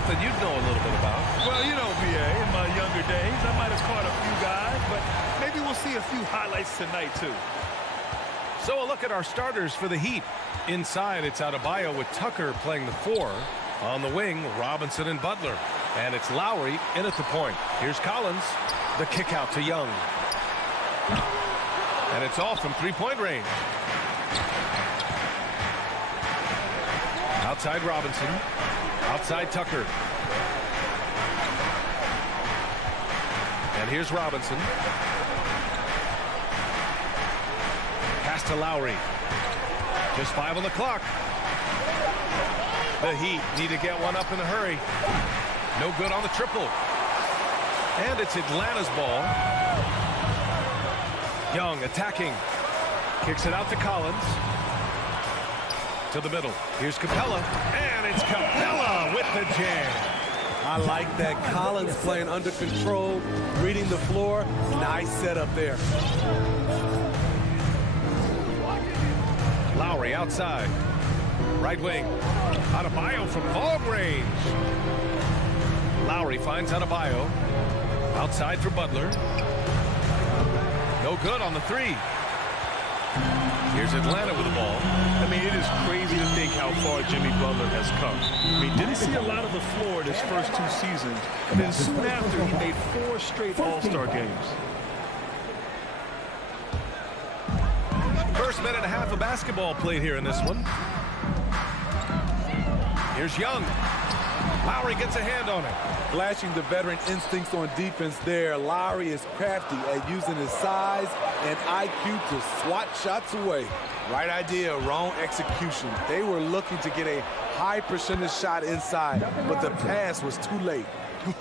something you'd know a little bit about. Well, you know, BA, in my younger days, I might have caught a few guys, but maybe we'll see a few highlights tonight, too. So a look at our starters for the Heat. Inside, it's Adebayo with Tucker playing the 4. On the wing, Robinson and Butler. And it's Lowry in at the point. Here's Collins. The kick out to Young. And it's off from three-point range. Outside Robinson. Outside Tucker. And here's Robinson. Pass to Lowry. Just 5 on the clock. The Heat need to get one up in a hurry. No good on the triple. And it's Atlanta's ball. Young attacking. Kicks it out to Collins. To the middle. Here's Capella. And it's Capella with the jam. I like that. Collins playing under control, reading the floor. Nice setup there. Lowry outside. Right wing. Adebayo from long range. Lowry finds Adebayo. Outside for Butler. No good on the 3. Here's Atlanta with the ball. I mean, it is crazy to think how far Jimmy Butler has come. I mean, didn't see a lot of the floor in his first 2 seasons. And then soon after, he made 4 straight All-Star games. First minute and a half of basketball played here in this one. Here's Young. Lowry gets a hand on it. Flashing the veteran instincts on defense there. Lowry is crafty at using his size and IQ to swat shots away. Right idea, wrong execution. They were looking to get a high percentage shot inside, but the pass was too late.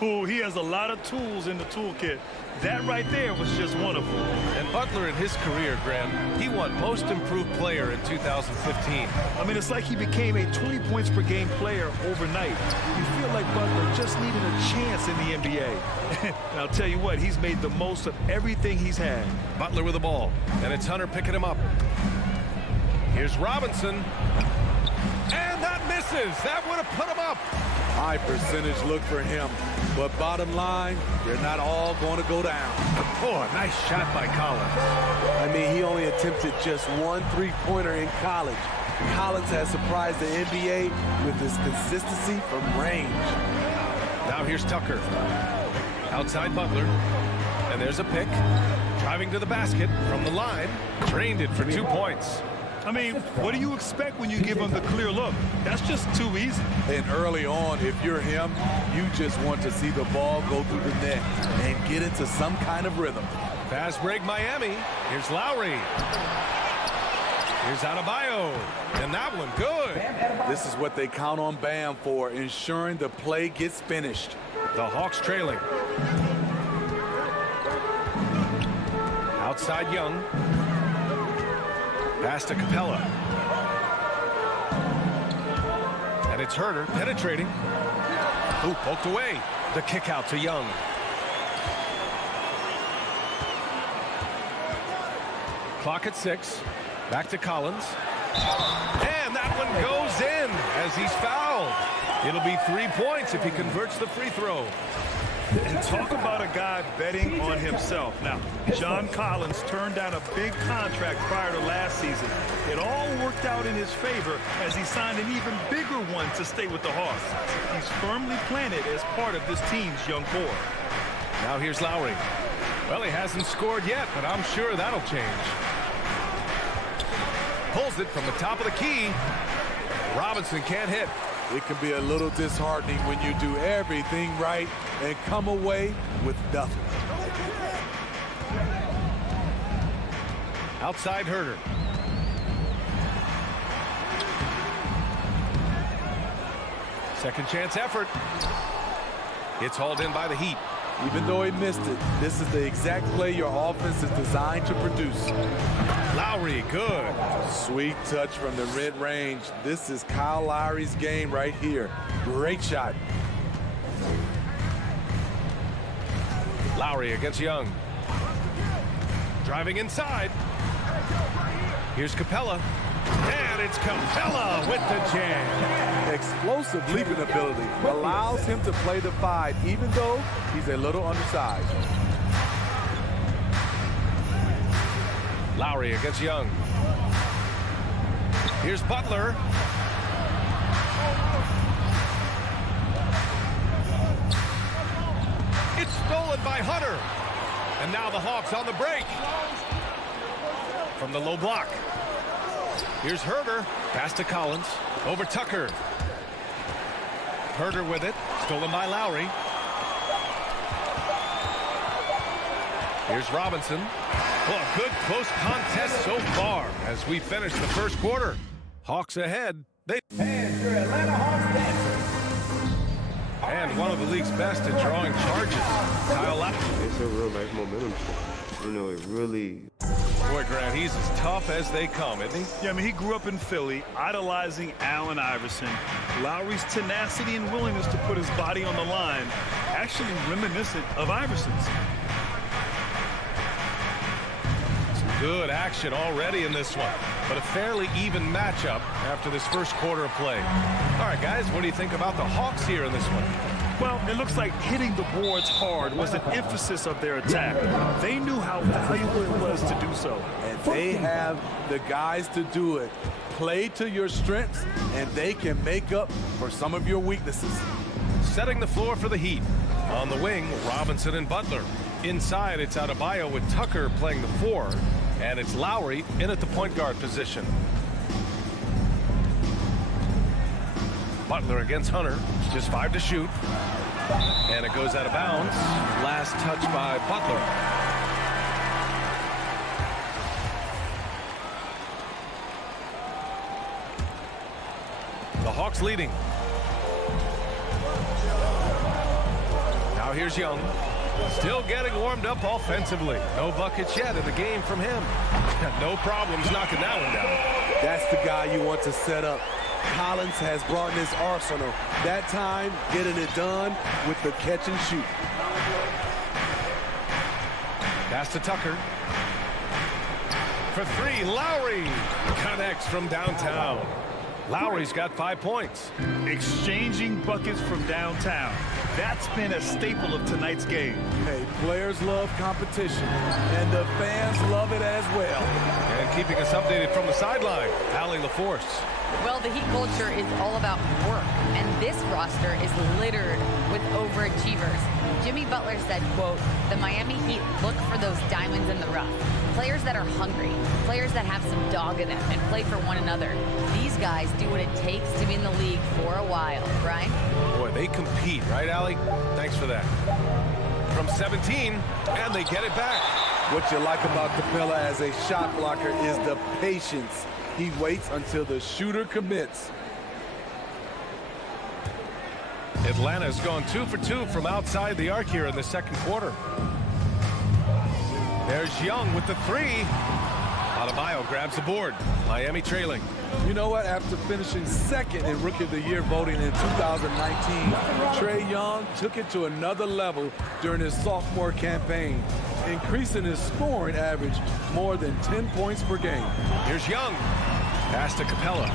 Ooh, he has a lot of tools in the toolkit. That right there was just one of them. And Butler in his career, Graham, he won Most Improved Player in 2015. I mean, it's like he became a 20 points per game player overnight. You feel like Butler just needed a chance in the NBA. And I'll tell you what, he's made the most of everything he's had. Butler with the ball, and it's Hunter picking him up. Here's Robinson. And that misses. That would have put him up. High percentage look for him. But bottom line, they're not all going to go down. Oh, a nice shot by Collins. I mean, he only attempted just 1 3-pointer in college. Collins has surprised the NBA with his consistency from range. Now here's Tucker. Outside Butler. And there's a pick. Driving to the basket from the line. Drained it for 2 points. I mean, what do you expect when you give him the clear look? That's just too easy. And early on, if you're him, you just want to see the ball go through the net and get into some kind of rhythm. Fast break Miami. Here's Lowry. Here's Adebayo. And that one good. This is what they count on Bam for, ensuring the play gets finished. The Hawks trailing. Outside Young. Pass to Capella. And it's Herter penetrating. Ooh, poked away. The kick out to Young. Clock at 6. Back to Collins. And that one goes in as he's fouled. It'll be 3 points if he converts the free throw. And talk about a guy betting on himself. Now, John Collins turned down a big contract prior to last season. It all worked out in his favor as he signed an even bigger one to stay with the Hawks. He's firmly planted as part of this team's young core. Now here's Lowry. Well, he hasn't scored yet, but I'm sure that'll change. Pulls it from the top of the key. Robinson can't hit. It can be a little disheartening when you do everything right and come away with nothing. Outside Herter. Second chance effort. It's hauled in by the Heat. Even though he missed it, this is the exact play your offense is designed to produce. Lowry, good. Sweet touch from the mid-range. This is Kyle Lowry's game right here. Great shot. Lowry against Young. Driving inside. Here's Capella. And it's Capella with the jam. Explosive leaping ability allows him to play the 5, even though he's a little undersized. Lowry against Young. Here's Butler. It's stolen by Hunter. And now the Hawks on the break. From the low block. Here's Herter. Pass to Collins. Over Tucker. Herter with it. Stolen by Lowry. Here's Robinson. Well, a good close contest so far as we finish the first quarter. Hawks ahead. And your Atlanta Hawks dancer. And one of the league's best at drawing charges. Kyle Lowry. It's a real nice momentum shift. You know, it really... Boy, Grant, he's as tough as they come, isn't he? Yeah, I mean, he grew up in Philly, idolizing Allen Iverson. Lowry's tenacity and willingness to put his body on the line, actually reminiscent of Iverson's. Some good action already in this one, but a fairly even matchup after this first quarter of play. All right, guys, what do you think about the Hawks here in this one? Well, it looks like hitting the boards hard was an emphasis of their attack. They knew how valuable it was to do so. And they have the guys to do it. Play to your strengths, and they can make up for some of your weaknesses. Setting the floor for the Heat. On the wing, Robinson and Butler. Inside, it's Adebayo with Tucker playing the 4, and it's Lowry in at the point guard position. Butler against Hunter. Just 5 to shoot. And it goes out of bounds. Last touch by Butler. The Hawks leading. Now here's Young. Still getting warmed up offensively. No buckets yet in the game from him. No problems knocking that one down. That's the guy you want to set up. Collins has brought in his arsenal. That time, getting it done with the catch and shoot. Pass to Tucker. For 3, Lowry connects from downtown. Lowry's got 5 points. Exchanging buckets from downtown. That's been a staple of tonight's game. Hey, players love competition, and the fans love it as well. And keeping us updated from the sideline, Allie LaForce. Well, the Heat culture is all about work, and this roster is littered with overachievers. Jimmy Butler said, quote, "The Miami Heat look for those diamonds in the rough. Players that are hungry, players that have some dog in them and play for one another. These guys do what it takes to be in the league for a while." Brian? Boy, they compete, right, Allie? Thanks for that. From 17, and they get it back. What you like about Capella as a shot blocker is the patience. He waits until the shooter commits. Atlanta's gone 2 for 2 from outside the arc here in the second quarter. There's Young with the 3. Adebayo grabs the board. Miami trailing. You know what? After finishing second in Rookie of the Year voting in 2019, Trae Young took it to another level during his sophomore campaign, increasing his scoring average more than 10 points per game. Here's Young. Pass to Capella.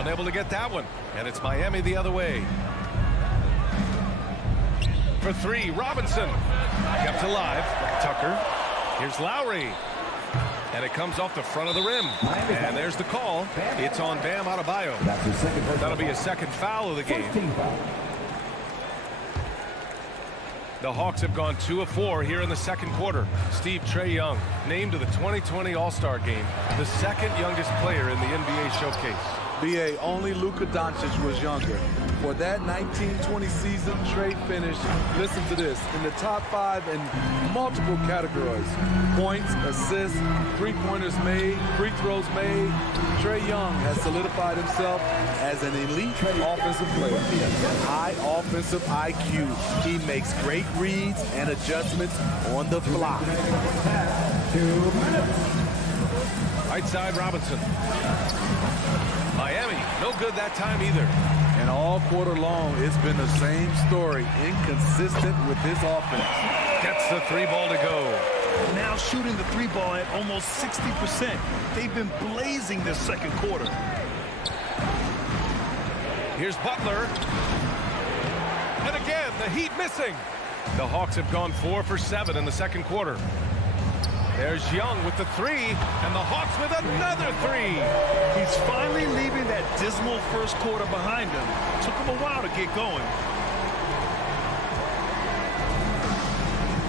Unable to get that one. And it's Miami the other way. For 3, Robinson. Kept alive. Tucker. Here's Lowry. And it comes off the front of the rim. And there's the call. It's on Bam Adebayo. That'll be a second foul of the game. The Hawks have gone 2 of 4 here in the second quarter. Steve, Trae Young named to the 2020 All-Star Game, the second youngest player in the NBA showcase. B.A. only Luka Doncic was younger. For that 1920 season, Trae finished, listen to this, in the top 5 in multiple categories. Points, assists, three-pointers made, free throws made. Trae Young has solidified himself as an elite offensive player. High offensive IQ. He makes great reads and adjustments on the fly. Right side, Robinson. Miami, no good that time either. And all quarter long, it's been the same story. Inconsistent with his offense. Gets the 3 ball to go. now shooting the three ball at almost 60%. They've been blazing this second quarter. Here's Butler. And again, the Heat missing. The Hawks have gone 4 for 7 in the second quarter. There's Young with the three, and the Hawks with another three. He's finally leaving that dismal first quarter behind him. Took him a while to get going.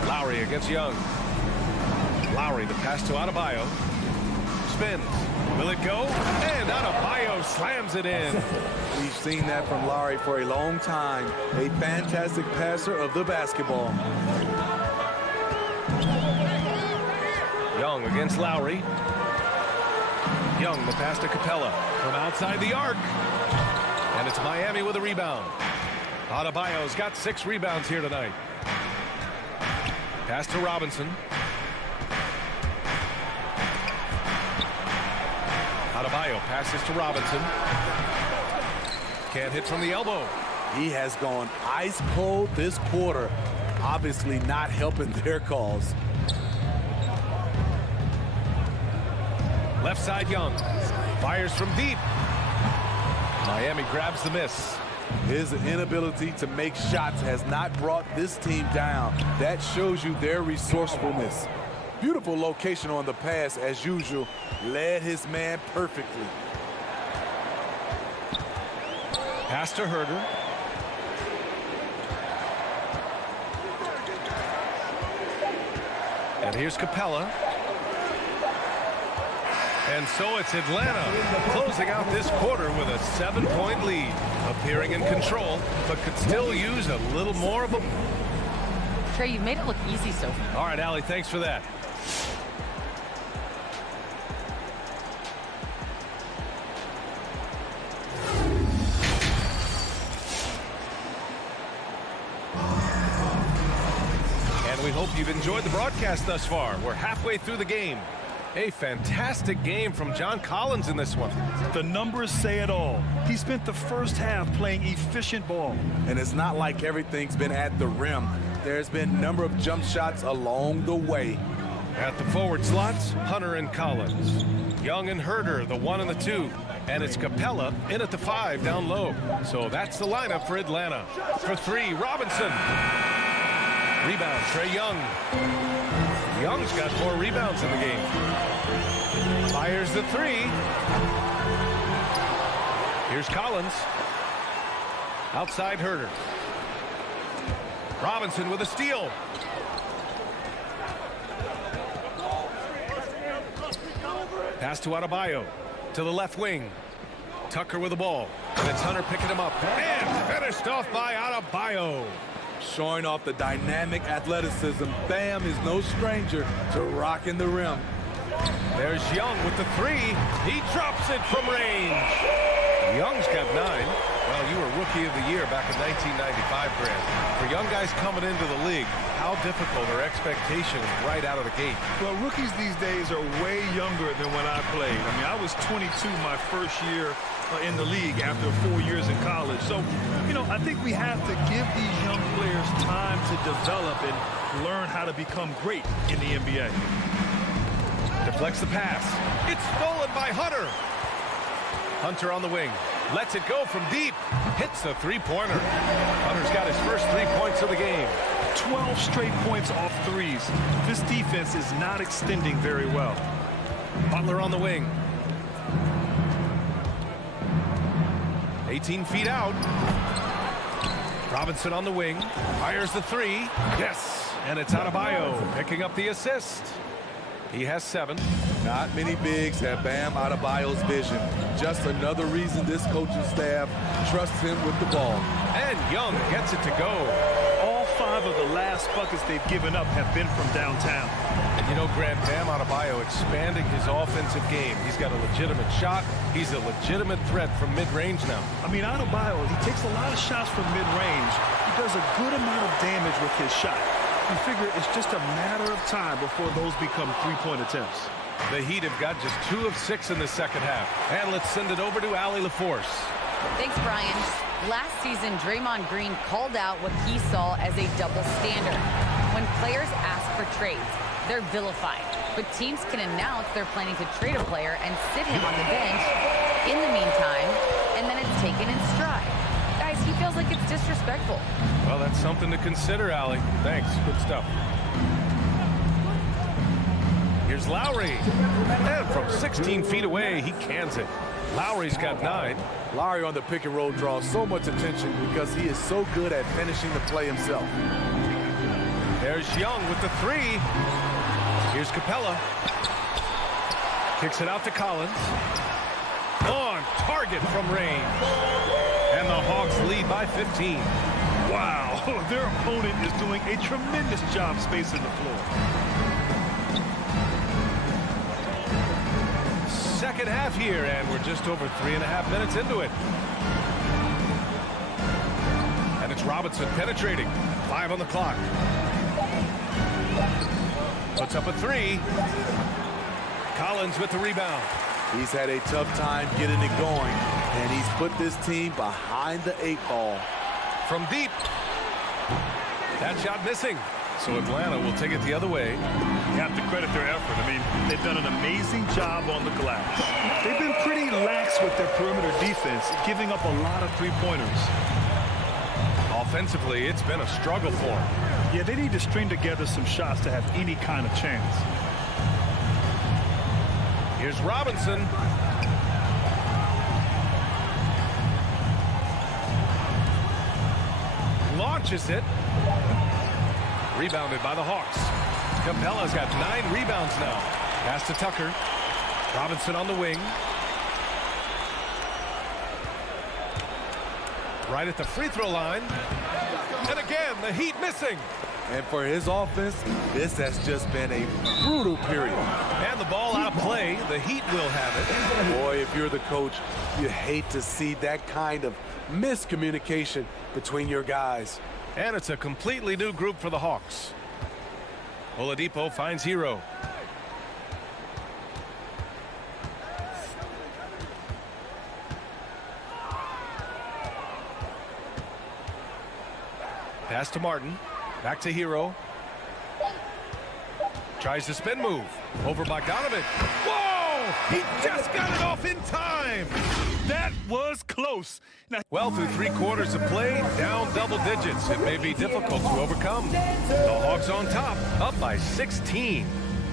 Lowry against Young. Lowry, the pass to Adebayo. Spins. Will it go? And Adebayo slams it in. We've seen that from Lowry for a long time. A fantastic passer of the basketball. Young against Lowry. Young, the pass to Capella from outside the arc. And it's Miami with a rebound. Adebayo's got 6 rebounds here tonight. Pass to Robinson. Adebayo passes to Robinson. Can't hit from the elbow. He has gone ice cold this quarter. Obviously not helping their cause. Left side Young. Fires from deep. Miami grabs the miss. His inability to make shots has not brought this team down. That shows you their resourcefulness. Beautiful location on the pass as usual. Led his man perfectly. Pass to Herder. And here's Capella. And so it's Atlanta closing out this quarter with a 7-point lead. Appearing in control, but could still use a little more of a... Trey, you've made it look easy so far. All right, Allie, thanks for that. And we hope you've enjoyed the broadcast thus far. We're halfway through the game. A fantastic game from John Collins in this one. The numbers say it all. He spent the first half playing efficient ball. And it's not like everything's been at the rim. There's been a number of jump shots along the way. At the forward slots, Hunter and Collins. Young and Herder, the 1 and the 2. And it's Capella in at the 5 down low. So that's the lineup for Atlanta. For 3, Robinson. Rebound, Trae Young. Young's got 4 rebounds in the game. Fires the 3. Here's Collins. Outside Herder. Robinson with a steal. Pass to Adebayo. To the left wing. Tucker with the ball. And it's Hunter picking him up. And finished off by Adebayo. Showing off the dynamic athleticism. Bam is no stranger to rocking the rim. There's Young with the 3. He drops it from range. Young's got 9. Well, you were Rookie of the Year back in 1995, Grant. For young guys coming into the league, how difficult are expectations right out of the gate? Well, rookies these days are way younger than when I played. I mean, I was 22 my first year in the league after 4 years in college. So, you know, I think we have to give these young players time to develop and learn how to become great in the NBA. Deflects the pass. It's stolen by Hunter. Hunter on the wing. Lets it go from deep. Hits the three-pointer. Hunter's got his first 3 points of the game. 12 straight points off threes. This defense is not extending very well. Butler on the wing. 18 feet out. Robinson on the wing. Fires the 3. Yes. And it's Adebayo picking up the assist. He has 7. Not many bigs have Bam Adebayo's vision. Just another reason this coaching staff trusts him with the ball. And Young gets it to go. All 5 of the last buckets they've given up have been from downtown. And you know, Grant, Bam Adebayo expanding his offensive game. He's got a legitimate shot. He's a legitimate threat from mid-range now. I mean, Adebayo, he takes a lot of shots from mid-range. He does a good amount of damage with his shot. You figure it's just a matter of time before those become three-point attempts. The Heat have got just 2 of 6 in the second half. And let's send it over to Allie LaForce. Thanks, Brian. Last season, Draymond Green called out what he saw as a double standard. When players ask for trades, they're vilified. But teams can announce they're planning to trade a player and sit him on the bench in the meantime, and then it's taken in stride. Guys, he feels like it's disrespectful. Well, that's something to consider, Allie. Thanks. Good stuff. Here's Lowry. And from 16 feet away, he cans it. Lowry's got 9. Lowry on the pick and roll draws so much attention because he is so good at finishing the play himself. There's Young with the 3. Here's Capella. Kicks it out to Collins. On target from range. And the Hawks lead by 15. Wow, their opponent is doing a tremendous job spacing the floor. Second half here, and we're just over 3.5 minutes into it. And it's Robinson penetrating. 5 on the clock. Puts up a 3. Collins with the rebound. He's had a tough time getting it going, and he's put this team behind the 8 ball. From deep. That shot missing. So Atlanta will take it the other way. You have to credit their effort. I mean, they've done an amazing job on the glass. They've been pretty lax with their perimeter defense, giving up a lot of three-pointers. Offensively, it's been a struggle for them. Yeah, they need to string together some shots to have any kind of chance. Here's Robinson. Launches it. Rebounded by the Hawks. Capella's got 9 rebounds now. Pass to Tucker. Robinson on the wing. Right at the free throw line. And again, the Heat missing. And for his offense, this has just been a brutal period. And the ball out of play. The Heat will have it. Boy, if you're the coach, you hate to see that kind of miscommunication between your guys. And it's a completely new group for the Hawks. Oladipo finds Hero. Pass to Martin. Back to Hero. Tries the spin move. Over Bogdanovich. Whoa! He just got it off in time! That was close. Now, well, through 3 quarters of play, down double digits. It may be difficult to overcome. The Hawks on top, up by 16.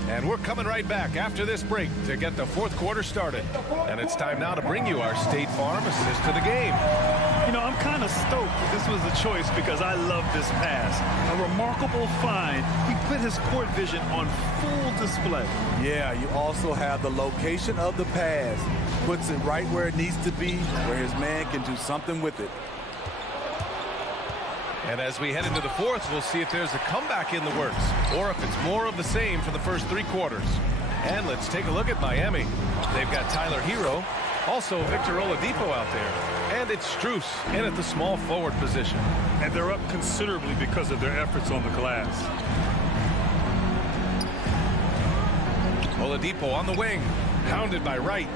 And we're coming right back after this break to get the 4th quarter started. And it's time now to bring you our State Farm assist to the game. you know, I'm kind of stoked that this was a choice because I love this pass. A remarkable find. He put his court vision on full display. Yeah, you also have the location of the pass. Puts it right where it needs to be, where his man can do something with it. And as we head into the 4th, we'll see if there's a comeback in the works or if it's more of the same for the first 3 quarters. And let's take a look at Miami. They've got Tyler Hero, also Victor Oladipo out there, and it's Strus in at the small forward position. And they're up considerably because of their efforts on the glass. Oladipo on the wing, hounded by Wright.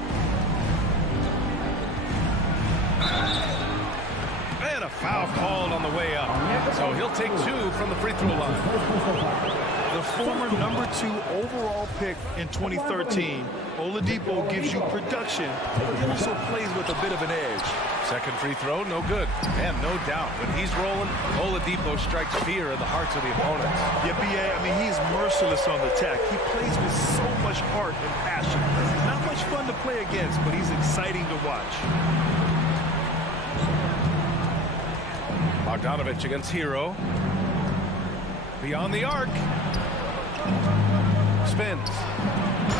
And a foul called on the way up. So he'll take 2 from the free throw line. The former #2 overall pick in 2013, Oladipo gives you production, but he also plays with a bit of an edge. Second free throw, no good. And no doubt, when he's rolling, Oladipo strikes fear in the hearts of the opponents. Yeah, B.A., I mean, he's merciless on the attack. He plays with so much heart and passion. Not much fun to play against, but he's exciting to watch. Bogdanovich against Hero. Beyond the arc. Spins.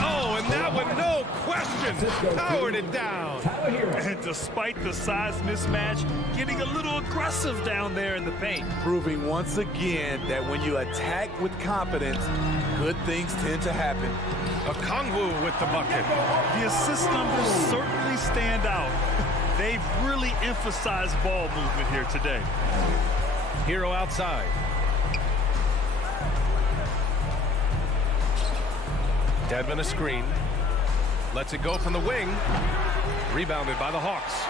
Oh, and that one, no question, powered it down. And despite the size mismatch, getting a little aggressive down there in the paint. Proving once again that when you attack with confidence, good things tend to happen. Okongwu with the bucket. The assist numbers certainly stand out. They've really emphasized ball movement here today. Hero outside. Dedmon a screen. Lets it go from the wing. Rebounded by the Hawks.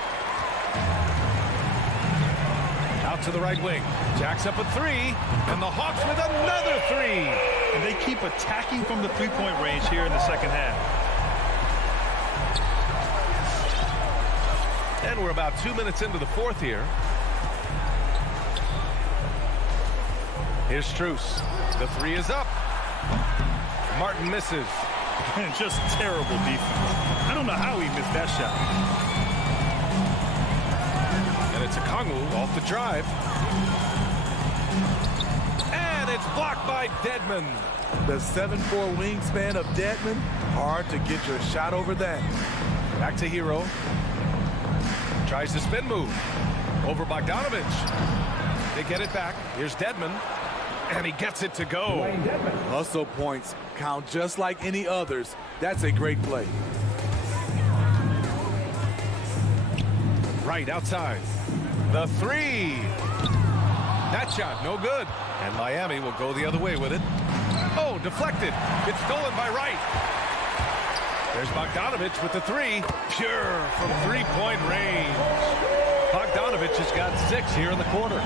Out out to the right wing. Jacks up a three, and the Hawks with another three. And they keep attacking from the three-point range here in the second half. And we're about 2 minutes into the fourth here. Here's Strus. The three is up. Martin misses. And just terrible defense. I don't know how he missed that shot. And it's a Kongu off the drive. And it's blocked by Dedmon. The 7'4" wingspan of Dedmon, hard to get your shot over that. Back to Hero. Tries the spin move. Over Bogdanovich. They get it back. Here's Dedmon. And he gets it to go. Hustle points count just like any others. That's a great play. Right outside. The three. That shot, no good. And Miami will go the other way with it. Oh, deflected. It's stolen by Wright. There's Bogdanovich with the three. Pure from three-point range. Bogdanovich has got 6 here in the quarter.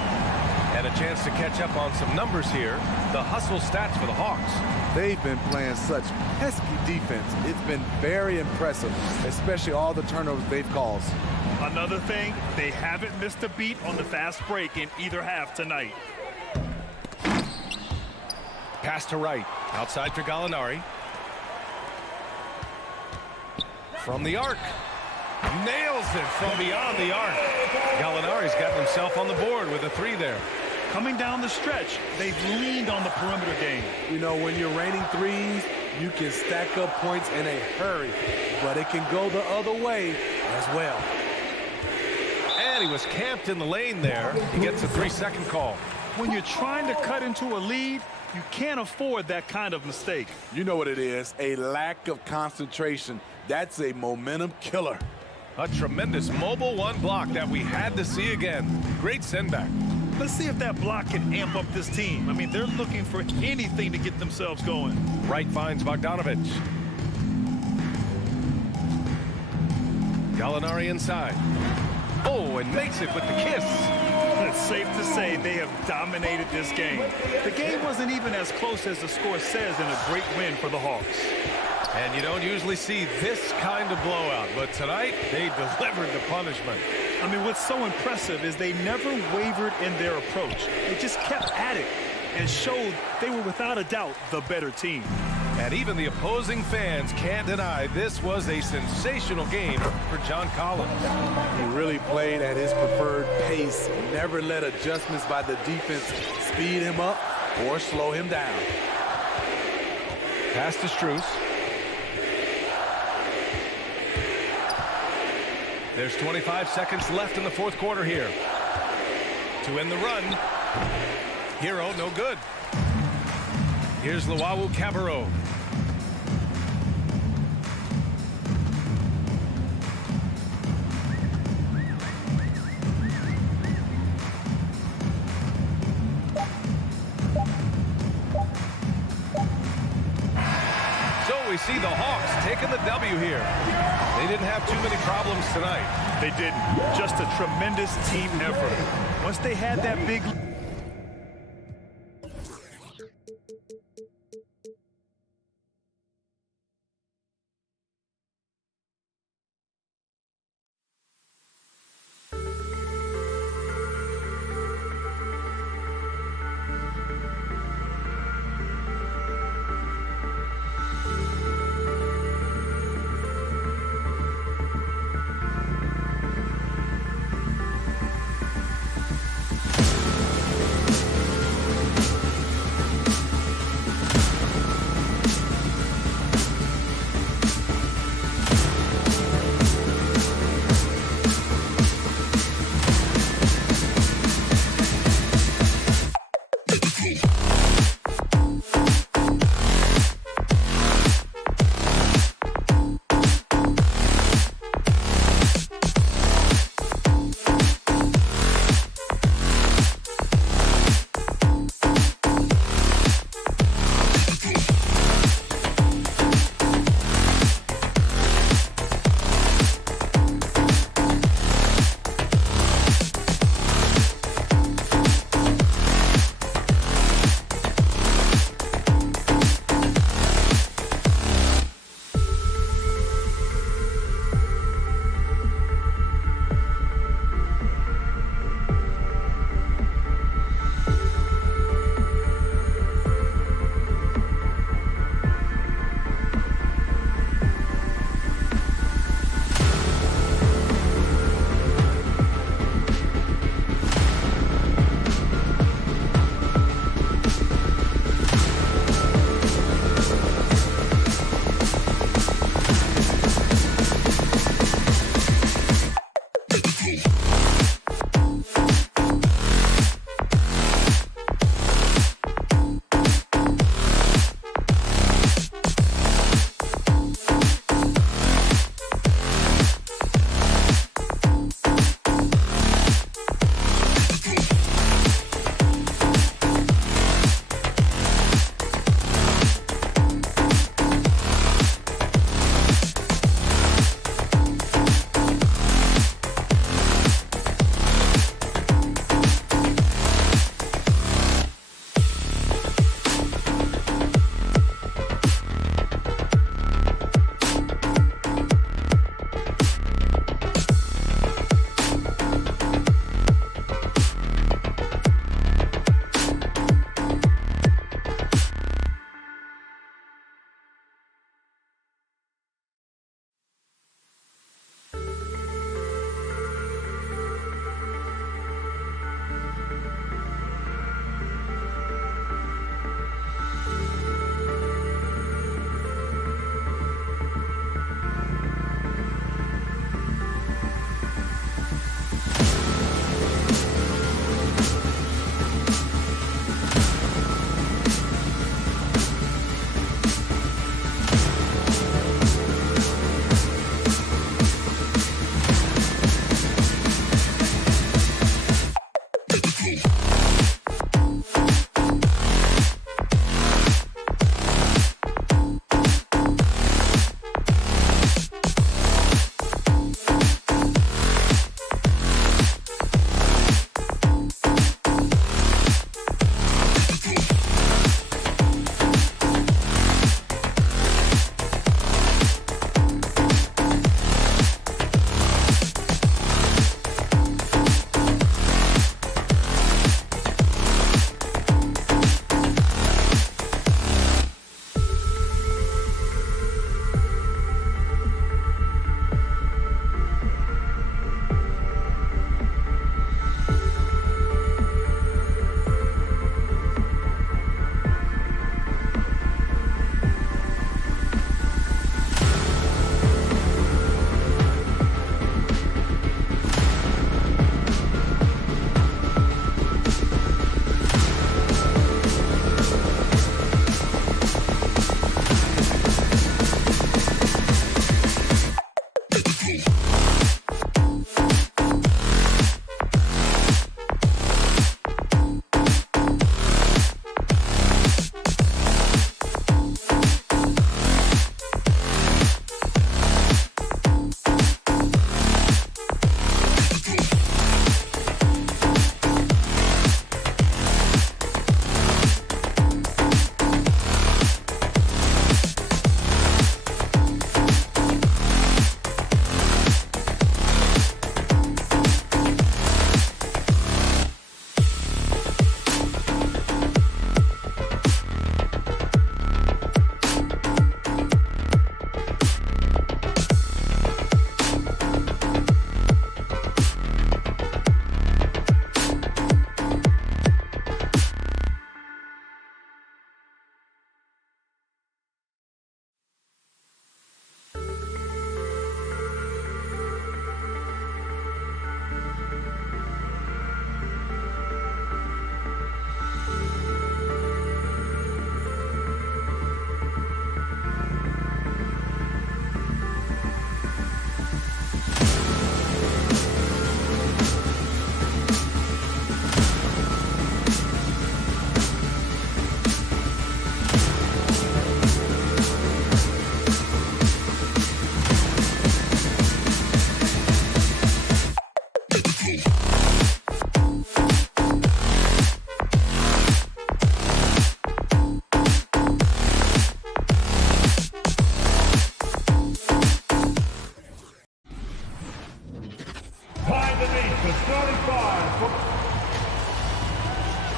And a chance to catch up on some numbers here. The hustle stats for the Hawks. They've been playing such pesky defense. It's been very impressive, especially all the turnovers they've caused. Another thing, they haven't missed a beat on the fast break in either half tonight. Pass to Wright. Outside for Gallinari. From the arc. Nails it from beyond the arc. Gallinari's gotten himself on the board with a three there. Coming down the stretch, they've leaned on the perimeter game. You know, when you're raining threes, you can stack up points in a hurry, but it can go the other way as well. And he was camped in the lane there. He gets a 3-second call. When you're trying to cut into a lead, you can't afford that kind of mistake. You know what it is, a lack of concentration. That's a momentum killer. A tremendous mobile one block that we had to see again. Great send back. Let's see if that block can amp up this team. I mean, they're looking for anything to get themselves going. Wright finds Bogdanovich. Gallinari inside. Oh, and makes it with the kiss. It's safe to say they have dominated this game. The game wasn't even as close as the score says in a great win for the Hawks. And you don't usually see this kind of blowout, but tonight they delivered the punishment. I mean, what's so impressive is they never wavered in their approach. They just kept at it and showed they were without a doubt the better team. And even the opposing fans can't deny this was a sensational game for John Collins. He really played at his preferred pace, never let adjustments by the defense speed him up or slow him down. Pass to Strus. There's 25 seconds left in the fourth quarter here. To end the run. Hero, no good. Here's Luau Cabarro. So we see the Hawks taking the W here. They didn't have too many problems tonight. They didn't. Just a tremendous team effort. Once they had that big...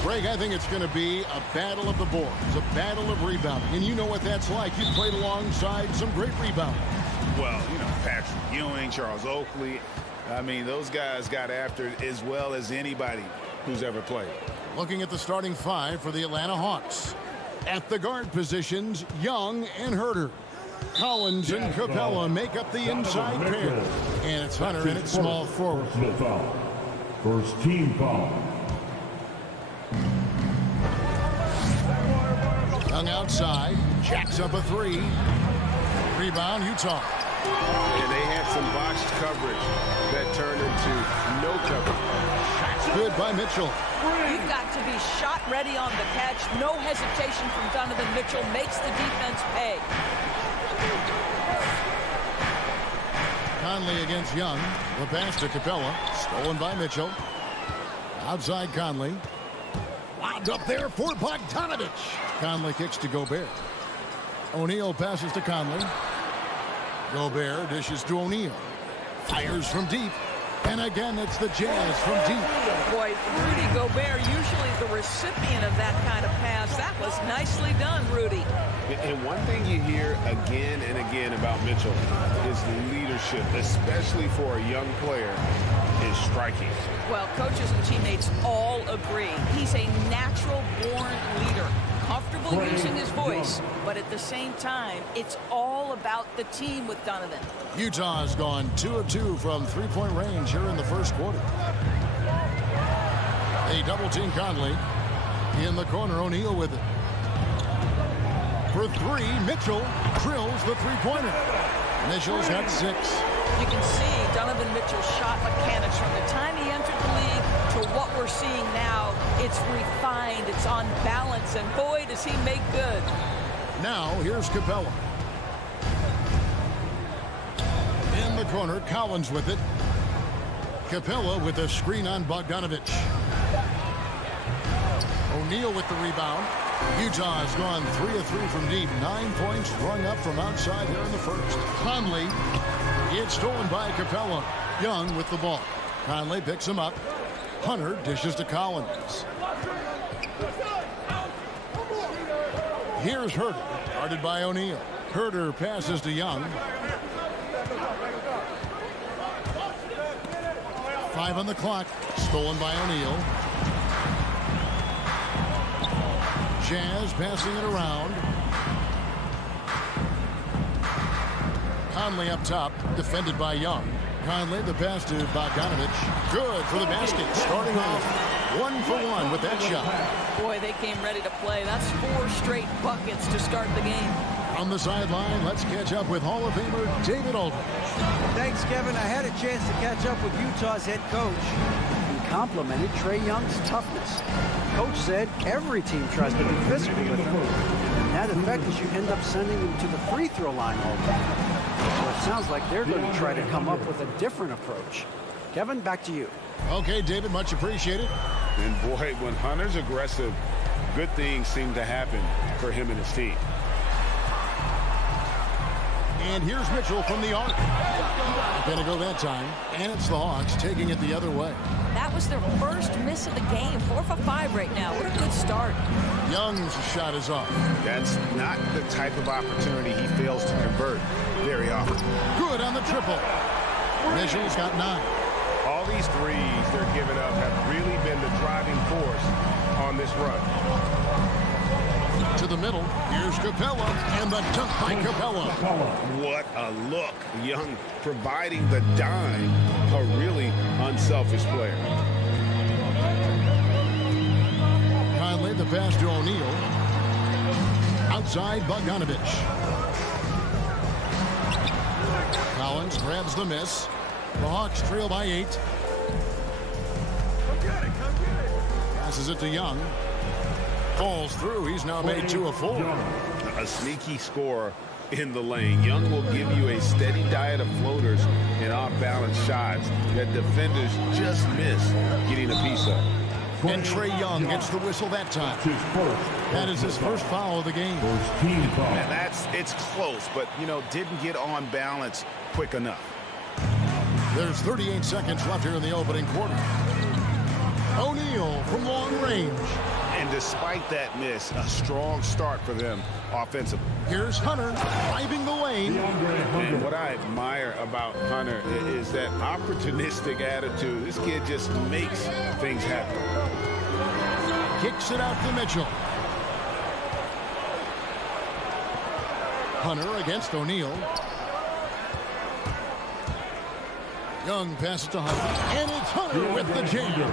Greg, I think it's going to be a battle of the boards, a battle of rebounding. And you know what that's like. You've played alongside some great rebounders. Well, you know, Patrick Ewing, Charles Oakley. I mean, those guys got after it as well as anybody who's ever played. Looking at the starting five for the Atlanta Hawks. At the guard positions, Young and Herter. Collins and Capella make up the inside pair. And it's Hunter in at small forward. First team foul. Young outside, jacks up a three. Rebound, Utah. And they had some botched coverage that turned into no coverage. Shots good by Mitchell. You've got to be shot ready on the catch. No hesitation from Donovan Mitchell. Makes the defense pay. Conley against Young. The pass to Capella. Stolen by Mitchell. Outside Conley. Wound up there for Bogdanovich. Conley kicks to Gobert. O'Neal passes to Conley. Gobert dishes to O'Neal. Fires from deep. And again, it's the Jazz from deep. Boy, Rudy Gobert, usually the recipient of that kind of pass. That was nicely done, Rudy. And one thing you hear again and again about Mitchell is leadership, especially for a young player, is striking. Well, coaches and teammates all agree. He's a natural-born leader. Comfortable using his voice, but at the same time, it's all about the team with Donovan. Utah has gone 2 of 2 from three-point range here in the first quarter. They double-team Conley. In the corner, O'Neal with it. For three, Mitchell drills the three-pointer. Mitchell's got 6. You can see Donovan Mitchell's shot mechanics from the time he entered the league to what we're seeing now. It's refined, it's on balance, and boy, does he make good. Now, here's Capella. In the corner, Collins with it. Capella with a screen on Bogdanovich. O'Neal with the rebound. Utah has gone 3 of 3 from deep. 9 points rung up from outside here in the first. Conley, it's stolen by Capella. Young with the ball. Conley picks him up. Hunter dishes to Collins. Here's Herter, guarded by O'Neal. Herter passes to Young. 5 on the clock. Stolen by O'Neal. Jazz passing it around. Conley up top, defended by Young. Conley, the pass to Bogdanovich. Good for the basket. Starting off 1 for 1 with that shot. Boy, they came ready to play. That's 4 straight buckets to start the game. On the sideline, let's catch up with Hall of Famer David Aldridge. Thanks, Kevin. I had a chance to catch up with Utah's head coach. He complimented Trae Young's toughness. Coach said every team tries to be physical with him. And that effect is you end up sending him to the free throw line all day. So it sounds like they're going to try to come up with a different approach. Kevin, back to you. Okay, David, much appreciated. And boy, when Hunter's aggressive, good things seem to happen for him and his team. And here's Mitchell from the arc. Gonna go that time. And it's the Hawks taking it the other way. That was their first miss of the game. 4 for 5 right now. What a good start. Young's shot is off. That's not the type of opportunity he fails to convert very often. Good on the triple. Mitchell's got 9. All these threes they're giving up have really been the driving force on this run. To the middle, here's Capella, and the dunk by Capella. What a look. Young providing the dime. A really unselfish player. Conley, the pass to O'Neal. Outside, Bogdanovich. Collins grabs the miss. The Hawks trail by 8. Passes it to Young. Falls through. He's now made 2 of 4. A sneaky score in the lane. Young will give you a steady diet of floaters and off-balance shots that defenders just miss getting a piece of. And Trae Young gets the whistle that time. That is his first foul of the game. And it's close, but, you know, didn't get on balance quick enough. There's 38 seconds left here in the opening quarter. O'Neal from long range. And despite that miss, a strong start for them offensively. Here's Hunter driving the lane. And what I admire about Hunter is that opportunistic attitude. This kid just makes things happen. Kicks it out to Mitchell. Hunter against O'Neal. Young passes to Hunter. And it's Hunter with the jam.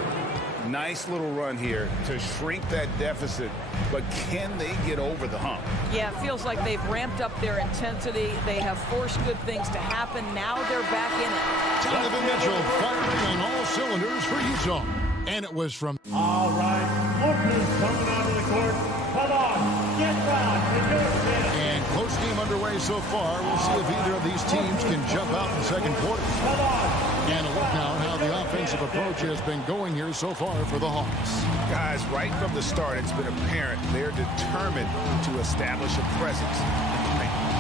Nice little run here to shrink that deficit, but can they get over the hump? Yeah, it feels like they've ramped up their intensity. They have forced good things to happen. Now they're back in it. Donovan Mitchell firing on all cylinders for Utah. And it was from... All right, lookers coming onto the court. Come on, get back to your finish. And close game underway so far. We'll see if either of these teams can jump out in the second quarter. Come on. And a look now at how the offensive approach has been going here so far for the Hawks. Guys, right from the start, it's been apparent they're determined to establish a presence.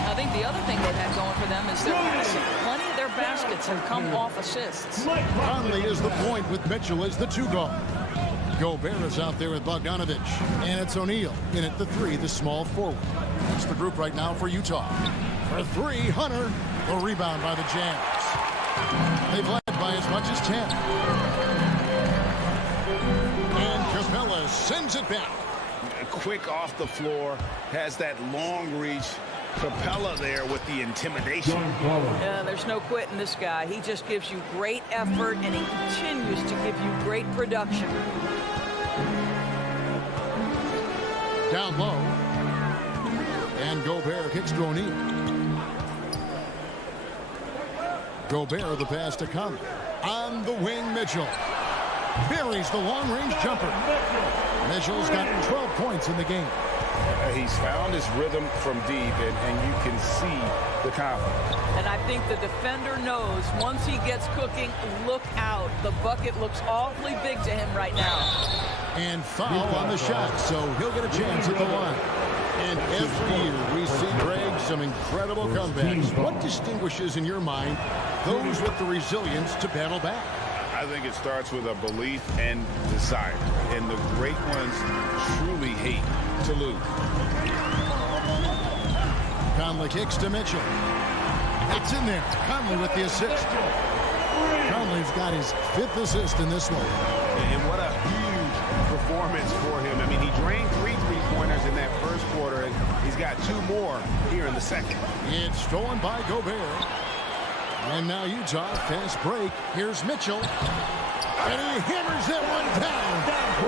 I think the other thing they've had going for them is their passing. Plenty of their baskets have come off assists. Conley is the point with Mitchell as the 2 guard. Gobert is out there with Bogdanovich. And it's O'Neal in at the 3, the small forward. That's the group right now for Utah. For 3, Hunter. The rebound by the Jazz. They've led by as much as 10. And Capella sends it back. Quick off the floor, has that long reach. Capella there with the intimidation. Yeah, there's no quitting this guy. He just gives you great effort, and he continues to give you great production. Down low. And Gobert kicks to O'Neal. Gobert the pass to Conley. On the wing, Mitchell. Buries the long-range jumper. Mitchell's got 12 points in the game. He's found his rhythm from deep, and you can see the confidence. And I think the defender knows once he gets cooking, look out. The bucket looks awfully big to him right now. And foul on the shot, so he'll get a chance at the line. And every year we see, Greg, some incredible comebacks. What distinguishes, in your mind, those with the resilience to battle back? I think it starts with a belief and desire. And the great ones truly hate to lose. Conley kicks to Mitchell. It's in there. Conley with the assist. Conley's got his 5th assist in this one. And what a huge performance for him. I mean, he drained 3 three-pointers in that first quarter, and he's got 2 more here in the second. It's stolen by Gobert. And now Utah, fast break. Here's Mitchell. And he hammers that one down.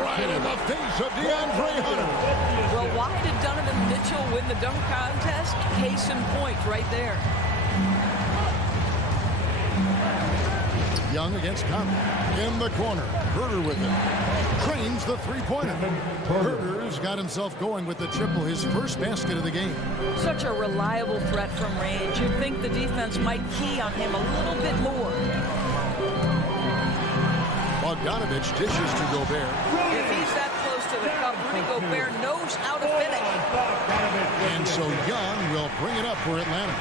Right in the face of DeAndre Hunter. Well, why did Donovan Mitchell win the dunk contest? Case in point right there. Young against Conley. In the corner. Herter with it. Trains the 3-pointer. Herter's got himself going with the triple, his first basket of the game. Such a reliable threat from range. You'd think the defense might key on him a little bit more. Bogdanovich dishes to Gobert. If he's that close to the cup, Rudy Gobert knows how to finish. And so Young will bring it up for Atlanta.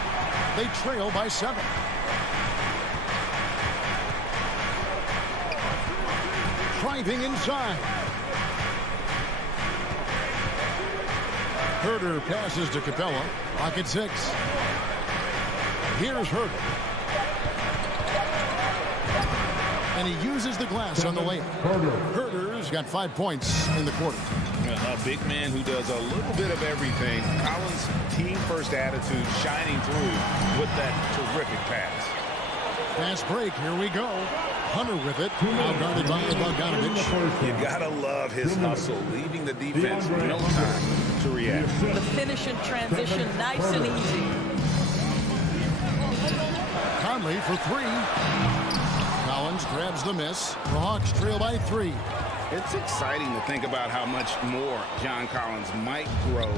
They trail by 7. Driving inside. Herter passes to Capella. Pocket 6. Here's Herter. And he uses the glass on the layup. Herter's got 5 points in the quarter. A big man who does a little bit of everything. Collins' team-first attitude shining through with that terrific pass. Fast break. Here we go. Hunter with it. Now guarded by Bogdanovich. You gotta love his hustle, leaving the defense no time to react. The finish and transition, nice and easy. Conley for 3. Collins grabs the miss. The Hawks trail by 3. It's exciting to think about how much more John Collins might grow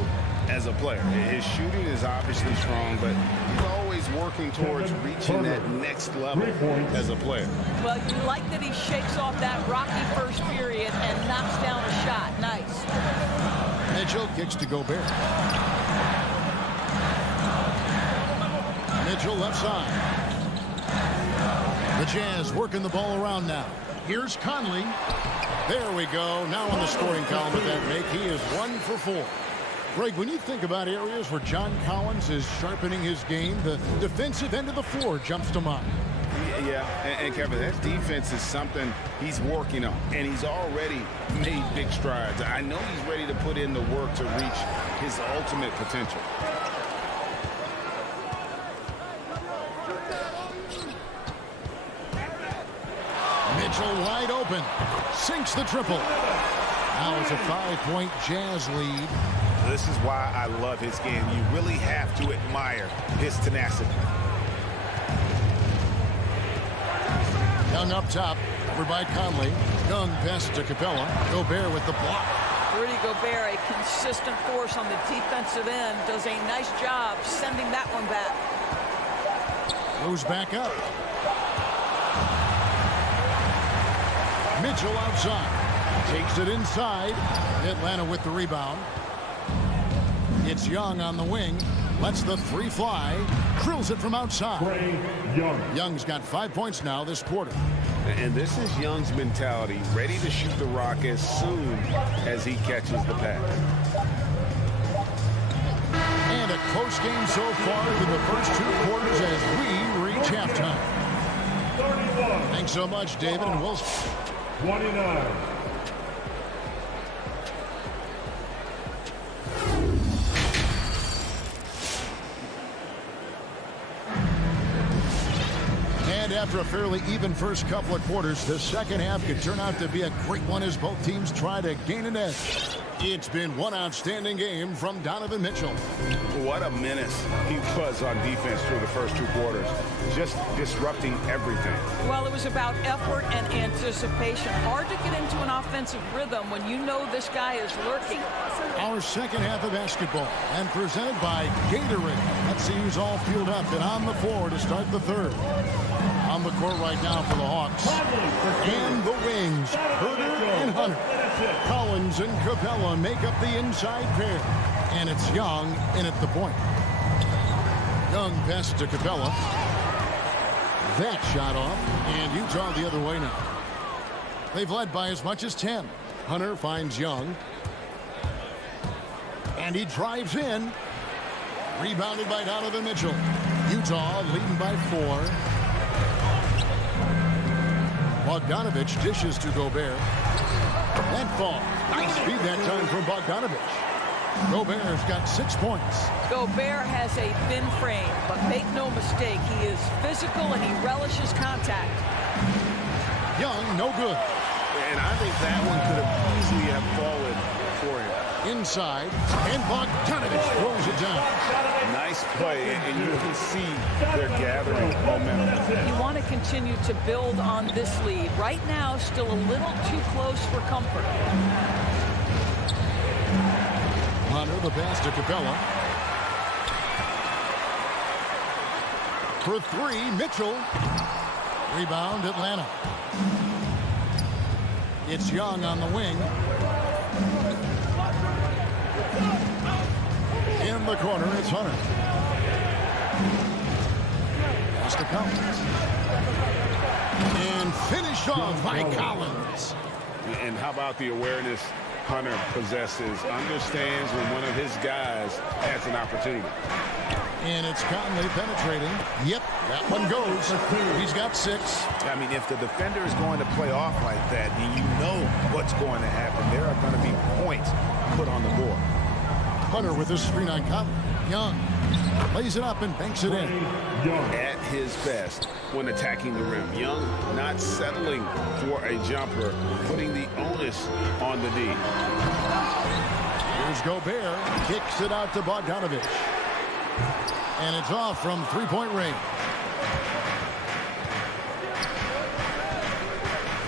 as a player. His shooting is obviously strong, but he's always working towards reaching that next level as a player. Well, you like that he shakes off that rocky first period and knocks down a shot. Nice. Mitchell kicks to Gobert. Mitchell left side. The Jazz working the ball around now. Here's Conley. There we go. Now on the scoring column with that make, he is 1 for 4. Greg, when you think about areas where John Collins is sharpening his game, the defensive end of the floor jumps to mind. Yeah, and Kevin, that defense is something he's working on, and he's already made big strides. I know he's ready to put in the work to reach his ultimate potential. Mitchell wide open. Sinks the triple. Now it's a 5-point Jazz lead. This is why I love his game. You really have to admire his tenacity. Young up top, over by Conley. Young pass to Capella. Gobert with the block. Rudy Gobert, a consistent force on the defensive end, does a nice job sending that one back. Goes back up. Mitchell outside. Takes it inside. Atlanta with the rebound. It's Young on the wing. Lets the three fly. Drills it from outside. Young's got 5 points now this quarter. And this is Young's mentality, ready to shoot the rock as soon as he catches the pass. And a close game so far through the first 2 quarters as we reach halftime. 31. Thanks so much, David and Wilson. 29. And after a fairly even first couple of quarters, the second half could turn out to be a great one as both teams try to gain an edge. It's been one outstanding game from Donovan Mitchell. What a menace he was on defense through the first 2 quarters, just disrupting everything. Well, it was about effort and anticipation. Hard to get into an offensive rhythm when you know this guy is lurking. Our second half of basketball, and presented by Gatorade. Let's see who's all fueled up and on the floor to start the third. On the court right now for the Hawks. And the wings, Herder and Hunter. Collins and Capella make up the inside pair. And it's Young in at the point. Young pass to Capella. That shot off, and Utah the other way now. They've led by as much as 10. Hunter finds Young. And he drives in. Rebounded by Donovan Mitchell. Utah leading by 4. Bogdanovich dishes to Gobert. That ball. Nice feed that time from Bogdanovich. Gobert's got 6 points. Gobert has a thin frame, but make no mistake, he is physical and he relishes contact. Young, no good. And I think that one could have easily have fallen for him. Inside, and Bogdanovich throws it down. Nice play, and you can see they're gathering momentum. You want to continue to build on this lead. Right now, still a little too close for comfort. Hunter, the pass to Capella. For 3, Mitchell. Rebound, Atlanta. It's Young on the wing. In the corner, it's Hunter. Pass to Collins. And finished off by Collins. And how about the awareness Hunter possesses, understands when one of his guys has an opportunity. And it's Conley penetrating. Yep, that one goes. He's got 6. I mean, if the defender is going to play off like that, then you know what's going to happen. There are going to be points put on the board. Hunter with his screen on Conley. Young lays it up and banks it in. At his best when attacking the rim. Young not settling for a jumper, putting the onus on the D. Here's Gobert. Kicks it out to Bogdanovich. And it's off from 3-point range.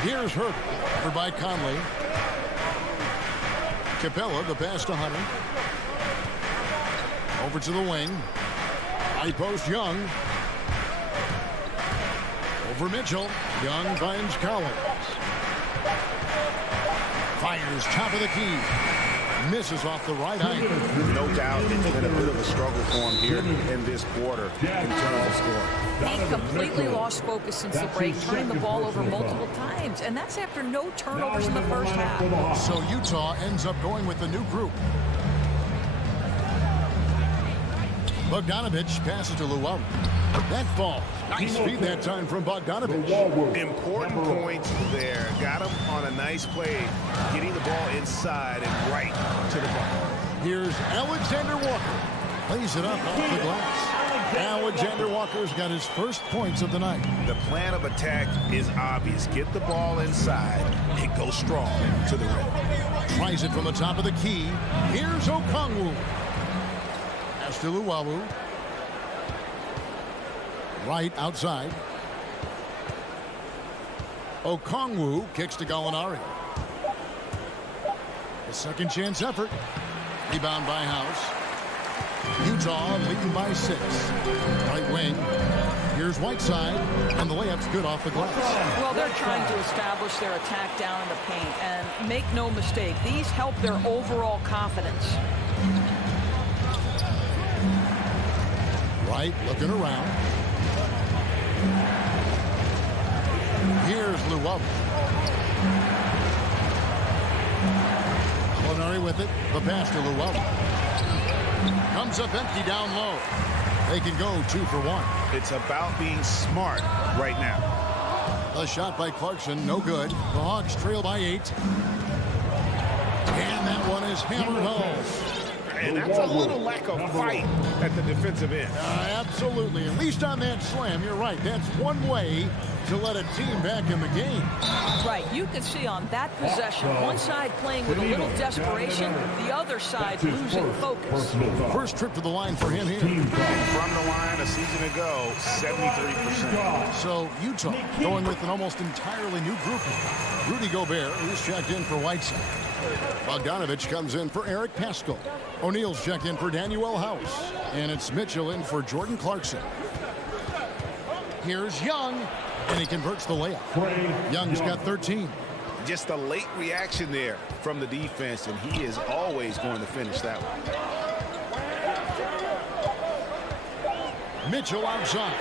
Here's Herder. Over by Conley. Capella, the pass to Hunter. Over to the wing. High post Young. Over Mitchell. Young finds Collins. Fires top of the key. Misses off the right eye. No doubt it's been a bit of a struggle for him here in this quarter in terms of scoring. He completely lost focus since the break, turning the ball over multiple times, and that's after no turnovers in the first half. So Utah ends up going with the new group. Bogdanovich passes to Luau. That falls. Nice feed that time from Bogdanovich. Important points there. Got him on a nice play, getting the ball inside and right to the ball. Here's Alexander Walker. Plays it up off the glass. Alexander Walker's got his first points of the night. The plan of attack is obvious. Get the ball inside and go strong to the rim. Tries it from the top of the key. Here's Okongwu. Pass to Luau. Right outside. Okongwu kicks to Gallinari. A second chance effort. Rebound by House. Utah leading by 6. Right wing. Here's Whiteside, and the layup's good off the glass. Well, they're trying to establish their attack down in the paint, and make no mistake, these help their overall confidence. Right, looking around. Here's Luau. Gallinari with it. The pass to Luau. Comes up empty down low. They can go 2 for 1. It's about being smart right now. A shot by Clarkson, no good. The Hawks trail by 8. And that one is hammered home. And that's a little lack of fight at the defensive end. Absolutely. At least on that slam, you're right. That's one way to let a team back in the game. Right. You can see on that possession, one side playing with a little desperation, the other side losing focus. First trip to the line for him here. From the line a season ago, 73%. So Utah going with an almost entirely new group. Rudy Gobert, who's checked in for Whiteside. Bogdanovich comes in for Eric Paschall. O'Neal's checked in for Danuel House. And it's Mitchell in for Jordan Clarkson. Here's Young, and he converts the layup. Young's got 13. Just a late reaction there from the defense, and he is always going to finish that one. Mitchell outside.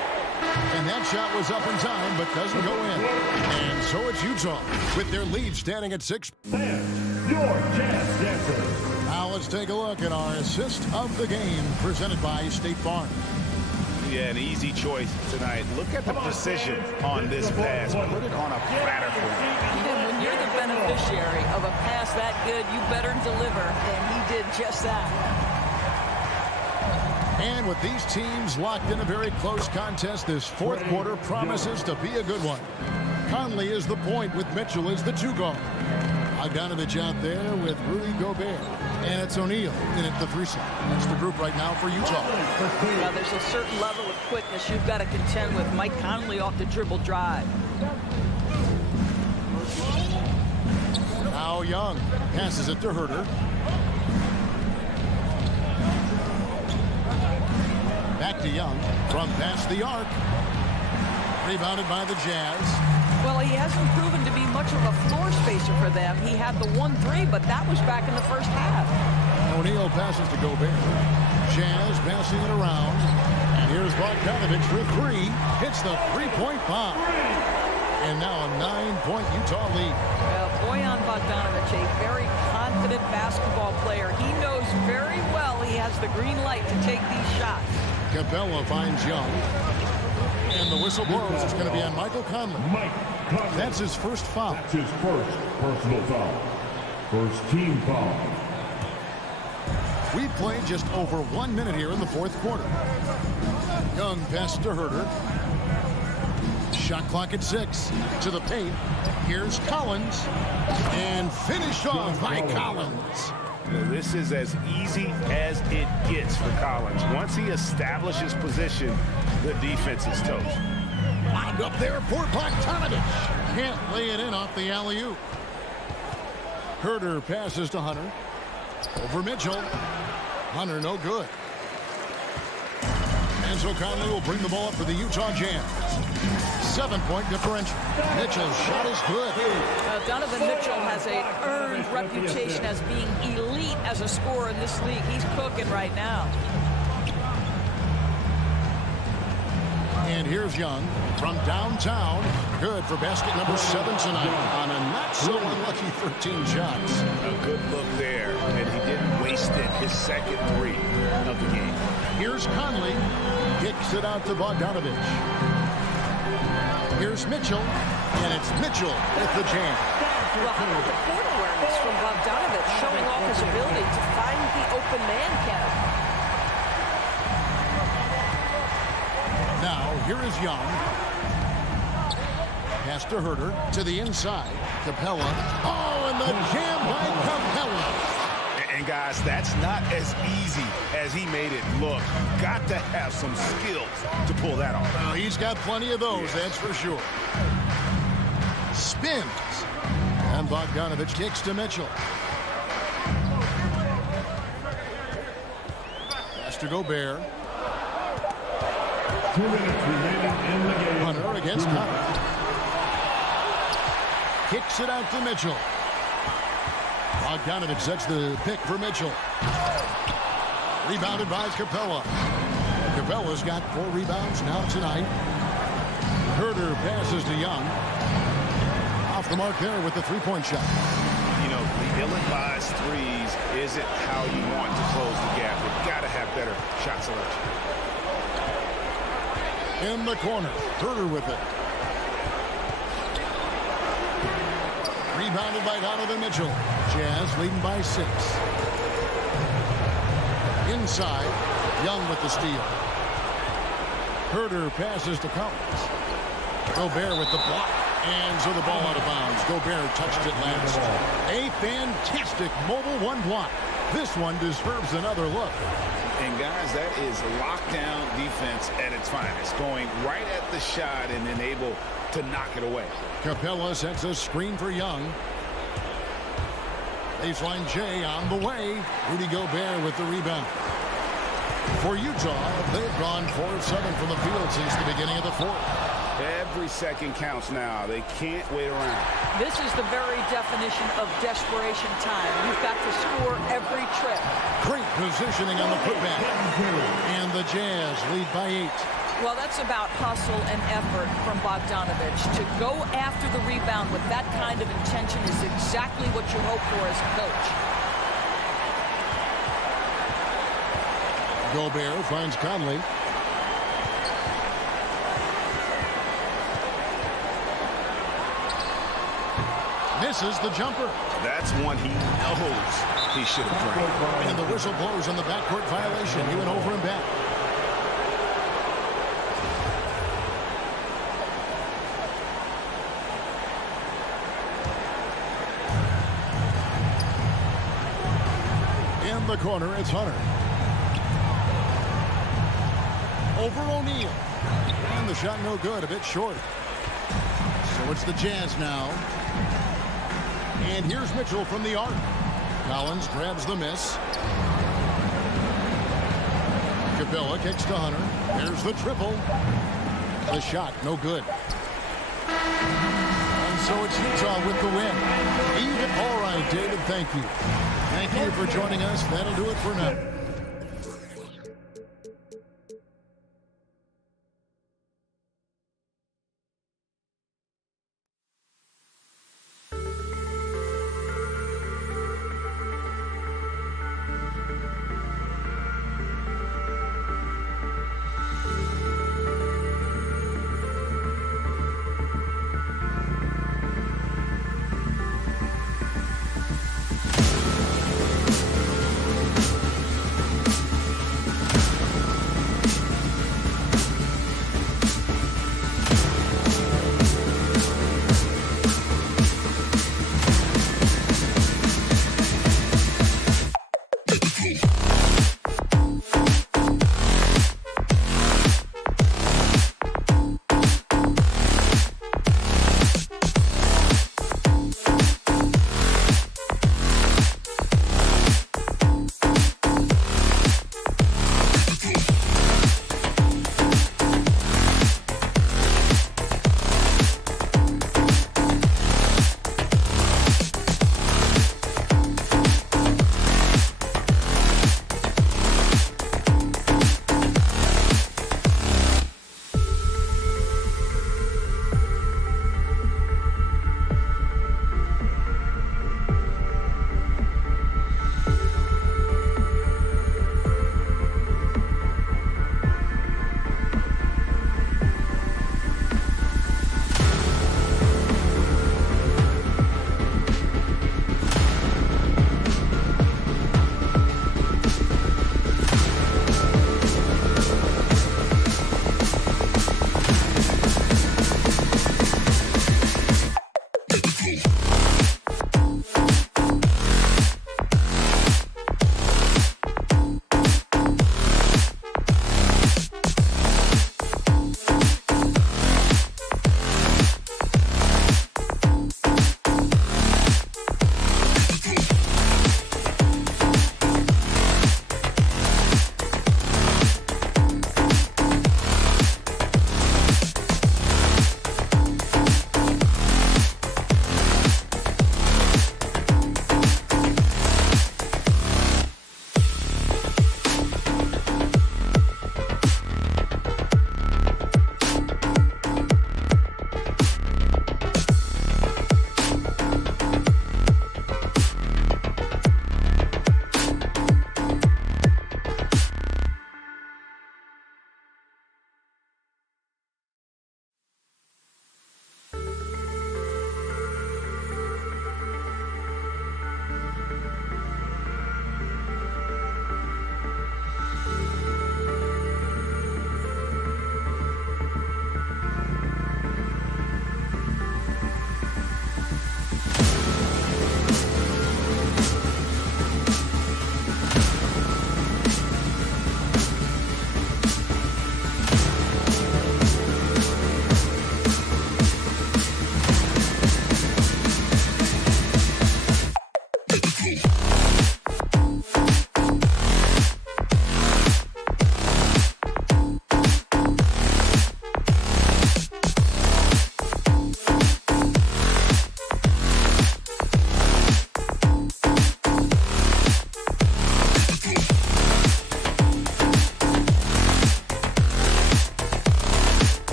And that shot was up in time, but doesn't go in. And so it's Utah with their lead standing at 6. Your chance dancer. Now let's take a look at our assist of the game presented by State Farm. Yeah, an easy choice tonight. Look at the precision on this pass. Put it on a platter for him. And when you're the beneficiary of a pass that good, you better deliver. And he did just that. And with these teams locked in a very close contest, this fourth quarter promises to be a good one. Conley is the point with Mitchell as the 2 guard. Bogdanovich out there with Rudy Gobert. And it's O'Neal in at the 3 side. That's the group right now for Utah. Now, there's a certain level of quickness you've got to contend with. Mike Conley off the dribble drive. Now Young passes it to Herter. Back to Young from past the arc. Rebounded by the Jazz. Well, he hasn't proven to be much of a floor spacer for them. He had the 1-3, but that was back in the first half. O'Neal passes to Gobert. Jazz passing it around. And here's Bogdanovich for 3. Hits the 3-point bomb. And now a 9-point Utah lead. Well, Bojan Bogdanovich, a very confident basketball player. He knows very well he has the green light to take these shots. Capella finds Young. And the whistle blows. It's going to be on Michael Conley. That's his first foul. That's his first personal foul. First team foul. We've played just over 1 minute here in the fourth quarter. Young passes to Herter. Shot clock at 6. To the paint. Here's Collins. And finished off by Collins. This is as easy as it gets for Collins. Once he establishes position, the defense is toast. Wound up there for Bogdanovich. Can't lay it in off the alley-oop. Herter passes to Hunter. Over Mitchell. Hunter no good. And so Conley will bring the ball up for the Utah Jazz. 7-point differential. Mitchell's shot is good. Donovan Mitchell has an earned reputation as being elite as as a scorer in this league. He's cooking right now. And here's Young from downtown. Good for basket number 7 tonight on a not-so-unlucky 13 shots. A good look there, and he didn't waste it. His second 3 of the game. Here's Conley. Kicks it out to Bogdanovich. Here's Mitchell. And it's Mitchell with the jam. Well, how about the court awareness from Bogdanovich, showing off his ability to find the open man, Kevin? Now, here is Young. Pass to Herter, to the inside. Capella. Oh, and the jam by Capella. And guys, that's not as easy as he made it look. You've got to have some skills to pull that off. Well, he's got plenty of those, that's for sure. Spins. And Bogdanovich kicks to Mitchell. Pass to Gobert. 2 minutes remaining in the game. Hunter against Hunter. Kicks it out to Mitchell. Bogdanovich sets the pick for Mitchell. Rebounded by Capella. Capella's got 4 rebounds now tonight. Herter passes to Young. Off the mark there with the 3-point shot. You know, the ill-advised threes isn't how you want to close the gap. You've got to have better shot selection. In the corner, Herter with it. Rebounded by Donovan Mitchell. Jazz leading by 6. Inside, Young with the steal. Herter passes to Collins. Gobert with the block. And so the ball out of bounds. Gobert touched it last. A fantastic mobile 1 block. This one deserves another look. And guys, that is lockdown defense at its finest. Going right at the shot and then able to knock it away. Capella sets a screen for Young. Baseline J on the way. Rudy Gobert with the rebound. For Utah, they've gone 4 of 7 from the field since the beginning of the 4th. Every second counts now. They can't wait around. This is the very definition of desperation time. You've got to score every trip. Great positioning on the putback. And the Jazz lead by 8. Well, that's about hustle and effort from Bogdanovich. To go after the rebound with that kind of intention is exactly what you hope for as a coach. Gobert finds Conley. Misses the jumper. That's one he knows he should have drained. And the whistle blows on the backcourt violation. He went over and back. In the corner, it's Hunter. Over O'Neal. And the shot no good, a bit short. So it's the Jazz now. And here's Mitchell from the arc. Collins grabs the miss. Capella kicks to Hunter. There's the triple. The shot, no good. And so it's Utah with the win. Even all right, David, thank you. Thank you for joining us. That'll do it for now.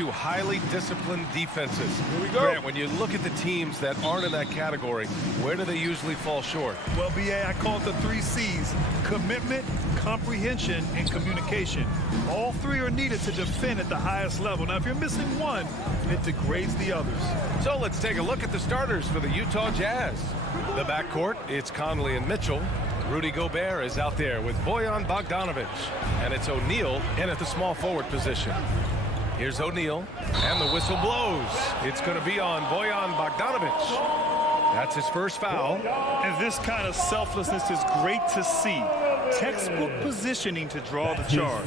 two highly disciplined defenses. Here we go. Grant, when you look at the teams that aren't in that category, where do they usually fall short? Well, BA, I call it the 3 C's: commitment, comprehension, and communication. All 3 are needed to defend at the highest level. Now, if you're missing one, it degrades the others. So let's take a look at the starters for the Utah Jazz. The backcourt, it's Conley and Mitchell. Rudy Gobert is out there with Bojan Bogdanovic. And it's O'Neal in at the small forward position. Here's O'Neal, and the whistle blows. It's going to be on Bojan Bogdanovic. That's his first foul. And this kind of selflessness is great to see. Textbook positioning to draw the charge.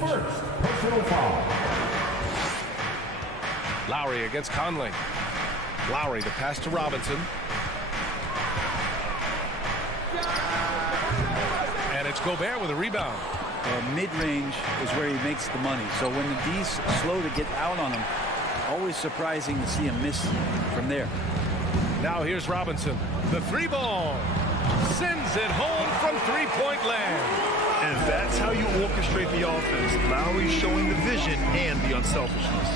Lowry against Conley. Lowry, the pass to Robinson. And it's Gobert with a rebound. Mid-range is where he makes the money. So when the D's slow to get out on him, always surprising to see him miss from there. Now here's Robinson. The 3-ball. Sends it home from three-point land. And that's how you orchestrate the offense. Lowry showing the vision and the unselfishness.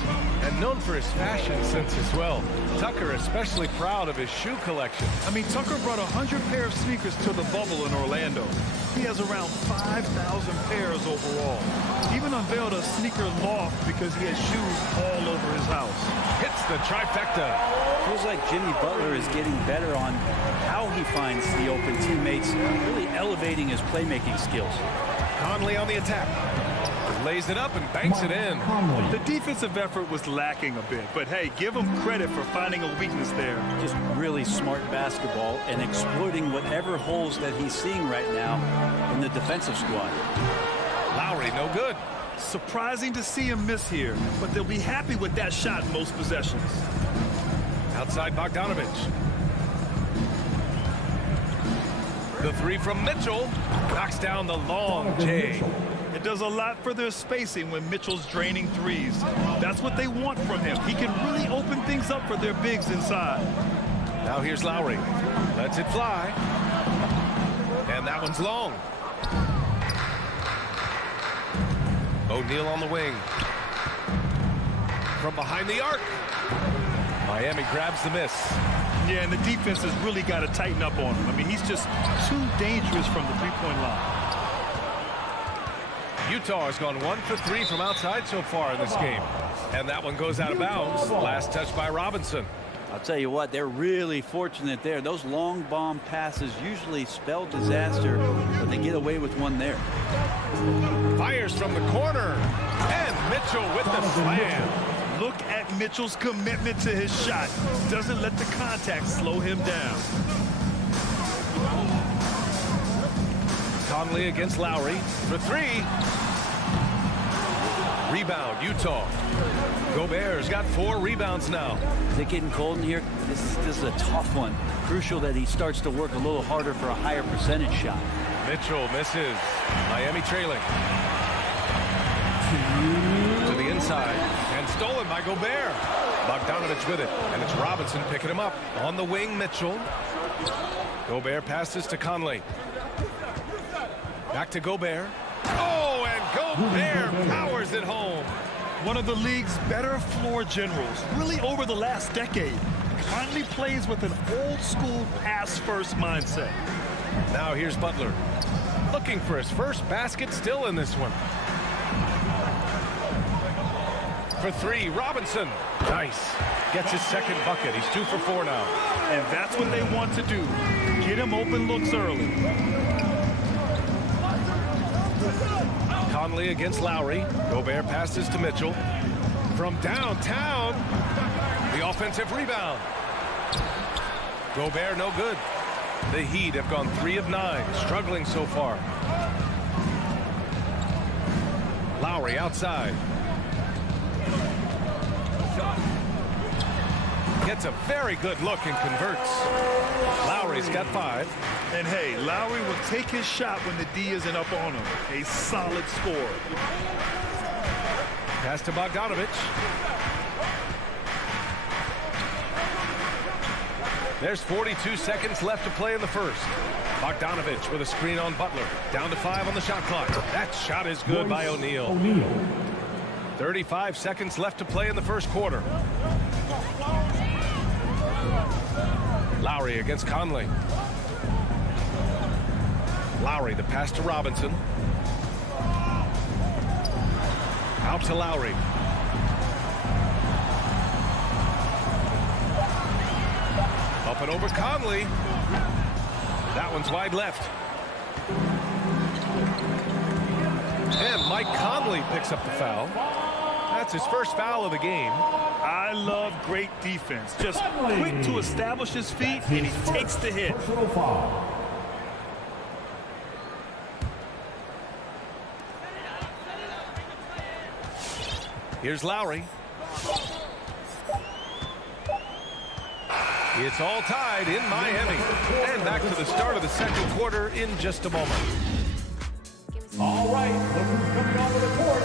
And known for his fashion sense as well. Tucker especially proud of his shoe collection. I mean, Tucker brought 100 pair of sneakers to the bubble in Orlando. He has around 5,000 pairs overall. He even unveiled a sneaker loft because he has shoes all over his house. Hits the trifecta. Feels like Jimmy Butler is getting better on how he finds the open teammates, really elevating his playmaking skills. Conley on the attack. Lays it up and banks it in. The defensive effort was lacking a bit, but hey, give him credit for finding a weakness there. Just really smart basketball and exploiting whatever holes that he's seeing right now in the defensive squad. Lowry, no good. Surprising to see him miss here, but they'll be happy with that shot in most possessions. Outside Bogdanovic. The 3 from Mitchell knocks down the long J. It does a lot for their spacing when Mitchell's draining threes. That's what they want from him. He can really open things up for their bigs inside. Now here's Lowry. Lets it fly. And that one's long. O'Neal on the wing. From behind the arc. Miami grabs the miss. Yeah, and the defense has really got to tighten up on him. I mean, he's just too dangerous from the three-point line. Utah has gone 1 for 3 from outside so far in this game. And that one goes out of bounds. Last touch by Robinson. I'll tell you what, they're really fortunate there. Those long bomb passes usually spell disaster, but they get away with one there. Fires from the corner. And Mitchell with the slam. Look at Mitchell's commitment to his shot. Doesn't let the contact slow him down. Conley against Lowry for 3. Rebound, Utah. Gobert's got 4 rebounds now. Is it getting cold in here? This is a tough one. Crucial that he starts to work a little harder for a higher percentage shot. Mitchell misses. Miami trailing. To the inside. And stolen by Gobert. Bogdanovic with it. And it's Robinson picking him up. On the wing, Mitchell. Gobert passes to Conley. Back to Gobert. Oh, and Gobert powers it home. One of the league's better floor generals, really over the last decade. Conley plays with an old-school pass-first mindset. Now here's Butler. Looking for his first basket, still in this one. For 3, Robinson. Nice. Gets his second bucket. He's 2 for 4 now. And that's what they want to do. Get him open looks early. Conley against Lowry. Gobert passes to Mitchell. From downtown, the offensive rebound. Gobert no good. The Heat have gone 3 of 9, struggling so far. Lowry outside. Gets a very good look and converts. Lowry's got 5. And hey, Lowry will take his shot when the D isn't up on him. A solid score. Pass to Bogdanovic. There's 42 seconds left to play in the first. Bogdanovic with a screen on Butler. Down to 5 on the shot clock. That shot is good by O'Neal. 35 seconds left to play in the first quarter. Lowry against Conley. Lowry, the pass to Robinson. Out to Lowry. Up and over Conley. That one's wide left. And Mike Conley picks up the foul. That's his first foul of the game. I love great defense. Just quick to establish his feet, and he takes the hit. Here's Lowry. It's all tied in Miami. And back to the start of the second quarter in just a moment. All right, look who's coming onto the court.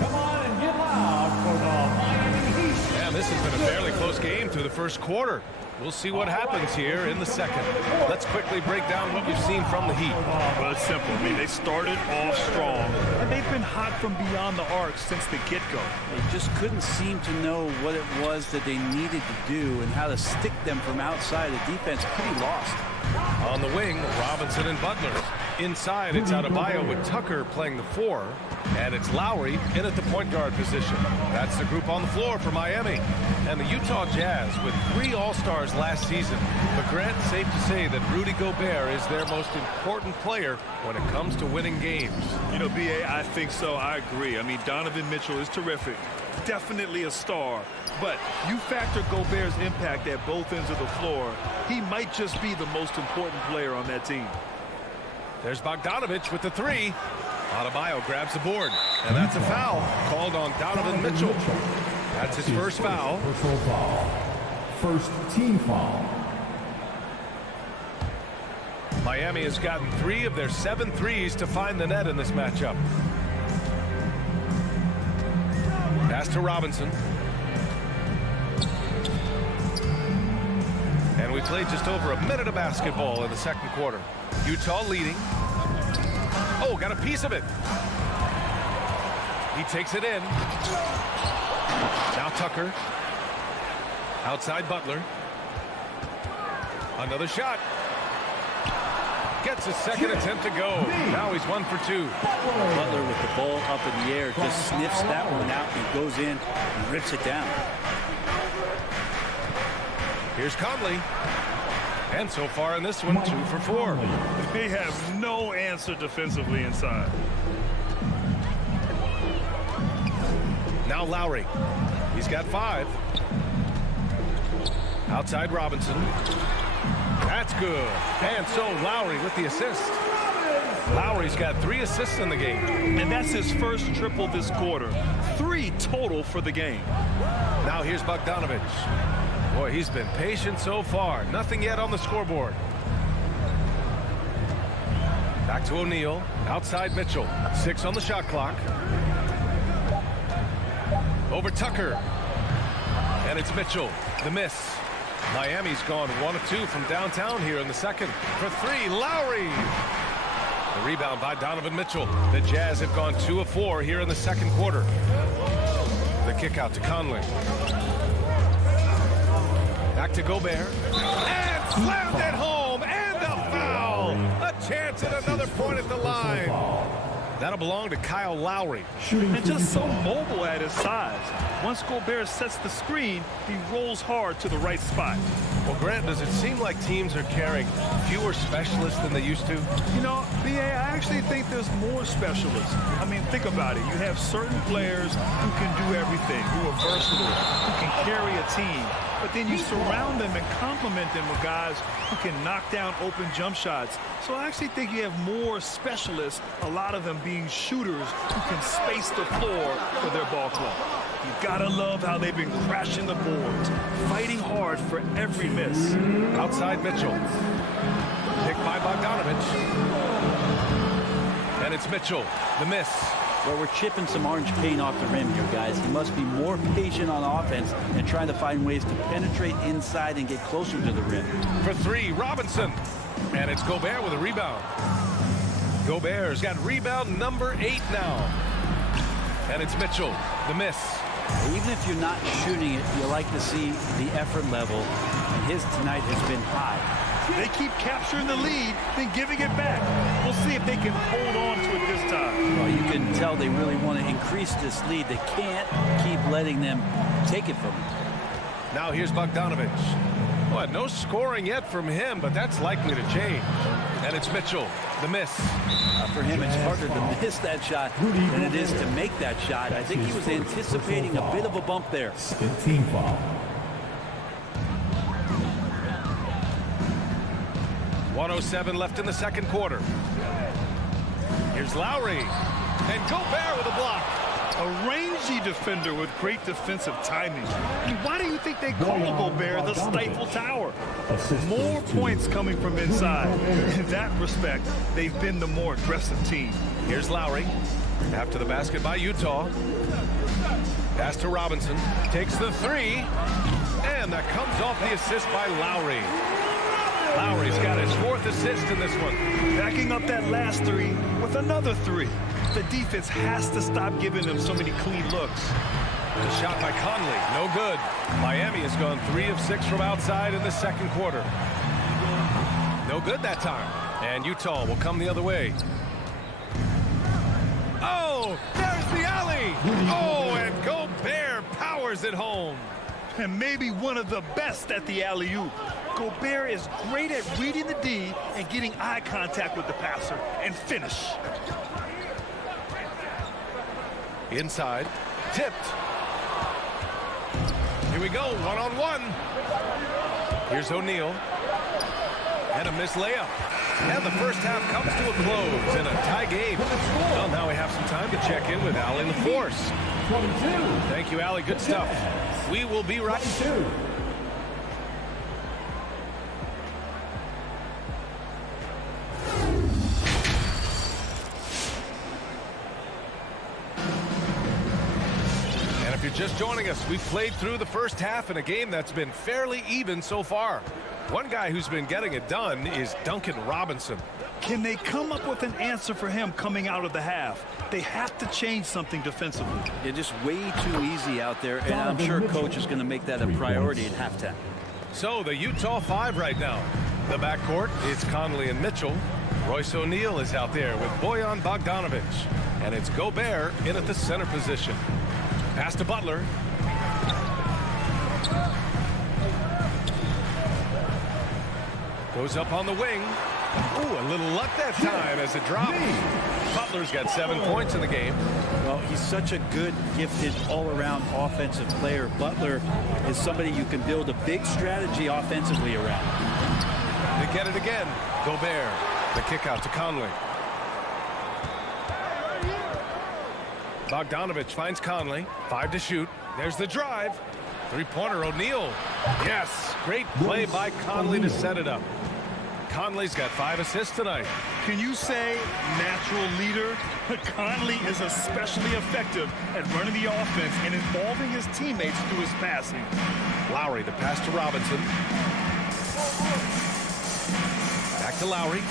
Come on and get loud for the Miami Heat. And this has been a fairly close game through the first quarter. We'll see what happens here in the second. Let's quickly break down what we've seen from the Heat. Well, it's simple. I mean, they started off strong, and they've been hot from beyond the arc since the get-go. They just couldn't seem to know what it was that they needed to do and how to stick them from outside. The defense pretty lost. On the wing, Robinson and Butler. Inside, it's Adebayo with Tucker playing the 4. And it's Lowry in at the point guard position. That's the group on the floor for Miami. And the Utah Jazz with 3 All-Stars last season. But Grant, safe to say that Rudy Gobert is their most important player when it comes to winning games. You know, B.A., I think so. I agree. I mean, Donovan Mitchell is terrific. Definitely a star. But you factor Gobert's impact at both ends of the floor, he might just be the most important player on that team. There's Bogdanovich with the 3. Adebayo grabs the board, and that's a foul called on Donovan Mitchell. That's his first foul. Personal foul. First team foul. Miami has gotten 3 of their 7 threes to find the net in this matchup. Pass to Robinson. And we played just over a minute of basketball in the second quarter. Utah leading. Oh, got a piece of it. He takes it in. Now Tucker. Outside Butler. Another shot. Gets his second attempt to go. Now he's 1 for 2. Butler with the ball up in the air just sniffs that one out. He goes in and rips it down. Here's Conley. And so far in this one, 2 for 4. They have no answer defensively inside. Now Lowry. He's got 5. Outside Robinson. That's good. And so Lowry with the assist. Lowry's got 3 assists in the game. And that's his first triple this quarter. 3 total for the game. Now here's Bogdanovich. Boy, he's been patient so far. Nothing yet on the scoreboard. Back to O'Neal. Outside Mitchell. 6 on the shot clock. Over Tucker. And it's Mitchell. The miss. Miami's gone 1 of 2 from downtown here in the second. For 3, Lowry. The rebound by Donovan Mitchell. The Jazz have gone 2 of 4 here in the second quarter. The kick out to Conley. Back to Gobert. And slammed it home. And a foul. A chance at another point at the line. That'll belong to Kyle Lowry. And just so mobile at his size. Once Gobert sets the screen, he rolls hard to the right spot. Well, Grant, does it seem like teams are carrying fewer specialists than they used to? You know, B.A., I actually think there's more specialists. I mean, think about it. You have certain players who can do everything, who are versatile, who can carry a team. But then you surround them and complement them with guys who can knock down open jump shots. So I actually think you have more specialists, a lot of them being shooters who can space the floor for their ball club. You gotta love how they've been crashing the boards, fighting hard for every miss. Outside Mitchell. Picked by Bogdanovich. And it's Mitchell. The miss. Well, we're chipping some orange paint off the rim here, guys. He must be more patient on offense and trying to find ways to penetrate inside and get closer to the rim. For 3, Robinson. And it's Gobert with a rebound. Gobert's got rebound number 8 now. And it's Mitchell. The miss. Even if you're not shooting it, you like to see the effort level, and his tonight has been high. They keep capturing the lead, then giving it back. We'll see if they can hold on to it this time. Well, you can tell they really want to increase this lead. They can't keep letting them take it from them. Now here's Bogdanovich. Well, no scoring yet from him, but that's likely to change. And it's Mitchell, the miss. For him, it's harder to miss that shot than it is to make that shot. I think he was anticipating a bit of a bump there. Team foul. 1:07 left in the second quarter. Here's Lowry. And Gobert with a block. A rangy defender with great defensive timing. I mean, why do you think they call Gobert the Stifle Tower? More points coming from inside. In that respect, they've been the more aggressive team. Here's Lowry. After the basket by Utah. Pass to Robinson. Takes the three. And that comes off the assist by Lowry. Lowry's got his 4th assist in this one. Backing up that last three with another three. The defense has to stop giving them so many clean looks. The shot by Conley, no good. Miami has gone 3 of 6 from outside in the second quarter. No good that time. And Utah will come the other way. Oh, there's the alley. Oh, and Gobert powers it home. And maybe one of the best at the alley-oop. Gobert is great at reading the D and getting eye contact with the passer and finish. Inside, tipped. Here we go, one-on-one. Here's O'Neal. And a missed layup. And the first half comes to a close in a tie game. Well, now we have some time to check in with Allie LaForce. Thank you, Allie. Good stuff. We will be right back. If you're just joining us, we've played through the first half in a game that's been fairly even so far. One guy who's been getting it done is Duncan Robinson. Can they come up with an answer for him coming out of the half? They have to change something defensively. They're just way too easy out there, and I'm sure Coach is going to make that a priority at halftime. So the Utah 5 right now. The backcourt is Conley and Mitchell. Royce O'Neal is out there with Bojan Bogdanovich. And it's Gobert in at the center position. Pass to Butler. Goes up on the wing. Ooh, a little luck that time as it drops. Butler's got 7 points in the game. Well, he's such a good, gifted, all-around offensive player. Butler is somebody you can build a big strategy offensively around. They get it again. Gobert. The kick out to Conley. Bogdanovich finds Conley. 5 to shoot. There's the drive. Three-pointer, O'Neal. Yes, great play by Conley to set it up. Conley's got 5 assists tonight. Can you say natural leader? Conley is especially effective at running the offense and involving his teammates through his passing. Lowry, the pass to Robinson. Back to Lowry.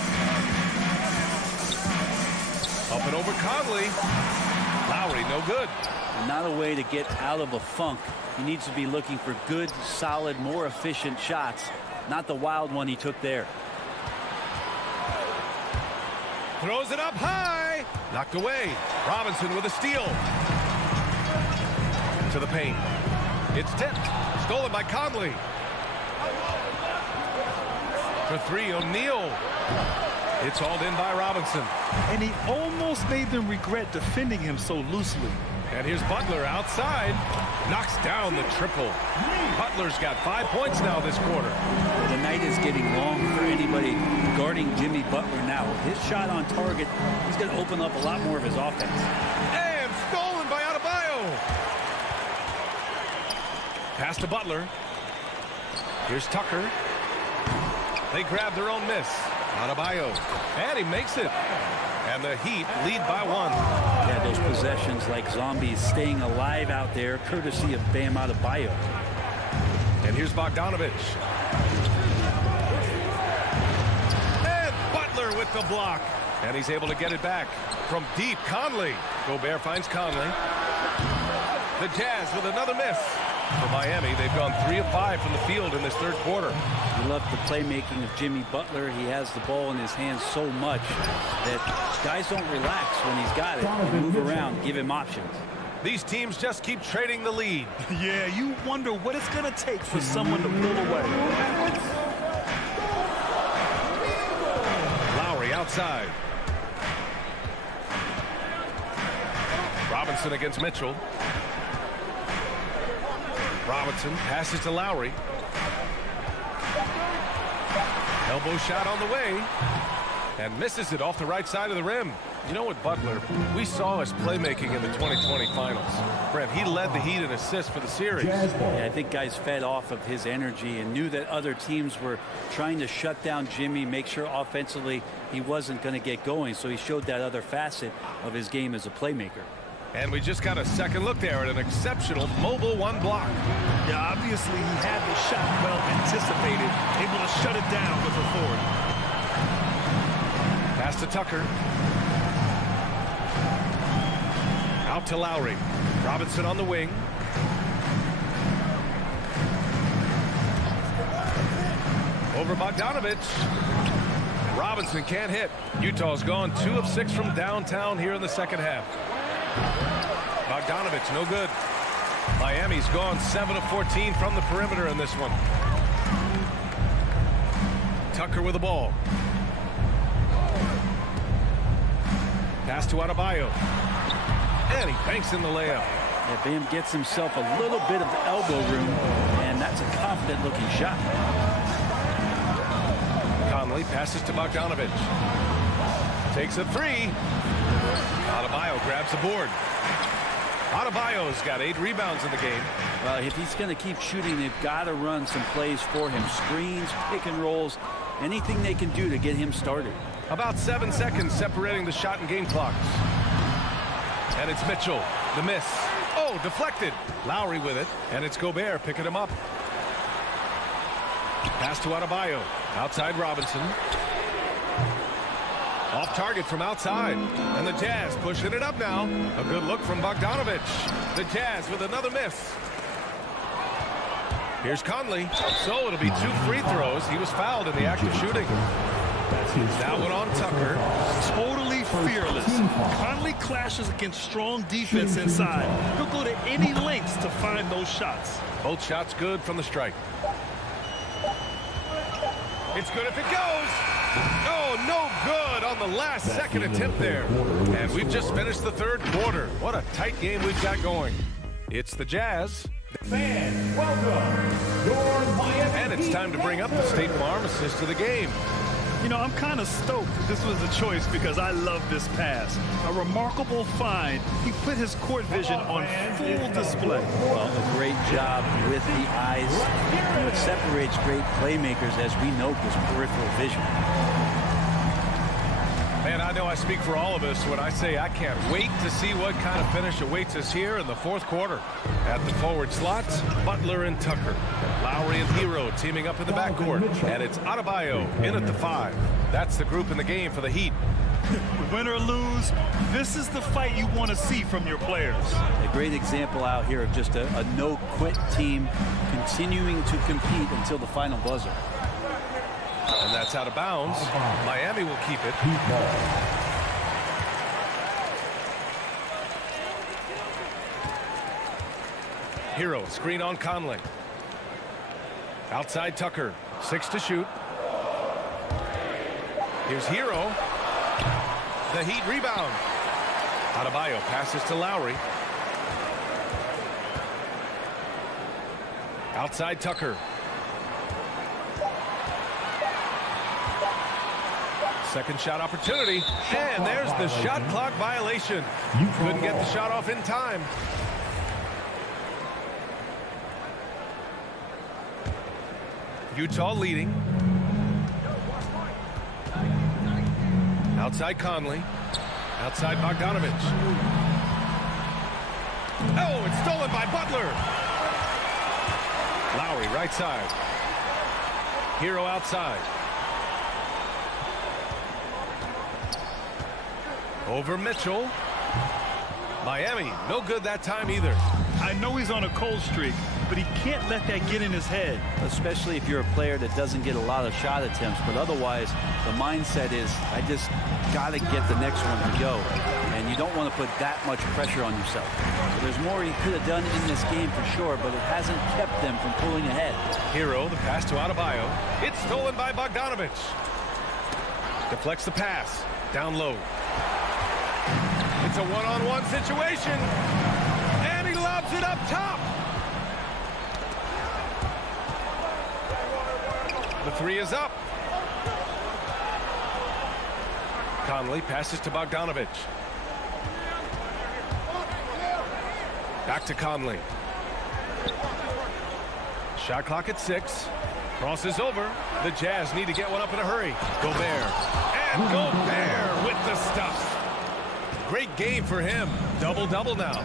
Up and over Conley. Lowry, no good. Not a way to get out of a funk. He needs to be looking for good, solid, more efficient shots, not the wild one he took there. Throws it up high. Knocked away. Robinson with a steal. To the paint. It's tipped. Stolen by Conley. For 3, O'Neal. It's hauled in by Robinson. And he almost made them regret defending him so loosely. And here's Butler outside. Knocks down the triple. Butler's got 5 points now this quarter. The night is getting long for anybody guarding Jimmy Butler now. His shot on target, he's going to open up a lot more of his offense. And stolen by Adebayo. Pass to Butler. Here's Tucker. They grab their own miss. Adebayo. And he makes it. And the Heat lead by 1. Yeah, those possessions like zombies staying alive out there, courtesy of Bam Adebayo. And here's Bogdanovich. And Butler with the block. And he's able to get it back from deep. Conley. Gobert finds Conley. The Jazz with another miss. For Miami, they've gone 3 of 5 from the field in this third quarter. We love the playmaking of Jimmy Butler. He has the ball in his hands so much that guys don't relax when he's got it. They move around, give him options. These teams just keep trading the lead. Yeah, you wonder what it's going to take for someone to pull away. Lowry outside. Robinson against Mitchell. Robinson passes to Lowry. Elbow shot on the way. And misses it off the right side of the rim. You know what, Butler? We saw his playmaking in the 2020 finals. Brent, he led the Heat in assists for the series. Yeah, I think guys fed off of his energy and knew that other teams were trying to shut down Jimmy, make sure offensively he wasn't going to get going. So he showed that other facet of his game as a playmaker. And we just got a second look there at an exceptional mobile one block. Yeah, obviously he had the shot well anticipated, able to shut it down with authority. Pass to Tucker. Out to Lowry. Robinson on the wing. Over Bogdanovich. Robinson can't hit. Utah's gone 2 of 6 from downtown here in the second half. Bogdanovich, no good. Miami's gone 7 of 14 from the perimeter in this one. Tucker with the ball. Pass to Adebayo. And he banks in the layup. Yeah, Bam gets himself a little bit of elbow room, and that's a confident-looking shot. Conley passes to Bogdanovich. Takes a 3. Adebayo grabs the board. Adebayo's got 8 rebounds in the game. Well, if he's going to keep shooting, they've got to run some plays for him. Screens, pick and rolls, anything they can do to get him started. About 7 seconds separating the shot and game clocks. And it's Mitchell. The miss. Oh, deflected. Lowry with it. And it's Gobert picking him up. Pass to Adebayo. Outside Robinson. Off target from outside. And the Jazz pushing it up now. A good look from Bogdanovich. The Jazz with another miss. Here's Conley. So it'll be 2 free throws. He was fouled in the act of shooting. That one on Tucker. Totally fearless. Conley clashes against strong defense inside. He'll go to any lengths to find those shots. Both shots good from the strike. It's good if it goes. Oh, no good on the last second attempt there. And we've just finished the third quarter. What a tight game we've got going. It's the Jazz. Fans, welcome your Miami. And it's time to bring up the State Farm assist of the game. You know, I'm kind of stoked this was a choice because I love this pass. A remarkable find. He put his court vision on full display. Well, a great job with the eyes. And what separates great playmakers, as we note, is peripheral vision. Man, I know I speak for all of us when I say I can't wait to see what kind of finish awaits us here in the fourth quarter. At the forward slots, Butler and Tucker. Lowry and Hero teaming up in the backcourt. And it's Adebayo in at the 5. That's the group in the game for the Heat. Win or lose, this is the fight you want to see from your players. A great example out here of just a no-quit team continuing to compete until the final buzzer. And that's out of bounds. Miami will keep it. Hero, screen on Conley. Outside Tucker, 6 to shoot. Here's Hero. The Heat rebound. Adebayo passes to Lowry. Outside Tucker. Second shot opportunity. And there's the shot clock violation. Couldn't get the shot off in time. Utah leading. Outside Conley. Outside Bogdanovich. Oh, it's stolen by Butler. Lowry right side. Hero outside. Over Mitchell. Miami, no good that time either. I know he's on a cold streak, but he can't let that get in his head. Especially if you're a player that doesn't get a lot of shot attempts, but otherwise the mindset is, I just got to get the next one to go. And you don't want to put that much pressure on yourself. So there's more he could have done in this game for sure, but it hasn't kept them from pulling ahead. Hero, the pass to Adebayo. It's stolen by Bogdanovich. Deflects the pass. Down low. It's a one-on-one situation. And he lobs it up top. The three is up. Conley passes to Bogdanovich. Back to Conley. Shot clock at 6. Crosses over. The Jazz need to get one up in a hurry. Gobert. And Gobert with the stuff. Great game for him. Double-double now.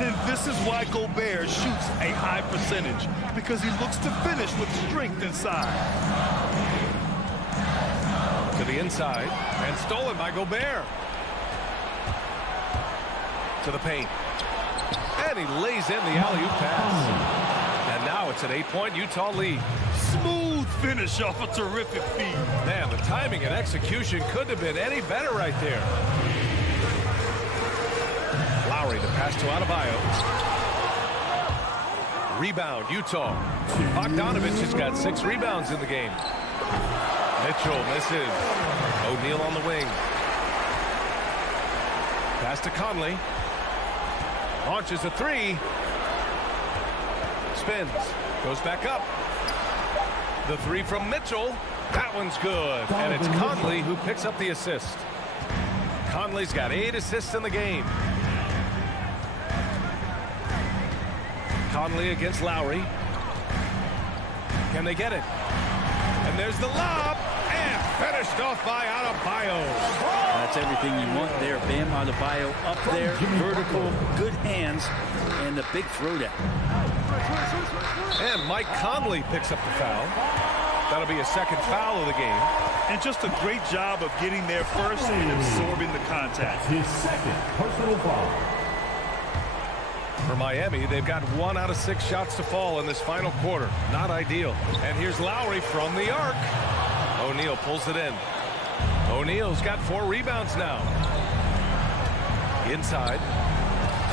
And this is why Gobert shoots a high percentage, because he looks to finish with strength inside. To the inside. And stolen by Gobert. To the paint. And he lays in the alley-oop pass. And now it's an 8-point Utah lead. Smooth finish off a terrific feed. Man, the timing and execution couldn't have been any better right there. Lowry to pass to Adebayo. Rebound, Utah. Bogdanovich has got 6 rebounds in the game. Mitchell misses. O'Neal on the wing. Pass to Conley. Launches a 3. Spins. Goes back up. The 3 from Mitchell. That one's good. And it's Conley who picks up the assist. Conley's got 8 assists in the game. Conley against Lowry. Can they get it? And there's the lob. And finished off by Adebayo. That's everything you want there. Bam Adebayo up there. Vertical, good hands, and a big throwdown. And Mike Conley picks up the foul. That'll be a second foul of the game. And just a great job of getting there first and absorbing the contact. His second personal foul. For Miami, they've got 1 out of 6 shots to fall in this final quarter. Not ideal. And here's Lowry from the arc. O'Neal pulls it in. O'Neal's got 4 rebounds now. Inside.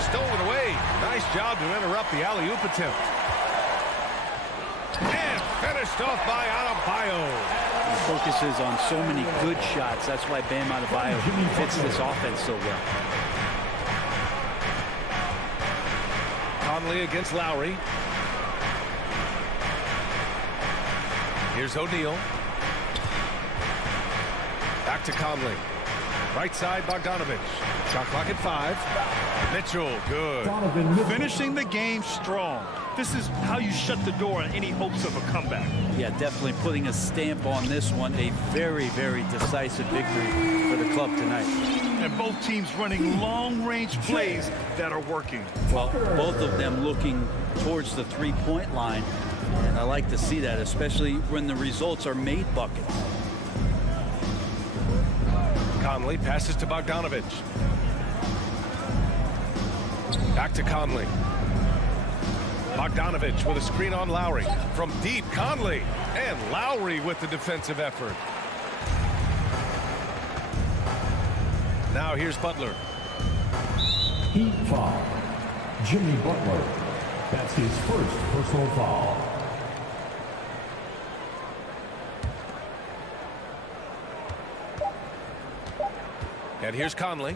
Stolen away. Nice job to interrupt the alley-oop attempt. And finished off by Adebayo. He focuses on so many good shots. That's why Bam Adebayo fits this offense so well. Conley against Lowry. Here's O'Neal. Back to Conley. Right side, Bogdanovich. Shot clock at 5. Mitchell, good. Finishing the game strong. This is how you shut the door on any hopes of a comeback. Yeah, definitely putting a stamp on this one. A very, very decisive victory for the club tonight. And both teams running long-range plays that are working. Well, both of them looking towards the three-point line. And I like to see that, especially when the results are made buckets. Conley passes to Bogdanovich. Back to Conley. Bogdanovich with a screen on Lowry. From deep, Conley. And Lowry with the defensive effort. Now here's Butler. Heat foul. Jimmy Butler. That's his first personal foul. And here's Conley.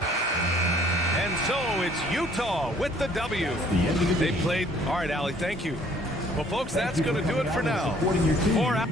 And so it's Utah with the W. They played. All right, Allie, thank you. Well, folks, that's going to do it for now. 4 hours.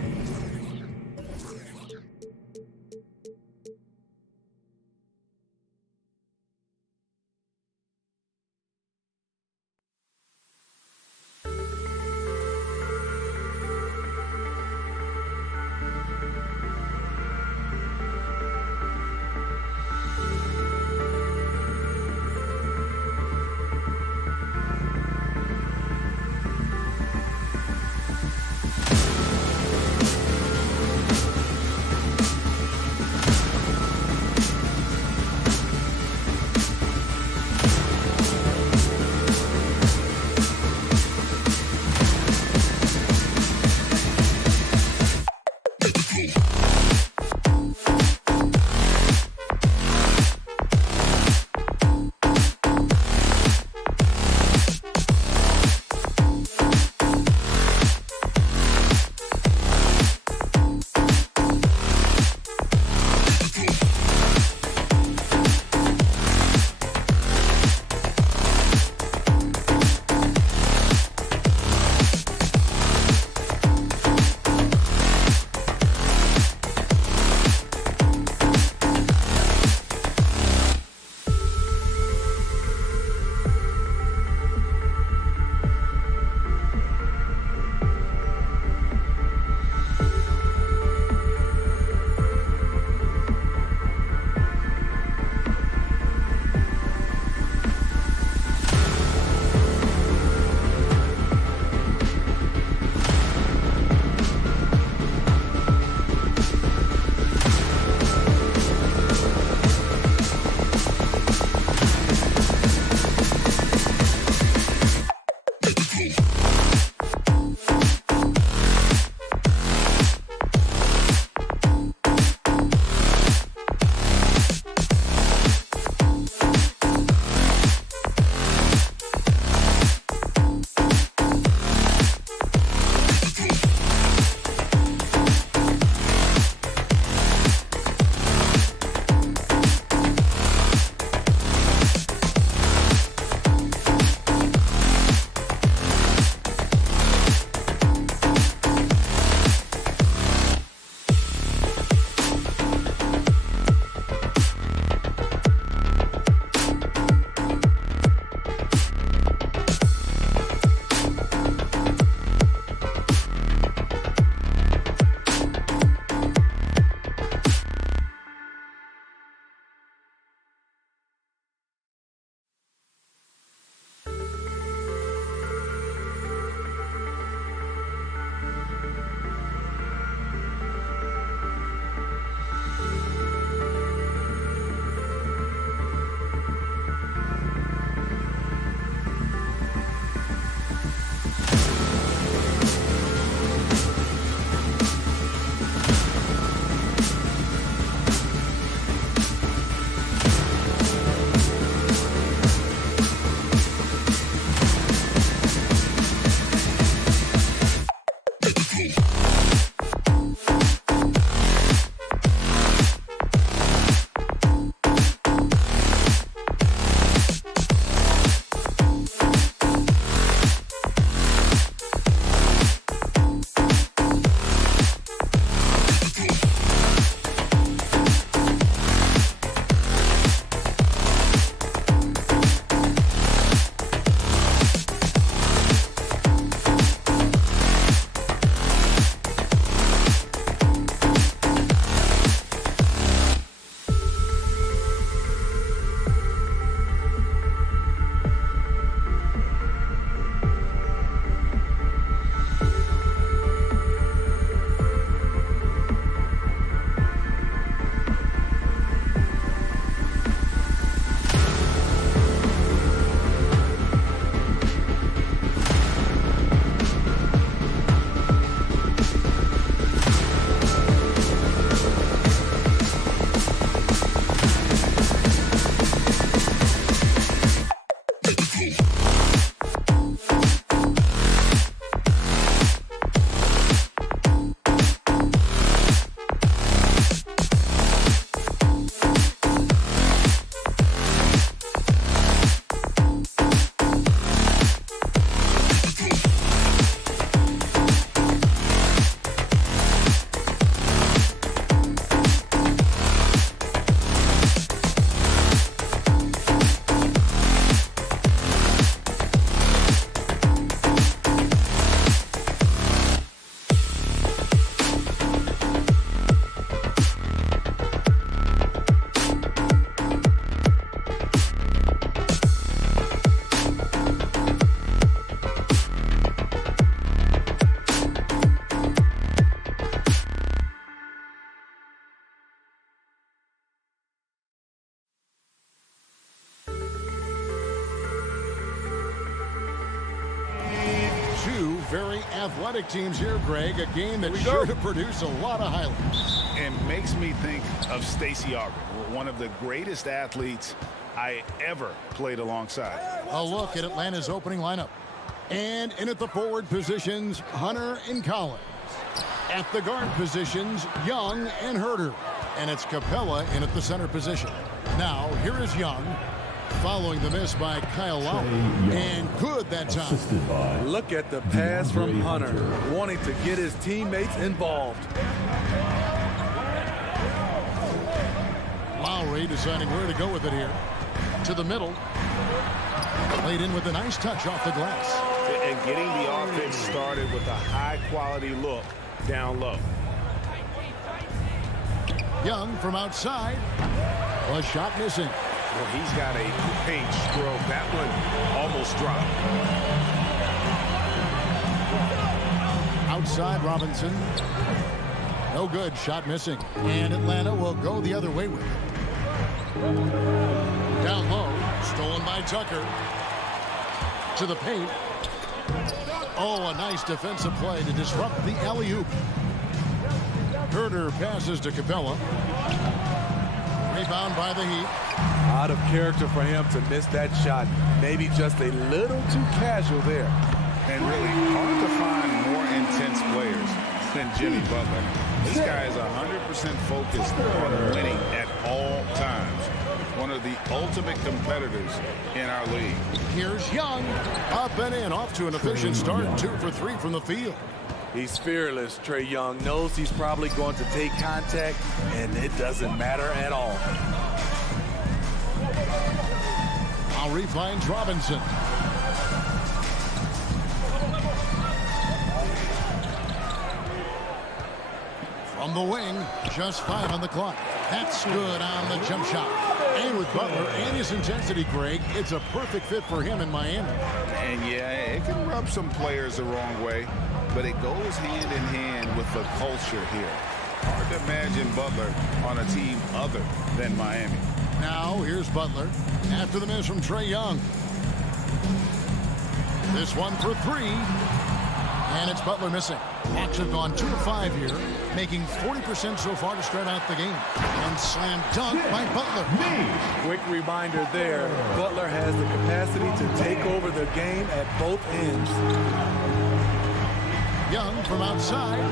athletic teams here, Greg. A game that's sure to produce a lot of highlights. And makes me think of Stacey Augmon, one of the greatest athletes I ever played alongside. A look at Atlanta's opening lineup. And in at the forward positions, Hunter and Collins. At the guard positions, Young and Herter. And it's Capella in at the center position. Now, here is Young, following the miss by Kyle Lowry. And good that time. Look at the pass from Hunter, wanting to get his teammates involved. Lowry deciding where to go with it here. To the middle. Played in with a nice touch off the glass. And getting the offense started with a high-quality look down low. Young from outside. A shot missing. Well, he's got a paint stroke. That one almost dropped. Outside Robinson. No good. Shot missing. And Atlanta will go the other way with it. Down low. Stolen by Tucker. To the paint. Oh, a nice defensive play to disrupt the alley-oop. Herter passes to Capella. Rebound by the Heat. Out of character for him to miss that shot. Maybe just a little too casual there. And really hard to find more intense players than Jimmy Butler. This guy is 100% focused on winning at all times. One of the ultimate competitors in our league. Here's Young. Up and in. Off to an efficient start. 2 for 3 from the field. He's fearless. Trae Young knows he's probably going to take contact, and it doesn't matter at all. Lowry finds Robinson. From the wing, just 5 on the clock. That's good on the jump shot. And with Butler and his intensity, Greg, it's a perfect fit for him in Miami. And yeah, it can rub some players the wrong way, but it goes hand in hand with the culture here. Hard to imagine Butler on a team other than Miami. Now, here's Butler after the miss from Trae Young. This one for 3. And it's Butler missing. Hawks have gone 2 of 5 here, making 40% so far to start out the game. And slam dunk by Butler. Quick reminder there, Butler has the capacity to take over the game at both ends. Young from outside.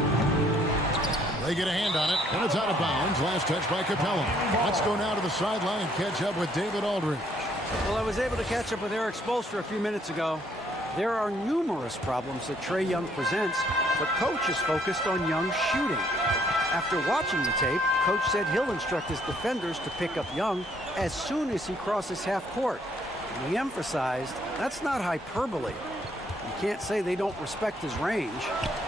They get a hand on it, and it's out of bounds. Last touch by Capella. Let's go now to the sideline and catch up with David Aldridge. Well, I was able to catch up with Eric Spoelstra a few minutes ago. There are numerous problems that Trae Young presents, but Coach is focused on Young's shooting. After watching the tape, Coach said he'll instruct his defenders to pick up Young as soon as he crosses half court. And he emphasized that's not hyperbole. You can't say they don't respect his range.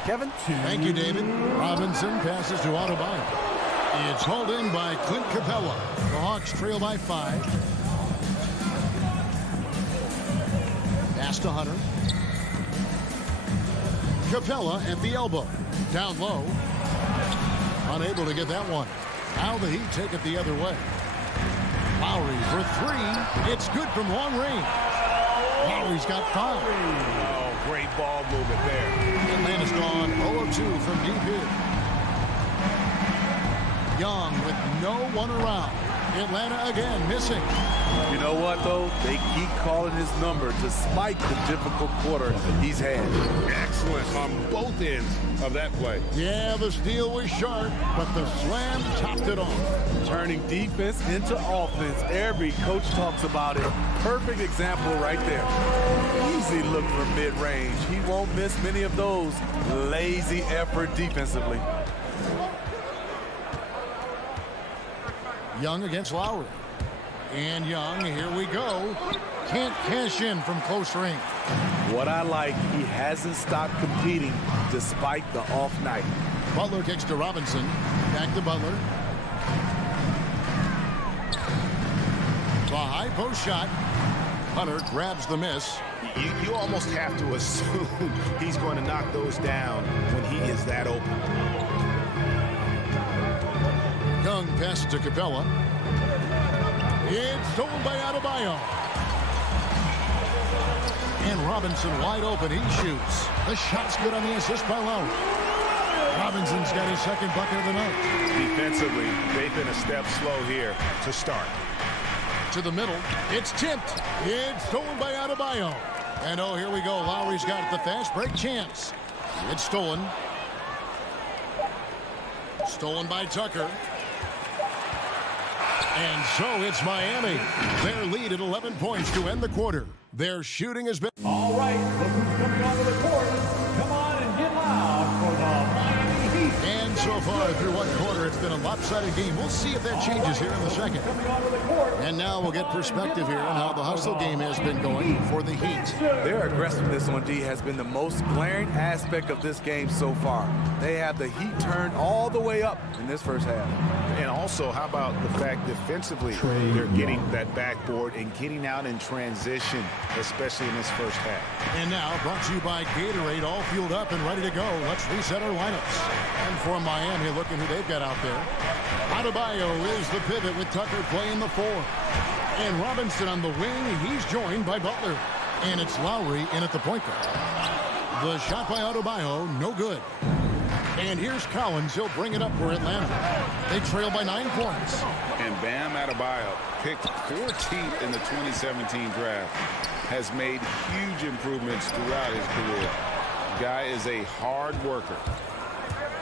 Kevin? Thank you, David. Robinson passes to Adebayo. It's hauled in by Clint Capella. The Hawks trail by 5. Pass to Hunter. Capella at the elbow. Down low. Unable to get that one. Now the Heat take it the other way. Lowry for 3. It's good from long range. Lowry's got 5. Oh, great ball movement there. Atlanta's gone 0 of 2 from deep here. Young with no one around. Atlanta again missing. You know what, though? They keep calling his number despite the difficult quarter he's had. Excellent on both ends of that play. Yeah, the steal was sharp, but the slam topped it off. Turning defense into offense. Every coach talks about it. Perfect example right there. Easy look from mid-range. He won't miss many of those. Lazy effort defensively. Young against Lowry. And Young, here we go. Can't cash in from close range. What I like, he hasn't stopped competing despite the off night. Butler kicks to Robinson. Back to Butler. The high post shot. Hunter grabs the miss. You almost have to assume he's going to knock those down when he is that open. Young passes to Capella. It's stolen by Adebayo. And Robinson wide open. He shoots. The shot's good on the assist by Lowry. Robinson's got his second bucket of the night. Defensively, they've been a step slow here to start. To the middle. It's tipped. It's stolen by Adebayo. And oh, here we go. Lowry's got the fast break chance. It's stolen. Stolen by Tucker. And so it's Miami. Their lead at 11 points to end the quarter. Their shooting has been... All right, look who's coming onto the court. Come on and get loud for the Miami Heat. And so far through one quarter, it's been a lopsided game. We'll see if that changes here in the second. And now we'll get perspective here on how the hustle game has been going for the Heat. Their aggressiveness on D has been the most glaring aspect of this game so far. They have the Heat turned all the way up in this first half. And also, how about the fact defensively, they're getting that backboard and getting out in transition, especially in this first half. And now, brought to you by Gatorade, all fueled up and ready to go. Let's reset our lineups. And for Miami, look at who they've got out there. Adebayo is the pivot with Tucker playing the 4. And Robinson on the wing. He's joined by Butler. And it's Lowry in at the point guard. The shot by Adebayo, no good. And here's Collins. He'll bring it up for Atlanta. They trail by 9 points. And Bam Adebayo, picked 14th in the 2017 draft, has made huge improvements throughout his career. Guy is a hard worker.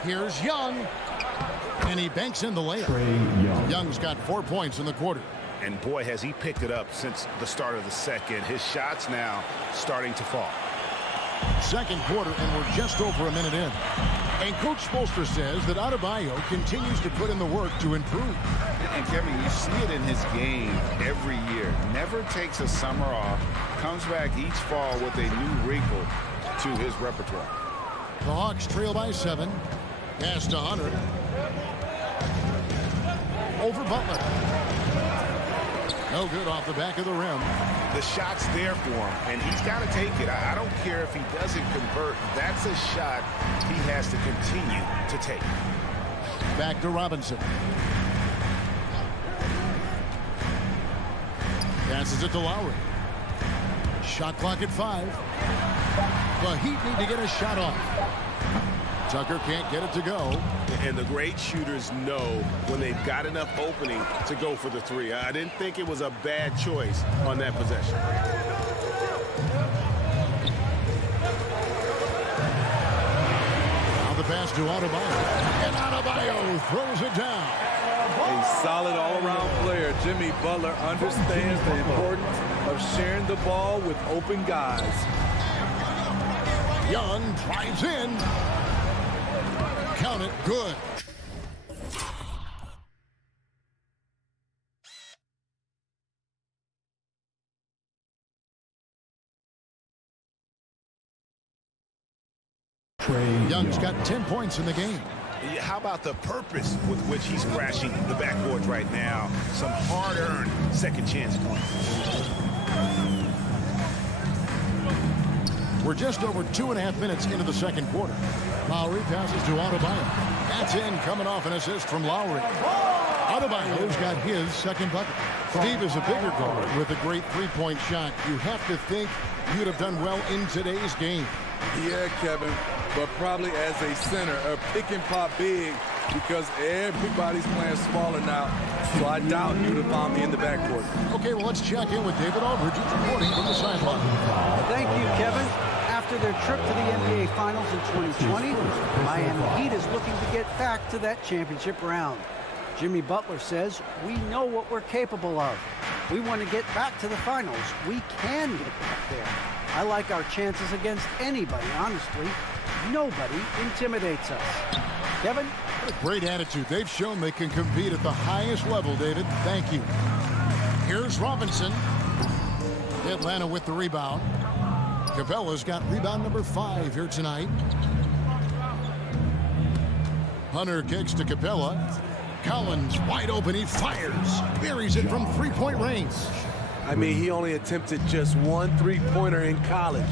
Here's Young. And he banks in the layup. Young's got 4 points in the quarter. And boy, has he picked it up since the start of the second. His shots now starting to fall. Second quarter, and we're just over a minute in. And Coach Spoelstra says that Adebayo continues to put in the work to improve. And Kevin, you see it in his game every year. Never takes a summer off. Comes back each fall with a new wrinkle to his repertoire. The Hawks trail by 7. Pass to Hunter. Over Butler. No good off the back of the rim. The shot's there for him, and he's got to take it. I don't care if he doesn't convert. That's a shot he has to continue to take. Back to Robinson. Passes it to Lowry. Shot clock at 5. The Heat need to get a shot off. Tucker can't get it to go. And the great shooters know when they've got enough opening to go for the 3. I didn't think it was a bad choice on that possession. Now the pass to Adebayo. And Adebayo throws it down. A solid all-around player. Jimmy Butler understands the importance of sharing the ball with open guys. Young drives in. Count it, good. Young's got 10 points in the game. How about the purpose with which he's crashing the backboards right now? Some hard-earned second chance points. We're just over 2.5 minutes into the second quarter. Lowry passes to Adebayo. That's in, coming off an assist from Lowry. Adebayo's got his second bucket. Steve is a bigger guard with a great three-point shot. You have to think you'd have done well in today's game. Yeah, Kevin, but probably as a center, a pick and pop big, because everybody's playing smaller now. So I doubt you'd have found me in the backcourt. Okay, well, let's check in with David Aldridge, who's reporting from the sideline. Thank you, Kevin. After their trip to the NBA Finals in 2020, Miami Heat is looking to get back to that championship round. Jimmy Butler says, we know what we're capable of. We want to get back to the finals. We can get back there. I like our chances against anybody, honestly. Nobody intimidates us. Kevin? What a great attitude. They've shown they can compete at the highest level, David. Thank you. Here's Robinson. Atlanta with the rebound. Capella's got rebound number 5 here tonight. Hunter kicks to Capella. Collins wide open. He fires. Buries it from three-point range. I mean, he only attempted just one three-pointer in college.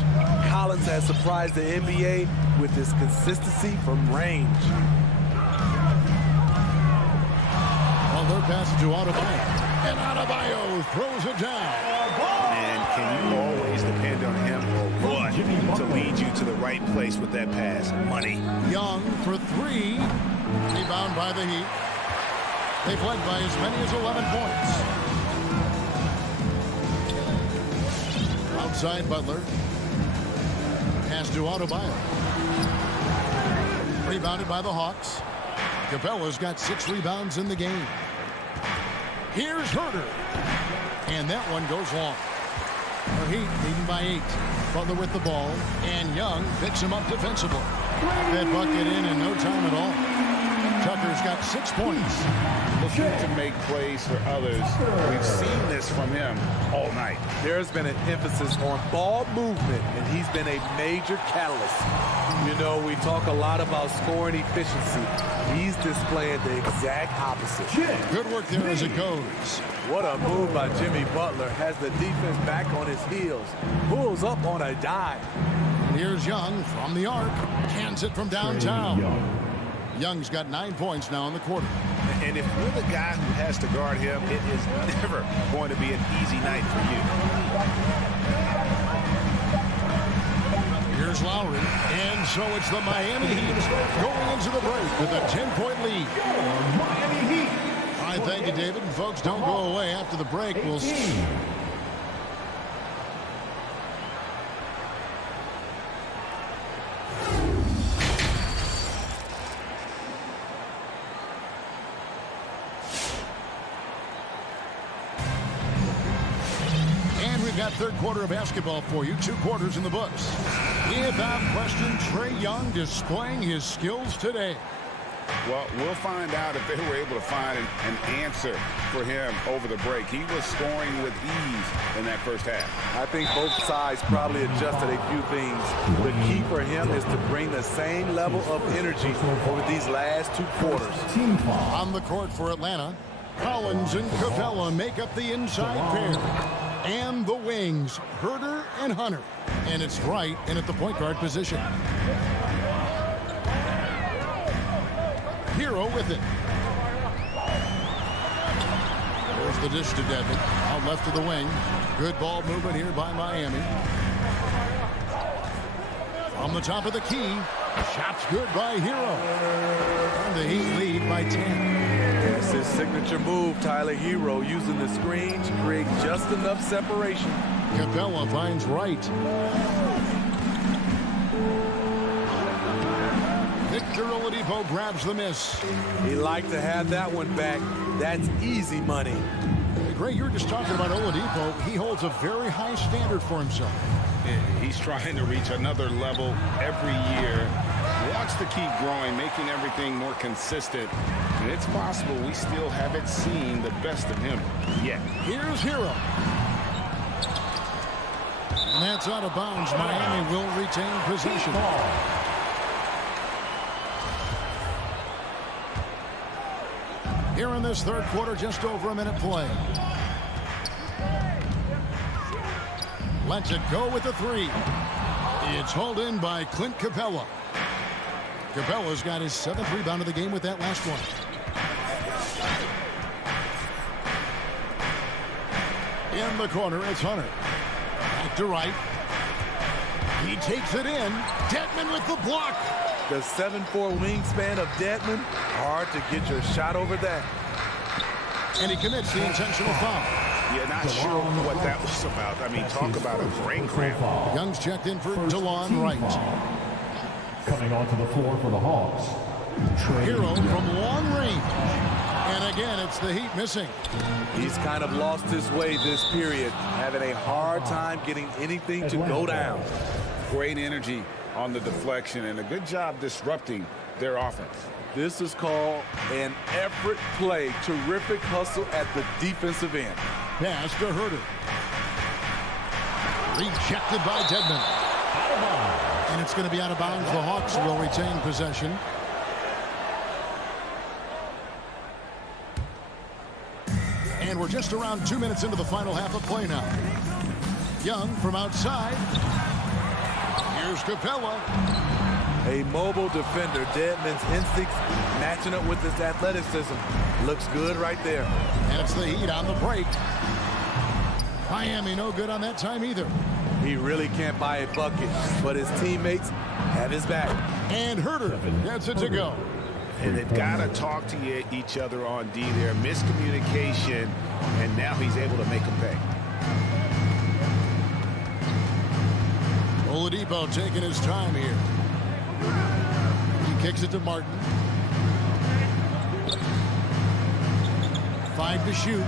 Collins has surprised the NBA with his consistency from range. Well, they're pass to Adebayo. And Adebayo throws it down. And can you always depend on him or what to lead you to the right place with that pass? Money. Young for three. Rebound by the Heat. They've led by as many as 11 points. Outside Butler. Pass to Adebayo. Rebounded by the Hawks. Capella's got 6 rebounds in the game. Here's Herter. And that one goes long. The Heat leading by 8. Butler with the ball. And Young picks him up defensively. That bucket in no time at all. Tucker's got 6 points. Looking to make plays for others. We've seen this from him all night. There's been an emphasis on ball movement, and he's been a major catalyst. You know, we talk a lot about scoring efficiency. He's displaying the exact opposite. Good work there as it goes. What a move by Jimmy Butler. Has the defense back on his heels. Pulls up on a dime. And here's Young from the arc. Cans it from downtown. Young's got 9 points now in the quarter. And if you're the guy who has to guard him, it is never going to be an easy night for you. Here's Lowry. And so it's the Miami Heat going into the break with a 10-point lead. Miami Heat. All right, thank you, David. And folks, don't go away after the break. We'll see. Got third quarter of basketball for you. 2 quarters in the books. Without question, Trae Young displaying his skills today. Well, we'll find out if they were able to find an answer for him over the break. He was scoring with ease in that first half. I think both sides probably adjusted a few things. The key for him is to bring the same level of energy over these last 2 quarters. On the court for Atlanta, Collins and Capella make up the inside pair. And the wings, Herter and Hunter. And it's Wright in at the point guard position. Hero with it. There's the dish to Devin. Out left of the wing. Good ball movement here by Miami. From the top of the key. Shot's good by Hero. And the Heat lead by 10. That's his signature move, Tyler. Hero using the screen to create just enough separation. Capella finds Wright. Victor Oladipo grabs the miss. He liked to have that one back. That's easy money. Gray, you were just talking about Oladipo. He holds a very high standard for himself. He's trying to reach another level every year. Wants to keep growing, making everything more consistent. And it's possible we still haven't seen the best of him yet. Here's Hero. And that's out of bounds. Miami will retain possession. Here in this third quarter, just over a minute play. Lets it go with a 3. It's hauled in by Clint Capella. Capella's got his 7th rebound of the game with that last one. In the corner, it's Hunter. Back to Wright. He takes it in. Dedmon with the block. The 7'4" wingspan of Dedmon. Hard to get your shot over that. And he commits the intentional foul. Yeah, not sure what that was about. I mean, talk about a brain cramp. Young's checked in for DeLon Wright. Coming onto the floor for the Hawks. Hero from long range. And again, it's the Heat missing. He's kind of lost his way this period, having a hard time getting anything to go down. Great energy on the deflection and a good job disrupting their offense. This is called an effort play. Terrific hustle at the defensive end. Pass to Herter. Rejected by Dedmon. And it's going to be out of bounds. The Hawks will retain possession. And we're just around 2 minutes into the final half of play now. Young from outside. Here's Capella. A mobile defender. Dedmon's instincts matching up with his athleticism. Looks good right there. And it's the Heat on the break. Miami no good on that time either. He really can't buy a bucket, but his teammates have his back. And Herter gets it to go. And they've got to talk to each other on D there. Miscommunication, and now he's able to make them pay. Oladipo taking his time here. He kicks it to Martin. 5 to shoot.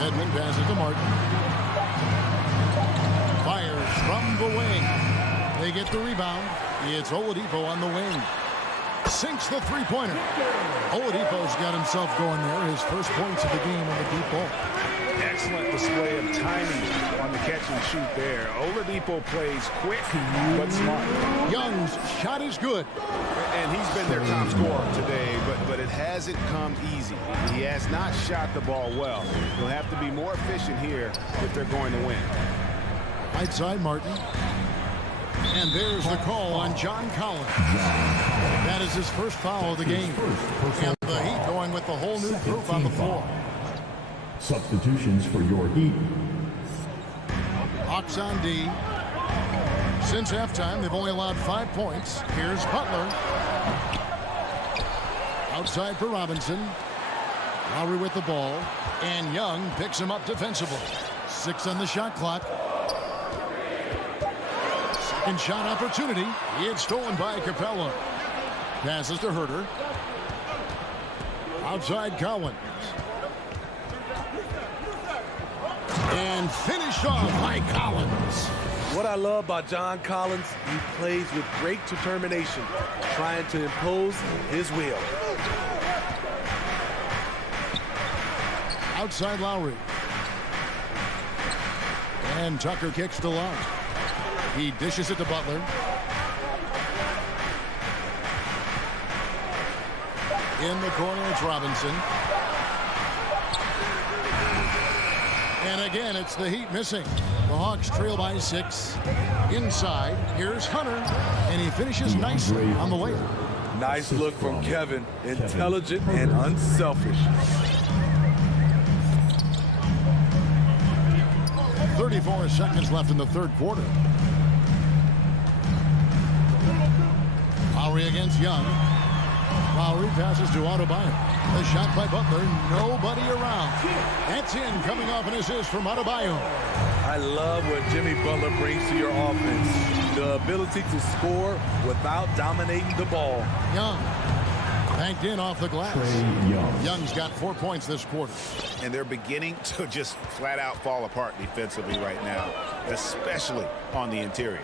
Edmond passes to Martin. Fires from the wing. They get the rebound. It's Oladipo on the wing. Sinks the three-pointer. Oladipo's got himself going there. His first points of the game on the deep ball. Excellent display of timing on the catch and shoot there. Oladipo plays quick but smart. Young's shot is good. And he's been their top scorer today, but it hasn't come easy. He has not shot the ball well. He'll have to be more efficient here if they're going to win. Right side, Martin. And there's the call on John Collins. That is his first foul of the game. And the Heat going with the whole new group on the floor. Substitutions for your Heat. Hawks on D. Since halftime, they've only allowed 5 points. Here's Butler. Outside for Robinson. Lowry with the ball. And Young picks him up defensively. 6 on the shot clock. Second shot opportunity. It's stolen by Capella. Passes to Herter. Outside Collins. And finished off by Collins. What I love about John Collins, he plays with great determination, trying to impose his will. Outside Lowry. And Tucker kicks to Love. He dishes it to Butler. In the corner, it's Robinson. And again, it's the Heat missing. The Hawks trail by 6. Inside, here's Hunter, and he finishes nicely on the layup. Nice look from Kevin. Intelligent and unselfish. 34 seconds left in the third quarter. Lowry against Young. Lowry passes to Adebayo. The shot by Butler, nobody around. That's in, coming off an assist from Adebayo. I love what Jimmy Butler brings to your offense. The ability to score without dominating the ball. Young banked in off the glass. Young's got 4 points this quarter. And they're beginning to just flat out fall apart defensively right now, especially on the interior.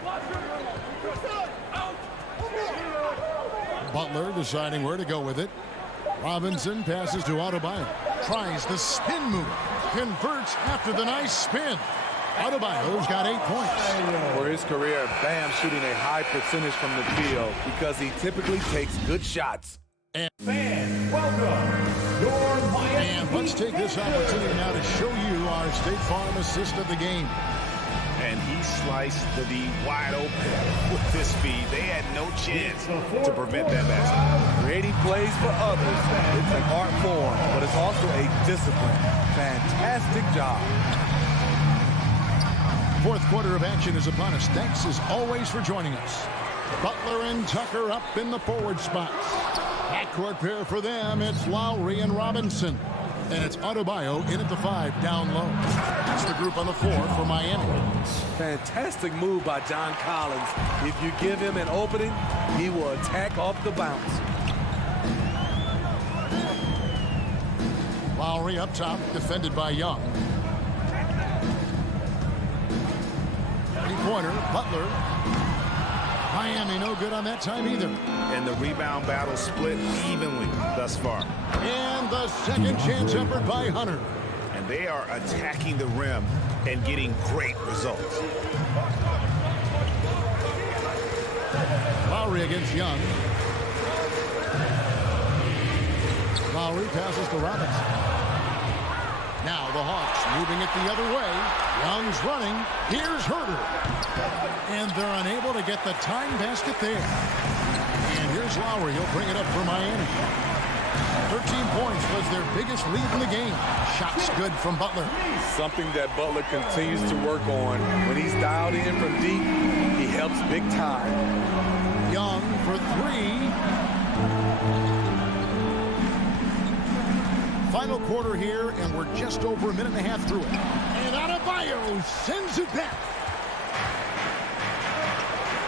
Butler deciding where to go with it. Robinson passes to Adebayo. Tries the spin move. Converts after the nice spin. Adebayo's got 8 points. For his career, Bam shooting a high percentage from the field because he typically takes good shots. And welcome your Miami. And let's take this opportunity now to show you our State Farm assist of the game. And he sliced the D wide open with this feed. They had no chance to prevent that basket. Creating plays for others. It's an art form, but it's also a discipline. Fantastic job. Fourth quarter of action is upon us. Thanks as always for joining us. Butler and Tucker up in the forward spots. Backcourt pair for them. It's Lowry and Robinson. And it's Adebayo in at the 5, down low. That's the group on the floor for Miami. Fantastic move by John Collins. If you give him an opening, he will attack off the bounce. Lowry up top, defended by Young. 3-pointer, Butler. Miami no good on that time either. And the rebound battle split evenly thus far. And the second chance effort by Hunter. And they are attacking the rim and getting great results. Lowry against Young. Lowry passes to Robinson. Now the Hawks moving it the other way. Young's running. Here's Herter. And they're unable to get the tying basket there. And here's Lowry. He'll bring it up for Miami. 13 points was their biggest lead in the game. Shots good from Butler. Something that Butler continues to work on. When he's dialed in from deep, he helps big time. Young for three. Final quarter here, and we're just over a minute and a half through it. And Adebayo sends it back.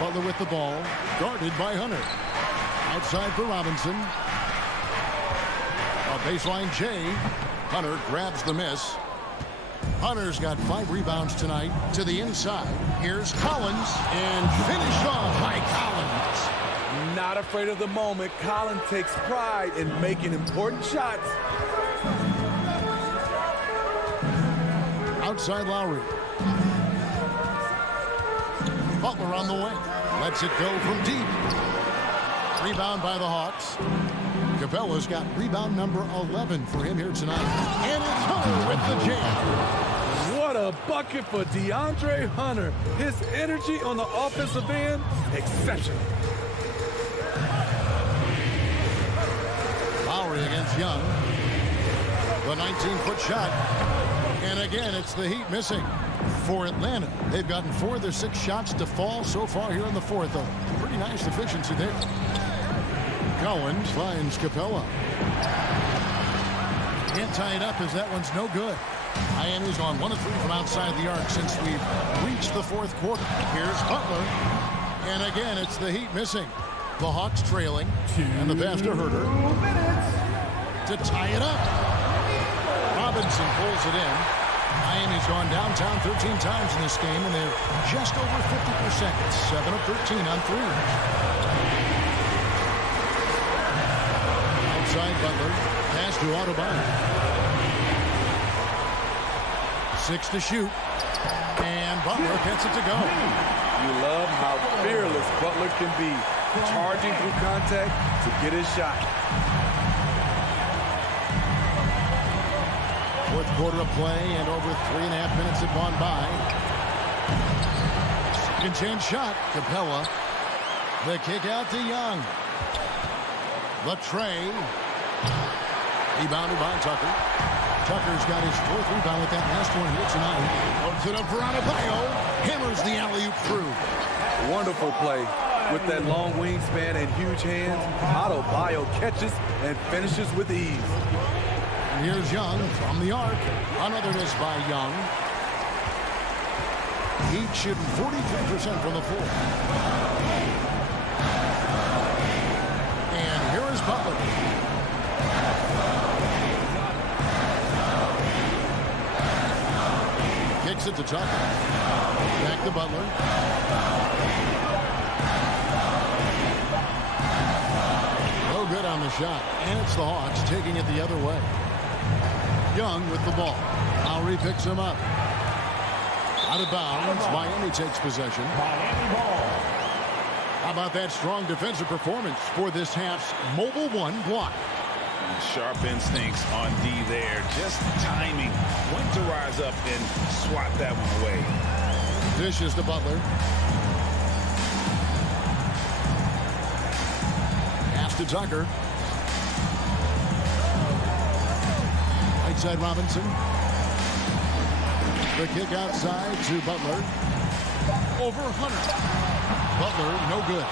Butler with the ball, guarded by Hunter. Outside for Robinson. A baseline J. Hunter grabs the miss. Hunter's got 5 rebounds tonight. To the inside. Here's Collins. And finished off by Collins. Not afraid of the moment. Collins takes pride in making important shots. Outside Lowry. Butler on the wing. Lets it go from deep. Rebound by the Hawks. Capella's got rebound number 11 for him here tonight. And it's Hunter with the jam. What a bucket for DeAndre Hunter. His energy on the offensive end, exceptional. Lowry against Young. The 19-foot shot. And again, it's the Heat missing. For Atlanta, they've gotten 4 of their 6 shots to fall so far here in the fourth. A pretty nice efficiency there. Collins finds Capella. Can't tie it up as that one's no good. Miami's on 1 of 3 from outside the arc since we've reached the fourth quarter. Here's Butler. And again, it's the Heat missing. The Hawks trailing. And the pass to Herter. To tie it up. Robinson pulls it in. Miami's gone downtown 13 times in this game, and they're just over 50%. 7 of 13 on threes. Outside Butler. Pass to Adebayo. 6 to shoot. And Butler gets it to go. You love how fearless Butler can be. Charging through contact to get his shot. Fourth quarter of play, and over 3.5 minutes have gone by. Second chance shot. Capella. The kick out to Young. The tray. Rebounded by Tucker. Tucker's got his 4th rebound with that last one here tonight. Puts it up for Adebayo. Hammers the alley-oop through. Wonderful play. With that long wingspan and huge hands, Adebayo catches and finishes with ease. And here's Young from the arc. Another miss by Young. Heat shooting 43% from the floor. And here is Butler. Kicks it to Tucker. Back to Butler. No good on the shot. And it's the Hawks taking it the other way. Young with the ball. Lowry picks him up. Out of bounds. Miami takes possession. How about that strong defensive performance for this half's mobile 1 block? Sharp instincts on D there. Just timing. When to rise up and swat that one away. Dishes to Butler. Pass to Tucker. Right side Robinson. The kick outside to Butler. Over Hunter. Butler, no good.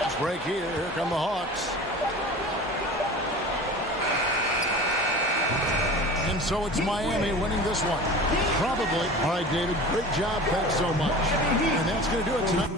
Let's break here. Here come the Hawks. And so it's Miami winning this one. Probably. All right, David, great job. Thanks so much. And that's going to do it tonight.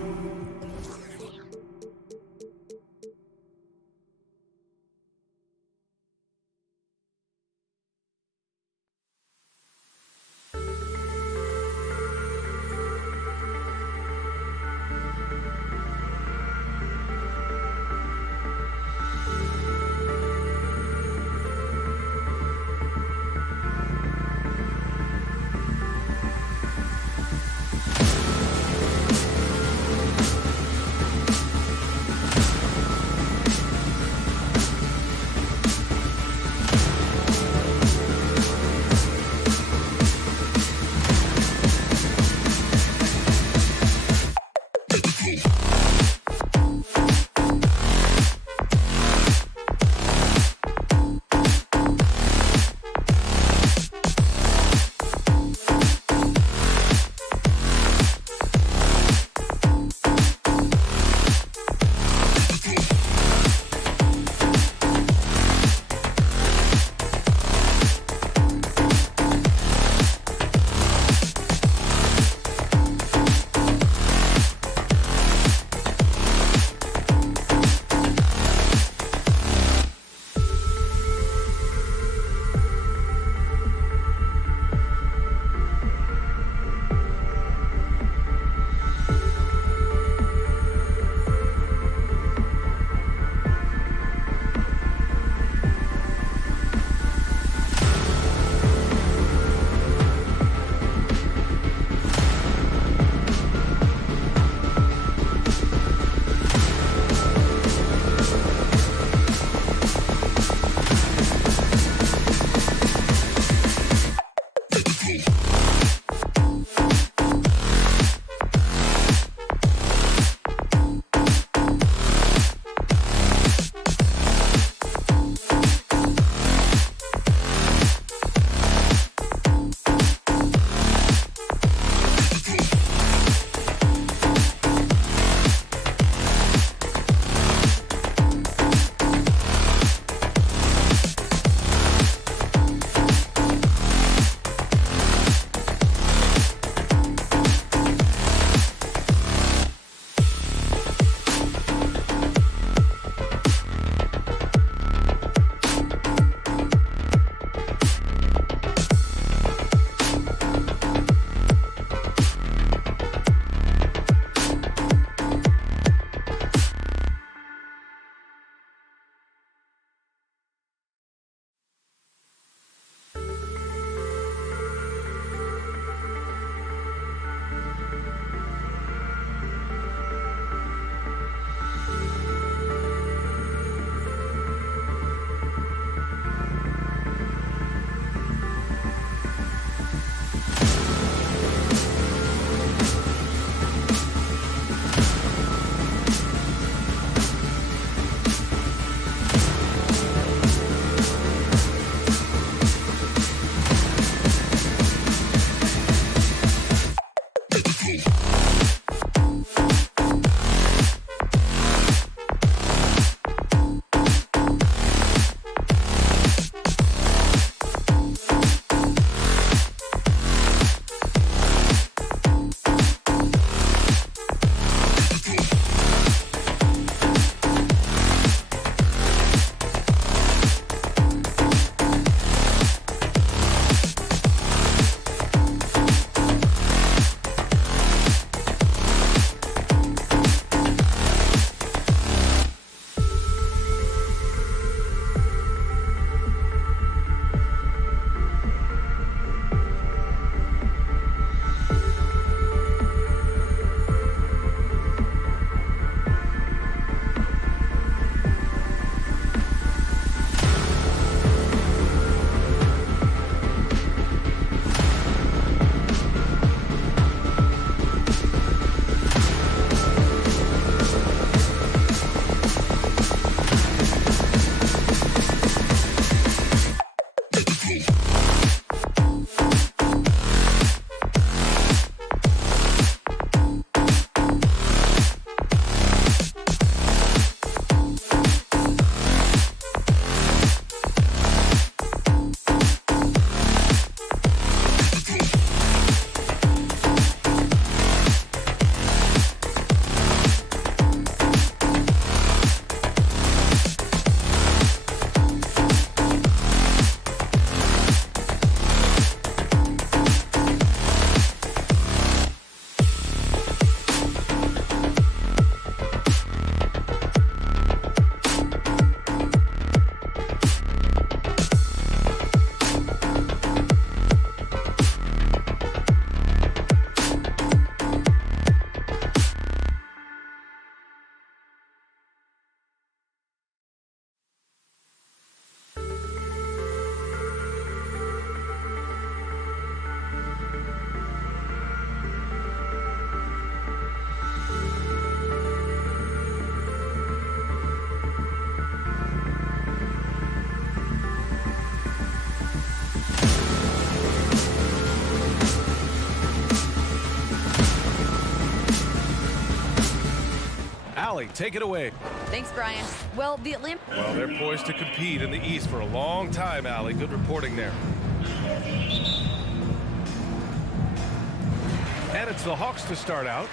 Allie, take it away. Thanks, Brian. Well, the Atlanta... Well, they're poised to compete in the East for a long time, Allie. Good reporting there. And it's the Hawks to start out.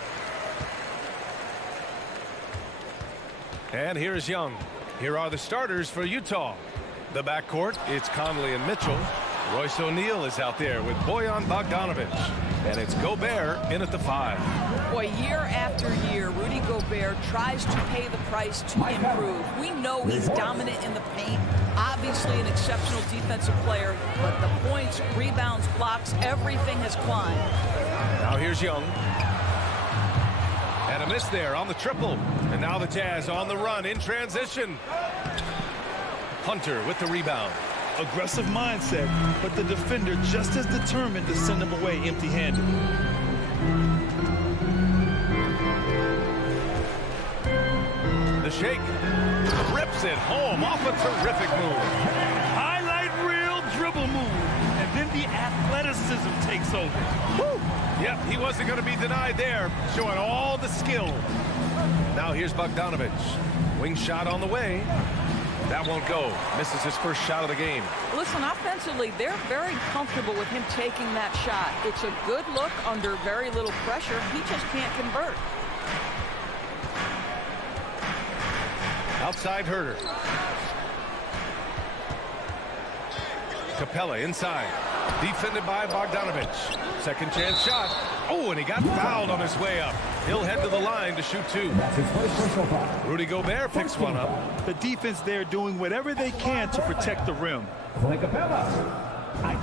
And here's Young. Here are the starters for Utah. The backcourt, it's Conley and Mitchell. Royce O'Neal is out there with Bojan Bogdanovic. And it's Gobert in at the 5. Boy, year after year, Rudy Gobert tries to pay the price to improve. We know he's dominant in the paint, obviously an exceptional defensive player, but the points, rebounds, blocks, everything has climbed. Now here's Young. And a miss there on the triple. And now the Jazz on the run in transition. Hunter with the rebound. Aggressive mindset, but the defender just as determined to send him away empty-handed. The shake. Rips it home off a terrific move. Highlight reel dribble move. And then the athleticism takes over. Woo! Yep, he wasn't going to be denied there. Showing all the skill. Now here's Bogdanovic. Wing shot on the way. That won't go. Misses his first shot of the game. Listen, offensively, they're very comfortable with him taking that shot. It's a good look under very little pressure. He just can't convert. Outside Herter. Capella inside. Defended by Bogdanovic. Second chance shot. Oh, and he got fouled on his way up. He'll head to the line to shoot 2. Rudy Gobert picks one up. The defense there doing whatever they can to protect the rim. I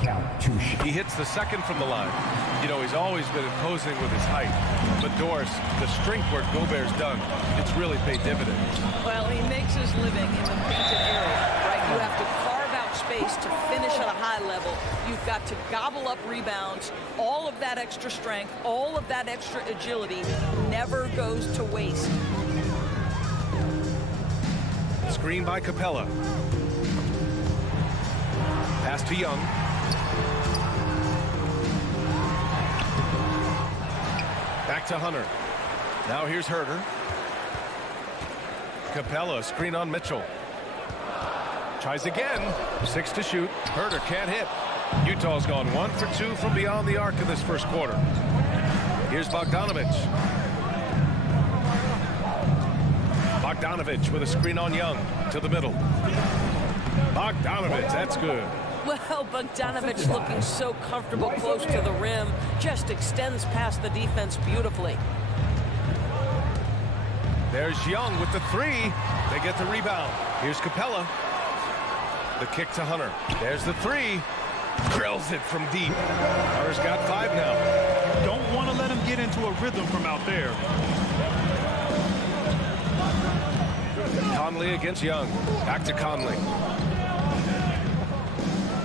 count 2 shots. He hits the second from the line. You know, he's always been imposing with his height. But Doris, the strength work Gobert's done, it's really paid dividends. Well, he makes his living in the painted area, right? You have to carve out space to finish at a high level. You've got to gobble up rebounds. All of that extra strength, all of that extra agility never goes to waste. Screen by Capella. Pass to Young. Back to Hunter. Now here's Herter. Capella, screen on Mitchell. Tries again. 6 to shoot. Herter can't hit. Utah's gone 1 for 2 from beyond the arc in this first quarter. Here's Bogdanovic. Bogdanovic with a screen on Young to the middle. Bogdanovic, that's good. Well, Bogdanovic looking so comfortable close to the rim, just extends past the defense beautifully. There's Young with the 3. They get the rebound. Here's Capella. The kick to Hunter. There's the 3. Drills it from deep. Hunter's got 5 now. Don't want to let him get into a rhythm from out there. Conley against Young. Back to Conley.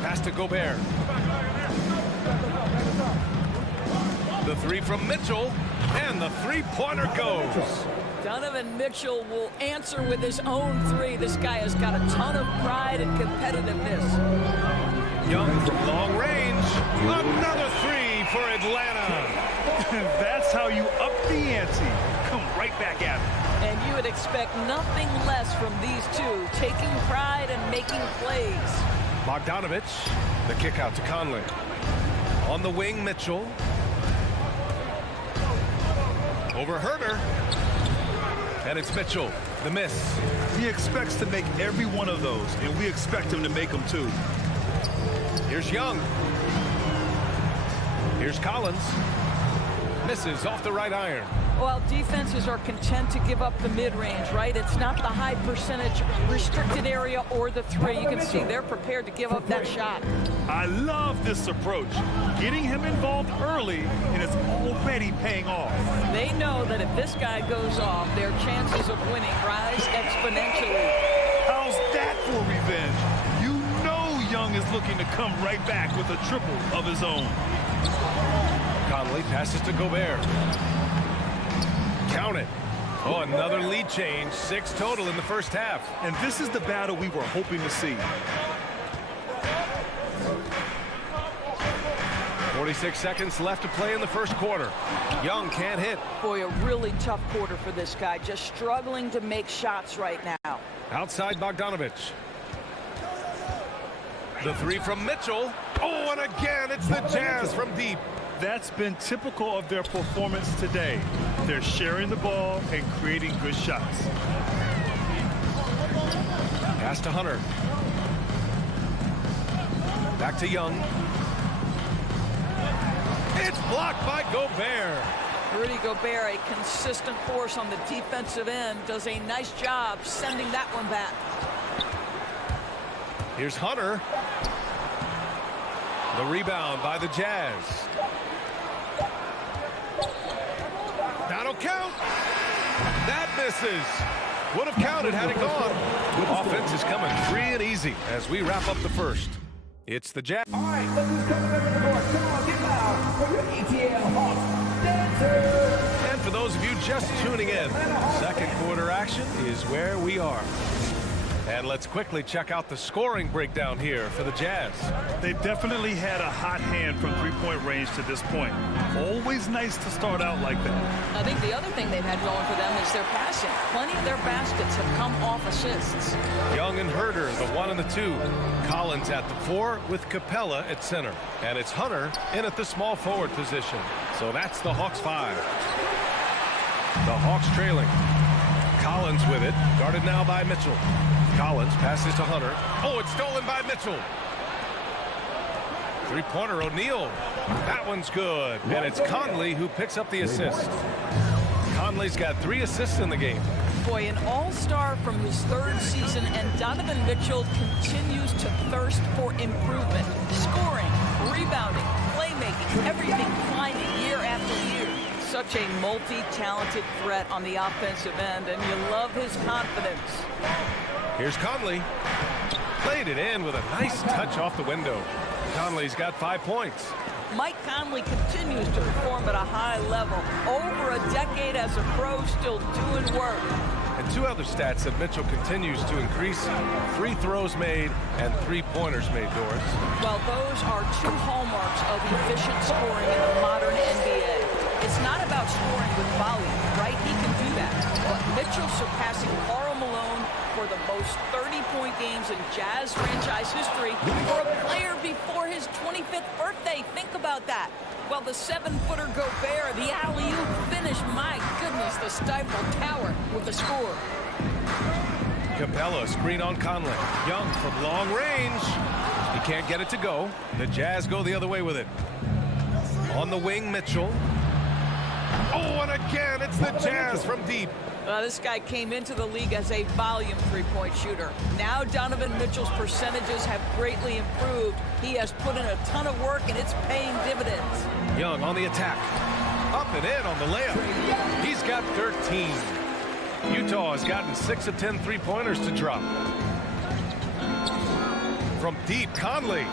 Pass to Gobert. The 3 from Mitchell. And the 3-pointer goes. Donovan Mitchell will answer with his own 3. This guy has got a ton of pride and competitiveness. Young from long range. Another 3 for Atlanta. That's how you up the ante. Come right back at it. And you would expect nothing less from these two, taking pride and making plays. Bogdanovic, the kick out to Conley. On the wing, Mitchell. Over Herter. And it's Mitchell, the miss. He expects to make every one of those, and we expect him to make them too. Here's Young. Here's Collins. Misses off the right iron. Well, defenses are content to give up the mid-range, right? It's not the high percentage restricted area or the 3. You can see they're prepared to give up that shot. I love this approach. Getting him involved early, and it's already paying off. They know that if this guy goes off, their chances of winning rise exponentially. How's that for revenge? You know Young is looking to come right back with a triple of his own. Conley passes to Gobert. Count it. Oh, another lead change. 6 total in the first half. And this is the battle we were hoping to see. 46 seconds left to play in the first quarter. Young can't hit. Boy, a really tough quarter for this guy. Just struggling to make shots right now. Outside Bogdanovich. The three from Mitchell. Oh, and again, it's the Jazz from deep. That's been typical of their performance today. They're sharing the ball and creating good shots. Pass to Hunter. Back to Young. It's blocked by Gobert. Rudy Gobert, a consistent force on the defensive end, does a nice job sending that one back. Here's Hunter. The rebound by the Jazz. That'll count. That misses. Would have counted had it gone. Offense is coming free and easy as we wrap up the first. It's the Jazz. All right, look who's coming up to the court. Come on, get loud for your ATL Hawks dancers. And for those of you just tuning in, second quarter action is where we are. And let's quickly check out the scoring breakdown here for the Jazz. They've definitely had a hot hand from three-point range to this point. Always nice to start out like that. I think the other thing they've had going for them is their passing. Plenty of their baskets have come off assists. Young and Herter, the 1 and the 2. Collins at the 4 with Capella at center. And it's Hunter in at the small forward position. So that's the Hawks 5. The Hawks trailing. Collins with it, guarded now by Mitchell. Collins passes to Hunter. Oh, it's stolen by Mitchell. Three-pointer, O'Neal. That one's good. And it's Conley who picks up the assist. Conley's got 3 assists in the game. Boy, an all-star from his 3rd season, and Donovan Mitchell continues to thirst for improvement. Scoring, rebounding, playmaking, everything climbing year after year. Such a multi-talented threat on the offensive end, and you love his confidence. Here's Conley. Played it in with a nice touch off the window. Conley's got 5 points. Mike Conley continues to perform at a high level. Over a decade as a pro, still doing work. And 2 other stats that Mitchell continues to increase: free throws made and 3-pointers made, Doris. Well, those are 2 hallmarks of efficient scoring in the modern NBA. It's not about scoring with volume, right? He can do that. But Mitchell surpassing Karl Malone for the most 30-point games in Jazz franchise history for a player before his 25th birthday. Think about that. Well, the 7-footer Gobert, the alley-oop finish, my goodness, the Stifle Tower with the score. Capella, screen on Conley. Young from long range. He can't get it to go. The Jazz go the other way with it. On the wing, Mitchell. Oh, and again, it's the Jazz from deep. This guy came into the league as a volume three-point shooter. Now Donovan Mitchell's percentages have greatly improved. He has put in a ton of work, and it's paying dividends. Young on the attack. Up and in on the layup. He's got 13. Utah has gotten 6 of 10 three-pointers to drop. From deep, Conley.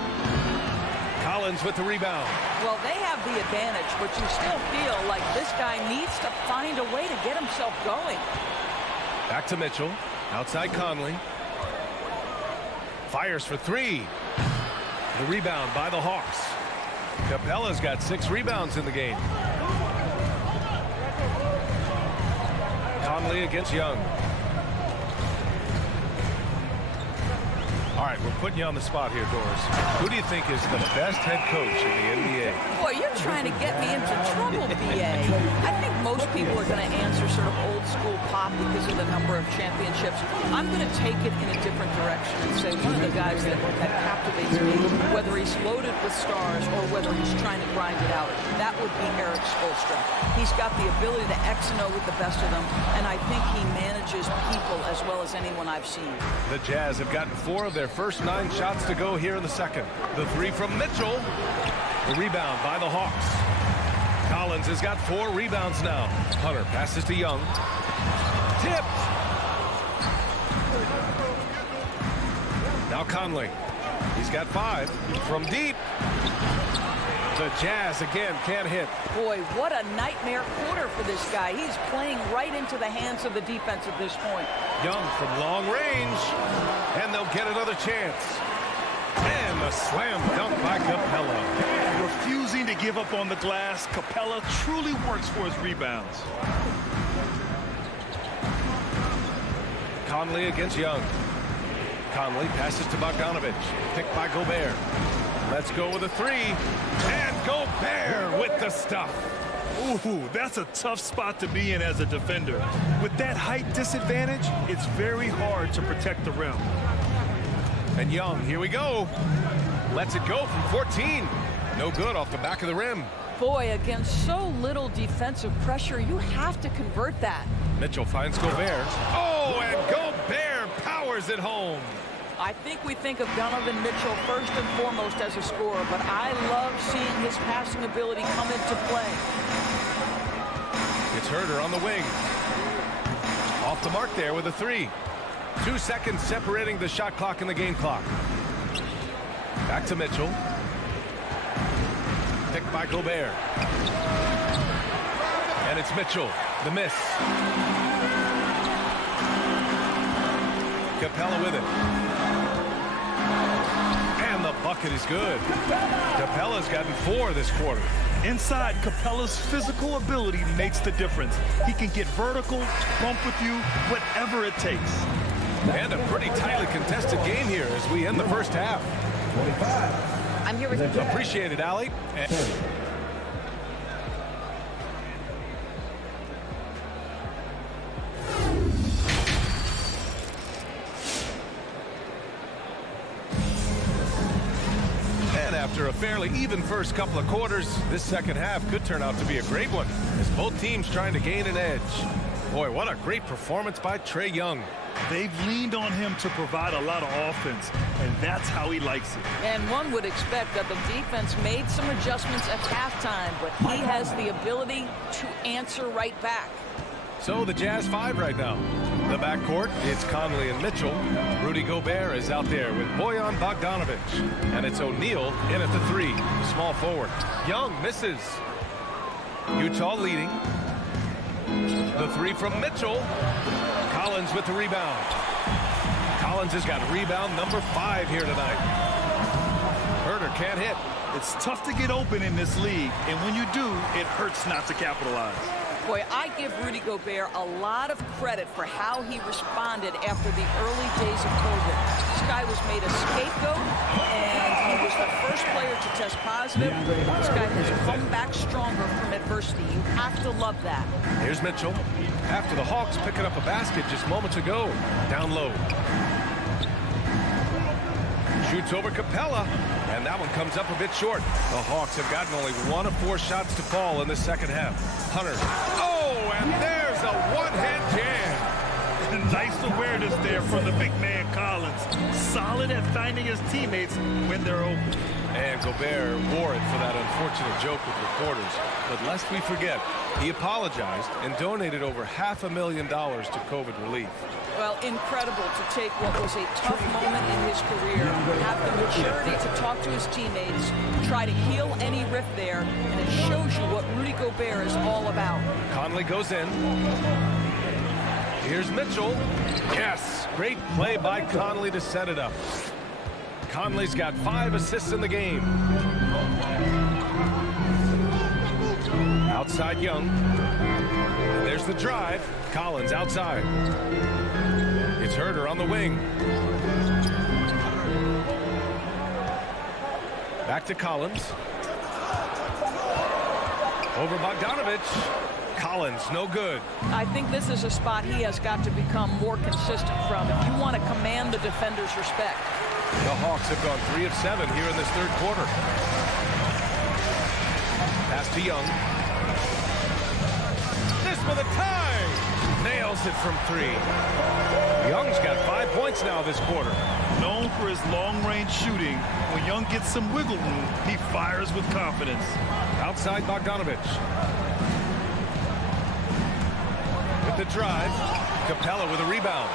Collins with the rebound. Well, they have the advantage, but you still feel like this guy needs to find a way to get himself going. Back to Mitchell. Outside Conley. Fires for 3. The rebound by the Hawks. Capella's got 6 rebounds in the game. Conley against Young. All right, we're putting you on the spot here, Doris. Who do you think is the best head coach in the NBA? Boy, you're trying to get me into trouble, BA. I think most people are going to answer sort of old school pop because of the number of championships. I'm going to take it in a different direction and say one of the guys that captivates me, whether he's loaded with stars or whether he's trying to grind it out, that would be Eric Spoelstra. He's got the ability to X and O with the best of them, and I think he manages people as well as anyone I've seen. The Jazz have gotten 4 of their first 9 shots to go here in the second. The 3 from Mitchell. The rebound by the Hawks. Collins has got 4 rebounds now. Hunter passes to Young. Tipped. Now Conley. He's got 5 from deep. The Jazz again can't hit. Boy, what a nightmare quarter for this guy. He's playing right into the hands of the defense at this point. Young from long range, and they'll get another chance. And a slam dunk by Capella. Refusing to give give up on the glass. Capella truly works for his rebounds. Conley against Young. Conley passes to Bogdanovich. Picked by Gobert. Let's go with a three. And Gobert with the stuff. Ooh, that's a tough spot to be in as a defender. With that height disadvantage, it's very hard to protect the rim. And Young, here we go. Lets it go from 14. No good off the back of the rim. Boy, against so little defensive pressure, you have to convert that. Mitchell finds Gobert. Oh, and Gobert powers it home. I think we think of Donovan Mitchell first and foremost as a scorer, but I love seeing his passing ability come into play. It's Herder on the wing. Off the mark there with a three. 2 seconds separating the shot clock and the game clock. Back to Mitchell. Picked by Gobert. And it's Mitchell. The miss. Capella with it. And the bucket is good. Capella's gotten 4 this quarter. Inside, Capella's physical ability makes the difference. He can get vertical, bump with you, whatever it takes. And a pretty tightly contested game here as we end the first half. I'm here with you. Appreciate it, Allie. And after a fairly even first couple of quarters, this second half could turn out to be a great one as both teams trying to gain an edge. Boy, what a great performance by Trae Young. They've leaned on him to provide a lot of offense, and that's how he likes it. And one would expect that the defense made some adjustments at halftime, but he has the ability to answer right back. So the Jazz 5 right now. The backcourt, it's Conley and Mitchell. Rudy Gobert is out there with Bojan Bogdanovich. And it's O'Neal in at the 3, small forward. Young misses. Utah leading. The 3 from Mitchell. Collins with the rebound. Collins has got rebound number 5 here tonight. Herder can't hit. It's tough to get open in this league, and when you do, it hurts not to capitalize. Boy, I give Rudy Gobert a lot of credit for how he responded after the early days of COVID. This guy was made a scapegoat, and he was the first player to test positive. This guy has come back stronger from adversity. You have to love that. Here's Mitchell. After the Hawks picking up a basket just moments ago. Down low. Shoots over Capella, and that one comes up a bit short. The Hawks have gotten only 1 of 4 shots to fall in the second half. Hunter. Oh, and there's a one-hand jam. Nice awareness there from the big man Collins. Solid at finding his teammates when they're open. And Gobert wore it for that unfortunate joke with reporters. But lest we forget, he apologized and donated over $500,000 to COVID relief. Well, incredible to take what was a tough moment in his career, have the maturity to talk to his teammates, try to heal any rift there, and it shows you what Rudy Gobert is all about. Conley goes in. Here's Mitchell. Yes, great play by Conley to set it up. Conley's got 5 assists in the game. Outside Young. And there's the drive. Collins outside. It's Herder on the wing. Back to Collins. Over Bogdanovich. Collins, no good. I think this is a spot he has got to become more consistent from if you want to command the defender's respect. The Hawks have gone 3 of 7 here in this third quarter. Pass to Young. This for the tie. Nails it from 3. Young's got 5 points now this quarter. Known for his long-range shooting, when Young gets some wiggle room, he fires with confidence. Outside Bogdanovich. With the drive, Capella with a rebound.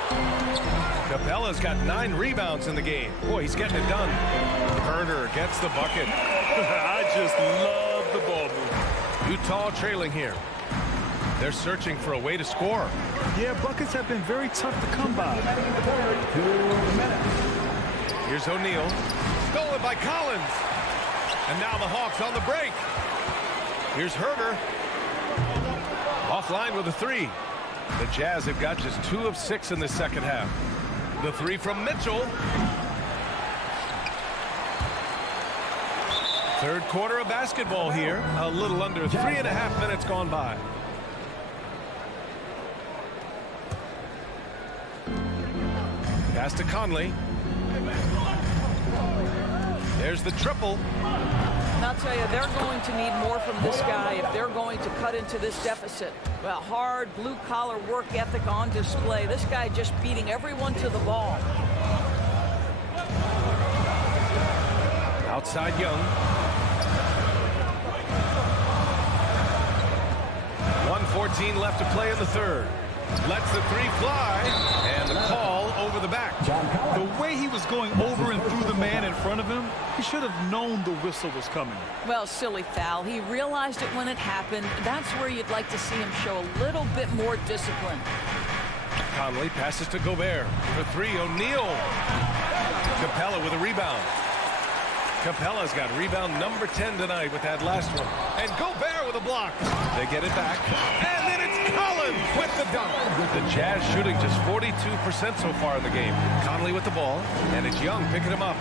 Capella's got 9 rebounds in the game. Boy, he's getting it done. Herder gets the bucket. I just love the ball move. Utah trailing here. They're searching for a way to score. Yeah, buckets have been very tough to come by. Here's O'Neal. Stolen by Collins. And now the Hawks on the break. Here's Herder. Offline with a three. The Jazz have got just 2 of 6 in the second half. The three from Mitchell. Third quarter of basketball here. A little under 3.5 minutes gone by. Pass to Conley. There's the triple. And I'll tell you, they're going to need more from this guy if they're going to cut into this deficit. Well, hard, blue-collar work ethic on display. This guy just beating everyone to the ball. Outside Young. 1:14 left to play in the third. Lets the three fly, and the call over the back. The way he was going over and through the man in front of him, he should have known the whistle was coming. Well, silly foul. He realized it when it happened. That's where you'd like to see him show a little bit more discipline. Conley passes to Gobert. For three, O'Neal. Capella with a rebound. Capella's got rebound number 10 tonight with that last one. And Gobert with a block. They get it back. And then it's Collins with the dunk. The Jazz shooting just 42% so far in the game. Conley with the ball. And it's Young picking him up.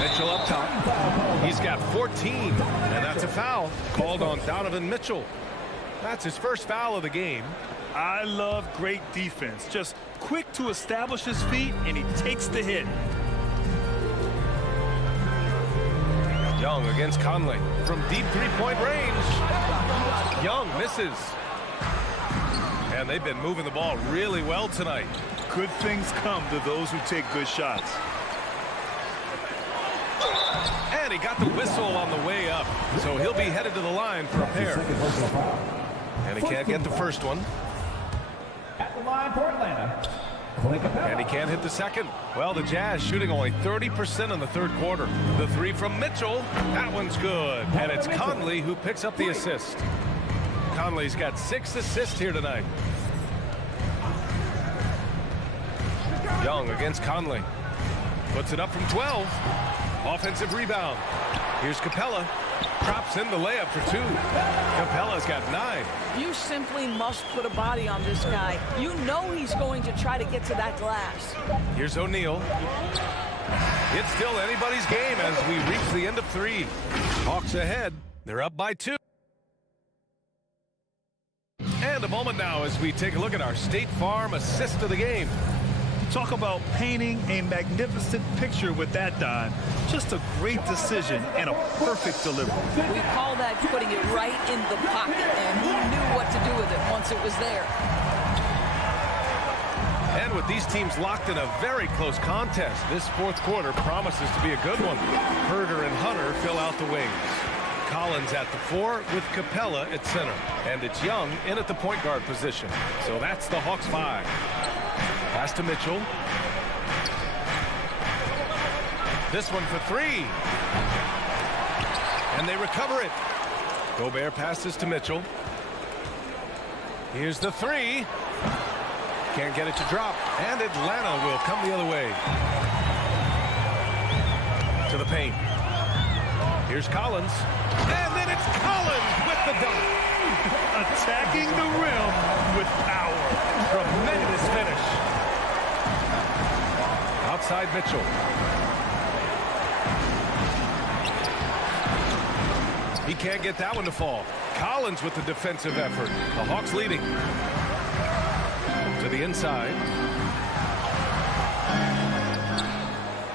Mitchell up top. He's got 14. And that's a foul called on Donovan Mitchell. That's his first foul of the game. I love great defense. Just quick to establish his feet, and he takes the hit. Young against Conley from deep three-point range. Young misses. And they've been moving the ball really well tonight. Good things come to those who take good shots. And he got the whistle on the way up. So he'll be headed to the line for a pair. And he can't get the first one. At the line for Atlanta. And he can't hit the second. Well, the Jazz shooting only 30% in the third quarter. The three from Mitchell. That one's good. And it's Conley who picks up the assist. Conley's got 6 assists here tonight. Young against Conley. Puts it up from 12. Offensive rebound. Here's Capella. Drops in the layup for 2. Capella's got 9. You simply must put a body on this guy. You know he's going to try to get to that glass. Here's O'Neal. It's still anybody's game as we reach the end of 3. Hawks ahead. They're up by 2. And a moment now as we take a look at our State Farm assist of the game. Talk about painting a magnificent picture with that dime. Just a great decision and a perfect delivery. We call that putting it right in the pocket, and he knew what to do with it once it was there. And with these teams locked in a very close contest, this fourth quarter promises to be a good one. Herder and Hunter fill out the wings. Collins at the 4 with Capella at center. And it's Young in at the point guard position. So that's the Hawks 5. Pass to Mitchell. This one for 3. And they recover it. Gobert passes to Mitchell. Here's the 3. Can't get it to drop. And Atlanta will come the other way. To the paint. Here's Collins. And then it's Collins with the dunk. Attacking the rim with power. Tremendous finish. Outside Mitchell. He can't get that one to fall. Collins with the defensive effort. The Hawks leading. To the inside.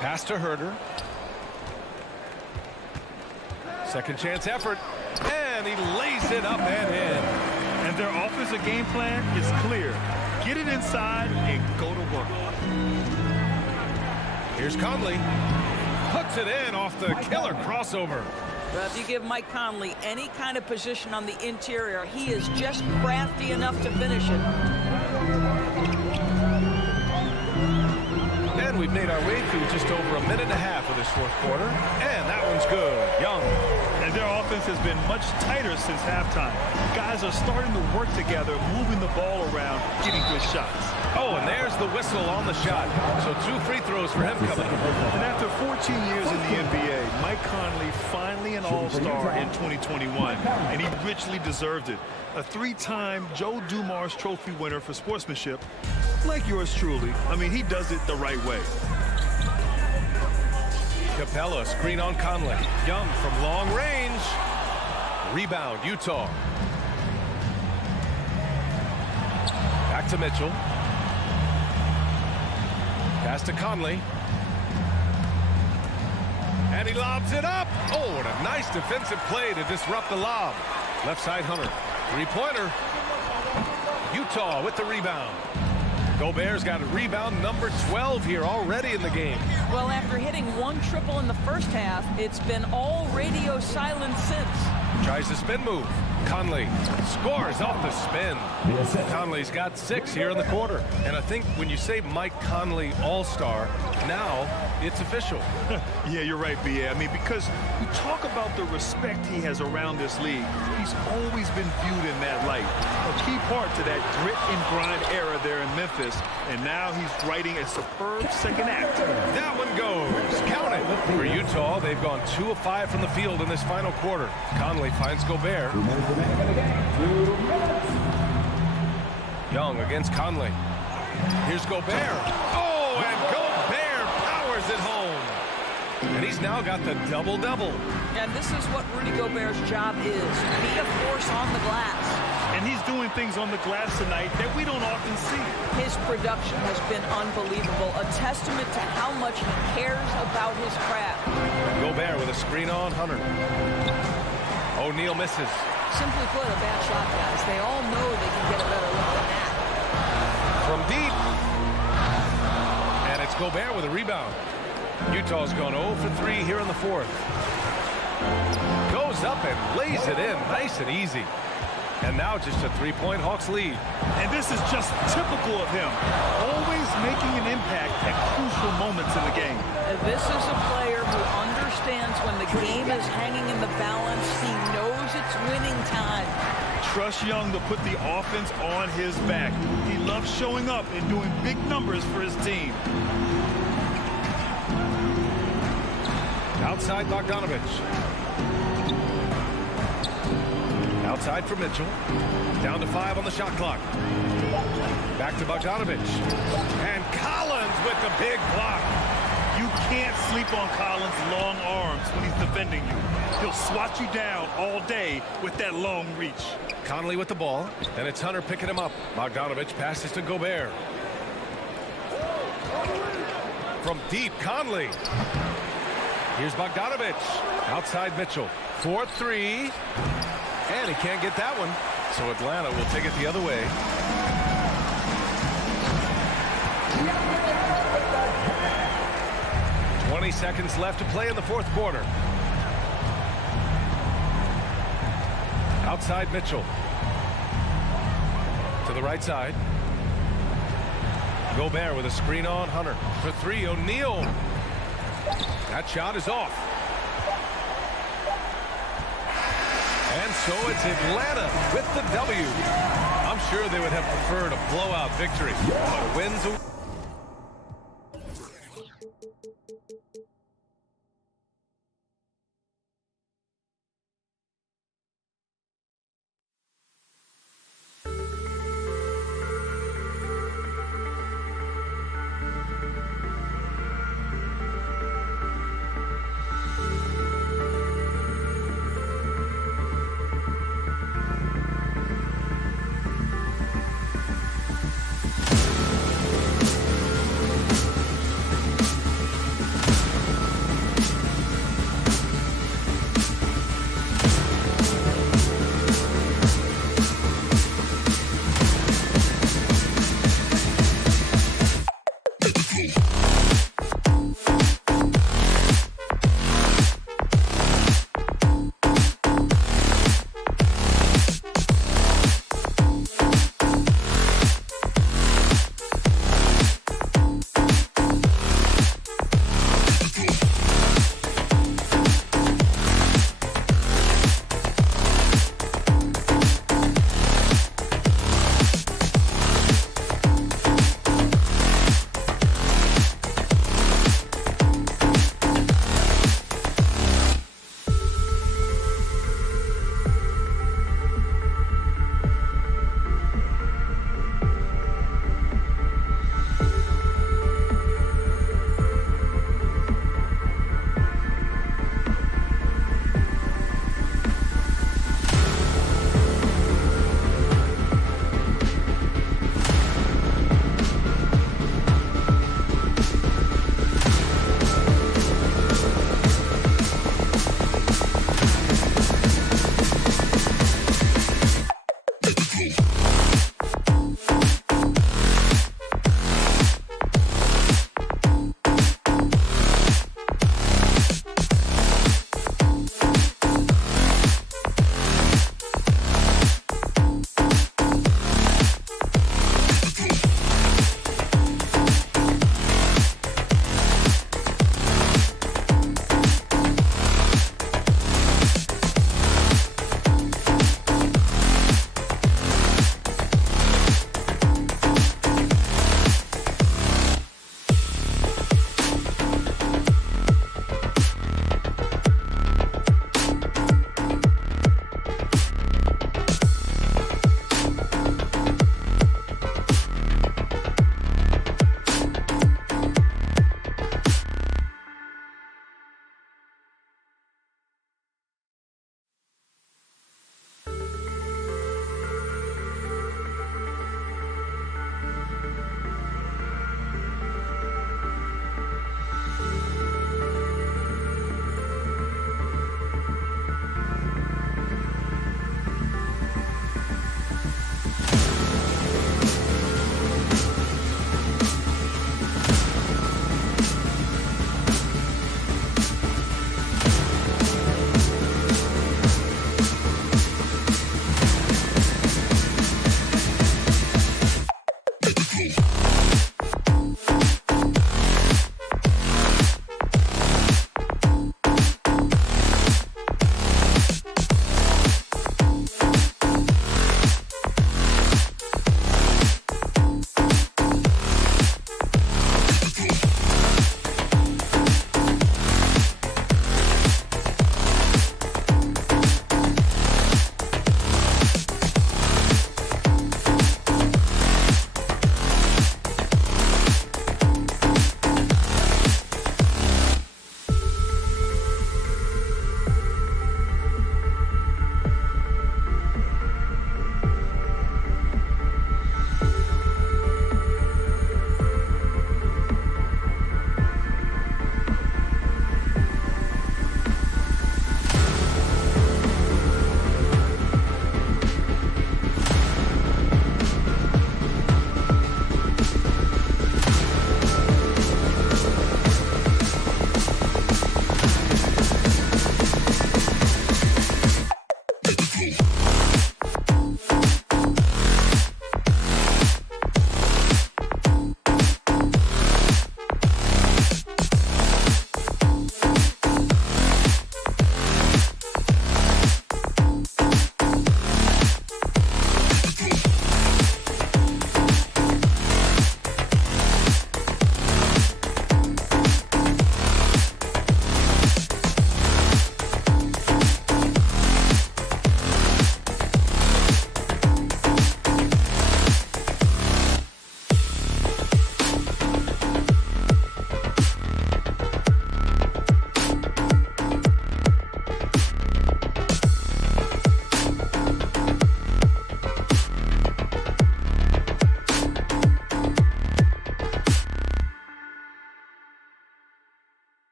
Pass to Herder. Second chance effort. And he lays it up and in. And their offensive game plan is clear. Get it inside and go to work. Here's Conley. Puts it in off the killer crossover. Well, if you give Mike Conley any kind of position on the interior, he is just crafty enough to finish it. And we've made our way through just over a minute and a half of this fourth quarter. And that one's good. Young. And their offense has been much tighter since halftime. Guys are starting to work together, moving the ball around, getting good shots. Oh, and there's the whistle on the shot. So 2 free throws for him coming up. And after 14 years in the NBA, Mike Mike Conley finally an all-star in 2021, and he richly deserved it. A 3-time Joe Dumars Trophy winner for sportsmanship, like yours truly. I mean, he does it the right way. Capella, screen on Conley. Young from long range. Rebound, Utah. Back to Mitchell. Pass to Conley. And he lobs it up. Oh, what a nice defensive play to disrupt the lob. Left side, Hunter. Three-pointer. Utah with the rebound. Gobert's got a rebound number 12 here already in the game. Well, after hitting 1 triple in the first half, it's been all radio silence since. Tries the spin move. Conley scores off the spin. Conley's got 6 here in the quarter. And I think when you say Mike Conley All-Star, now it's official. Yeah, you're right, B.A. I mean, because you talk about the respect he has around this league. He's always been viewed in that light. A key part to that grit and grind era there in Memphis. And now he's writing a superb second act. That one goes. Count it. For Utah, they've gone 2 of 5 from the field in this final quarter. Conley finds Gobert. Young against Conley. Here's Gobert. Oh, and Gobert powers it home. And he's now got the double-double. And this is what Rudy Gobert's job is. Be a force on the glass. And he's doing things on the glass tonight that we don't often see. His production has been unbelievable. A testament to how much he cares about his craft. Gobert with a screen on Hunter. O'Neal misses. Simply put, a bad shot, guys. They all know they can get a better look than that. From deep. And it's Gobert with a rebound. Utah's gone 0 for 3 here in the fourth. Goes up and lays it in nice and easy. And now just a 3-point Hawks lead. And this is just typical of him. Always making an impact at crucial moments in the game. And this is a player who understands when the game is hanging in the balance. He knows it's winning time. Trust Young to put the offense on his back. He loves showing up and doing big numbers for his team. Outside Bogdanovich. Outside for Mitchell. Down to 5 on the shot clock. Back to Bogdanovich. And Collins with the big block. You can't sleep on Collins' long arms when he's defending you. He'll swat you down all day with that long reach. Conley with the ball. And it's Hunter picking him up. Bogdanovich passes to Gobert. From deep, Conley. Here's Bogdanovich. Outside Mitchell. 4-3. And he can't get that one. So Atlanta will take it the other way. "20 seconds left to play in the fourth quarter. Outside Mitchell. To the right side. Gobert with a screen on Hunter. For 3, O'Neal. That shot is off. And so it's Atlanta with the W. I'm sure they would have preferred a blowout victory, but a win's a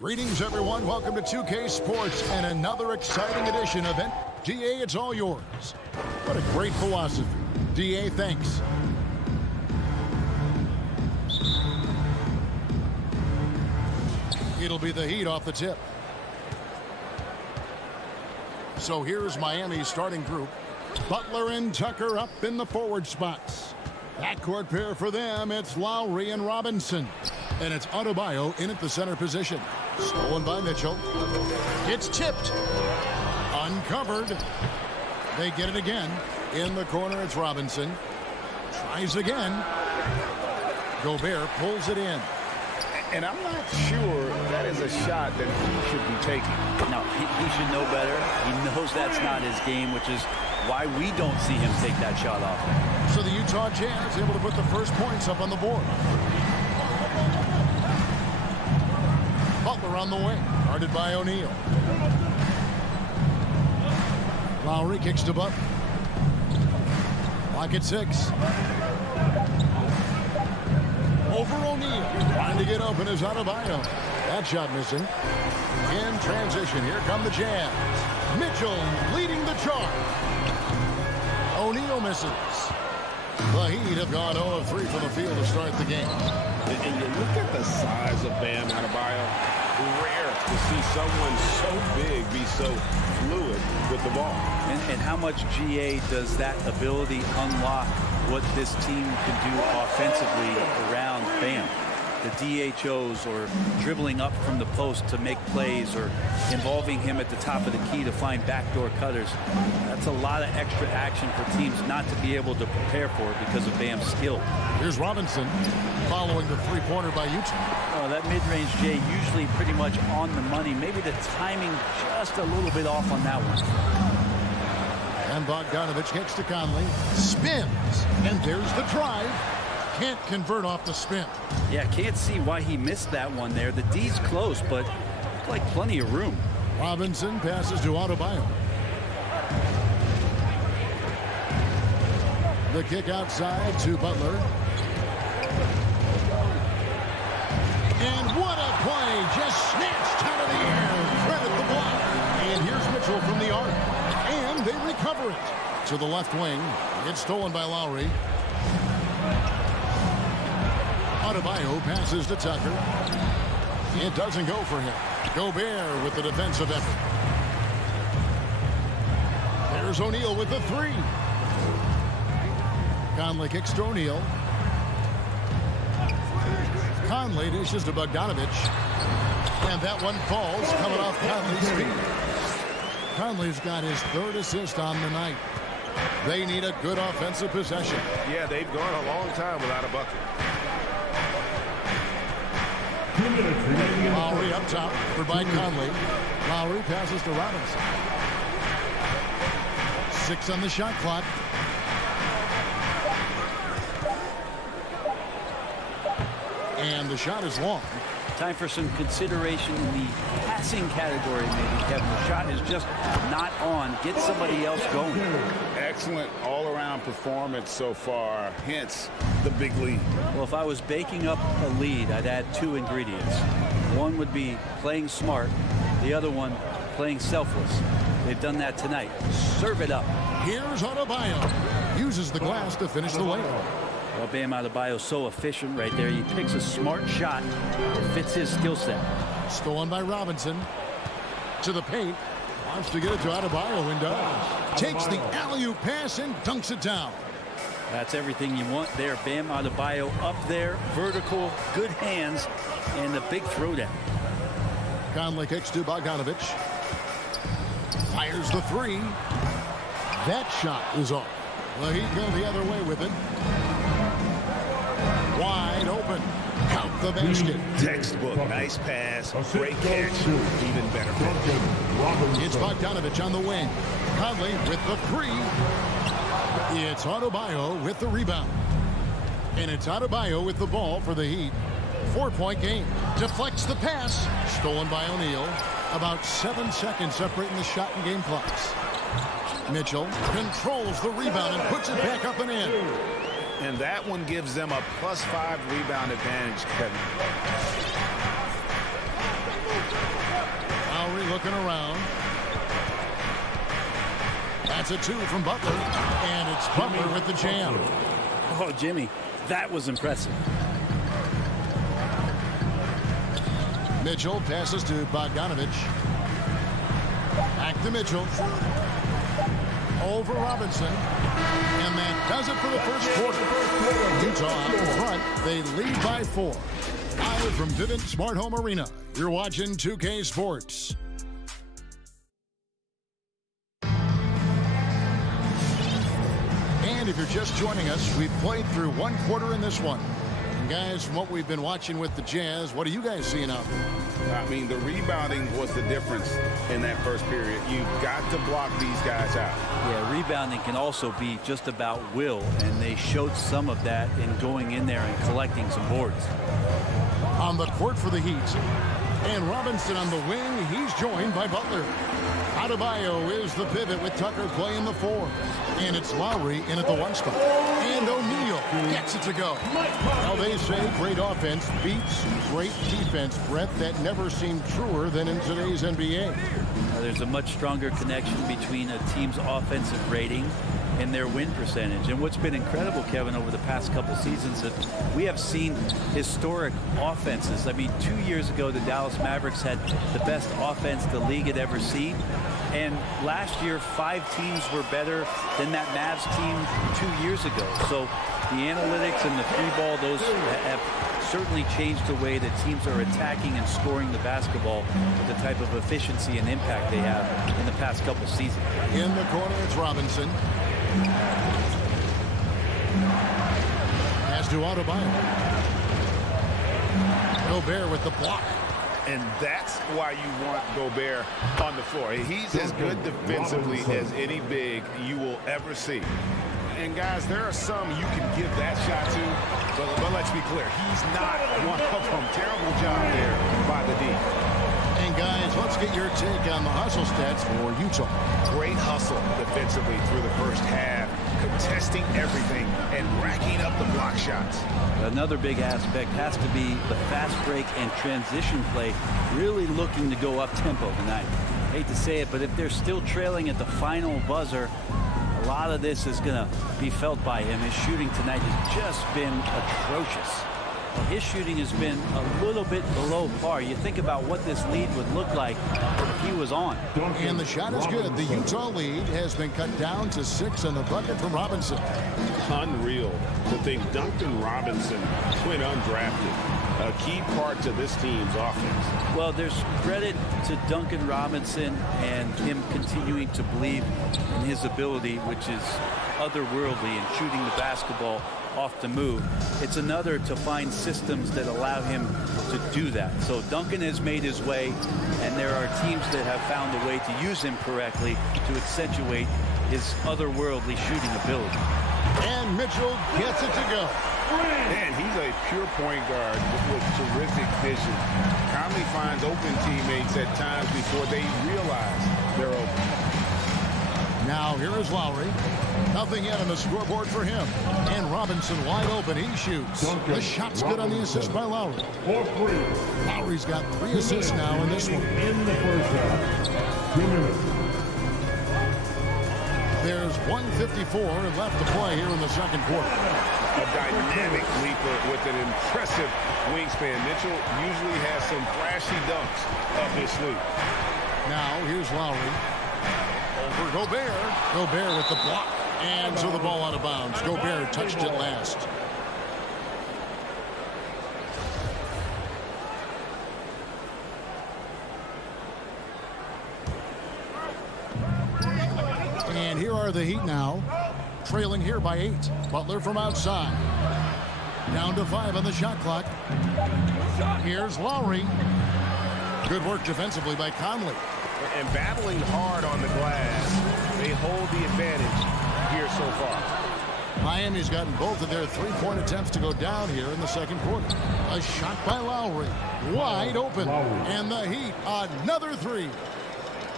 Greetings, everyone. Welcome to 2K Sports and another exciting edition of DA, it's all yours. What a great philosophy. DA, thanks. It'll be the Heat off the tip. So here's Miami's starting group. Butler and Tucker up in the forward spots. Backcourt pair for them, it's Lowry and Robinson. And it's Adebayo in at the center position. Stolen by Mitchell. It's tipped. Uncovered. They get it again. In the corner, it's Robinson. Tries again. Gobert pulls it in. And I'm not sure that is a shot that he should be taking. No, he should know better. He knows that's not his game, which is why we don't see him take that shot off. So the Utah Jazz able to put the first points up on the board. Butler on the wing, guarded by O'Neal. Lowry kicks to Butler. Clock at 6. Over O'Neal. Trying to get open is Adebayo. That shot missing. In transition, here come the Jazz. Mitchell leading the charge. O'Neal misses. The Heat have gone 0 of 3 from the field to start the game. And you look at the size of Bam Adebayo. Rare to see someone so big be so fluid with the ball. And how much GA does that ability unlock what this team can do offensively around Bam? The DHOs or dribbling up from the post to make plays or involving him at the top of the key to find backdoor cutters. That's a lot of extra action for teams not to be able to prepare for because of Bam's skill. Here's Robinson following the three-pointer by Utah. Oh, that mid-range, Jay, usually pretty much on the money. Maybe the timing just a little bit off on that one. And Bogdanovich kicks to Conley. Spins. And there's the drive. Can't convert off the spin. Yeah, can't see why he missed that one there. The D's close, but looked like plenty of room. Robinson passes to Adebayo. The kick outside to Butler. And what a play! Just snatched out of the air. Credit the block. And here's Mitchell from the arc. And they recover it. To the left wing. It's stolen by Lowry. Adebayo passes to Tucker. It doesn't go for him. Gobert with the defensive effort. There's O'Neal with the 3. Conley kicks to O'Neal. Conley dishes to Bogdanovich. And that one falls coming off Conley's feet. Conley's got his 3rd assist on the night. They need a good offensive possession. Yeah, they've gone a long time without a bucket. Lowry up top for by Conley. Lowry passes to Robinson. 6 on the shot clock. And the shot is long. Time for some consideration in the passing category, maybe, Kevin. The shot is just not on. Get somebody else going. Excellent all-around performance so far, hence the big lead. Well, if I was baking up a lead, I'd add 2 ingredients. One would be playing smart. The other one, playing selfless. They've done that tonight. Serve it up. Here's Adebayo. Uses the glass to finish the layup. Well, Bam Adebayo so efficient right there. He picks a smart shot that fits his skill set. Stolen by Robinson. To the paint. Wants to get it to Adebayo and does. Takes the alley-oop pass and dunks it down. That's everything you want there. Bam Adebayo up there. Vertical, good hands, and the big throwdown. Conley kicks to Bogdanovich. Fires the 3. That shot is off. Well, he'd go the other way with it. Wide open. Count the basket. Textbook. Nice pass. Great catch. Even better finish. It's Bogdanovich on the wing. Conley with the 3. It's Adebayo with the rebound. And it's Adebayo with the ball for the Heat. 4-point game. Deflects the pass. Stolen by O'Neal. About 7 seconds separating the shot and game clocks. Mitchell controls the rebound and puts it back up and in. And that one gives them a +5 rebound advantage, Kevin. looking around. That's a 2 from Butler, and it's Butler with the jam. Oh, Jimmy, that was impressive. Mitchell passes to Bogdanovich. Back to Mitchell. Over Robinson. And that does it for the first quarter. Utah out in front. They lead by 4. Live from Vivint Smart Home Arena. You're watching 2K Sports. And if you're just joining us, we've played through 1 quarter in this one. And guys, from what we've been watching with the Jazz, what are you guys seeing out there? I mean, the rebounding was the difference in that first period. You've got to block these guys out. Yeah, rebounding can also be just about will, and they showed some of that in going in there and collecting some boards. On the court for the Heat. And Robinson on the wing. He's joined by Butler. Adebayo is the pivot with Tucker playing the 4. And it's Lowry in at the 1 spot. And O'Neal gets it to go. Well, they say great offense beats great defense. Brett, that never seemed truer than in today's NBA. There's a much stronger connection between a team's offensive rating and their win percentage. And what's been incredible, Kevin, over the past couple seasons, that we have seen historic offenses. I mean, 2 years ago, the Dallas Mavericks had the best offense the league had ever seen. And last year, 5 teams were better than that Mavs team 2 years ago. So the analytics and the 3-ball, those have certainly changed the way that teams are attacking and scoring the basketball with the type of efficiency and impact they have in the past couple seasons. In the corner, it's Robinson. Pass to Adebayo. Gobert with the block. And that's why you want Gobert on the floor. He's as good defensively as any big you will ever see. And guys, there are some you can give that shot to, but let's be clear, he's not one of them. Terrible job there by the D. And guys, let's get your take on the hustle stats for Utah. Great hustle defensively through the first half, contesting everything and racking up the block shots. Another big aspect has to be the fast break and transition play, really looking to go up tempo tonight. Hate to say it, but if they're still trailing at the final buzzer, a lot of this is going to be felt by him. His shooting tonight has just been atrocious. Well, his shooting has been a little bit below par. You think about what this lead would look like if he was on. And the shot is good. The Utah lead has been cut down to 6 on the bucket from Robinson. Unreal to think Duncan Robinson went undrafted. A key part to this team's offense. Well, there's credit to Duncan Robinson and him continuing to believe in his ability, which is otherworldly in shooting the basketball off the move. It's another to find systems that allow him to do that. So Duncan has made his way, and there are teams that have found a way to use him correctly to accentuate his otherworldly shooting ability. And Mitchell gets it to go. Man, he's a pure point guard with terrific vision. Conley finds open teammates at times before they realize they're open. Now here is Lowry. Nothing yet on the scoreboard for him. And Robinson wide open. He shoots. The shot's good on the assist by Lowry. Lowry's got 3 assists now in this one. In the first half. 2 minutes. There's 1:54 left to play here in the second quarter. A dynamic leaper with an impressive wingspan. Mitchell usually has some flashy dunks up his sleeve. Now here's Lowry. Over Gobert. Gobert with the block. And so the ball out of bounds. Gobert touched it last. And here are the Heat now, trailing here by 8. Butler from outside. Down to 5 on the shot clock. Here's Lowry. Good work defensively by Conley. And battling hard on the glass, they hold the advantage here so far. Miami's gotten both of their 3-point attempts to go down here in the second quarter. A shot by Lowry. Wide open. And the Heat, another 3.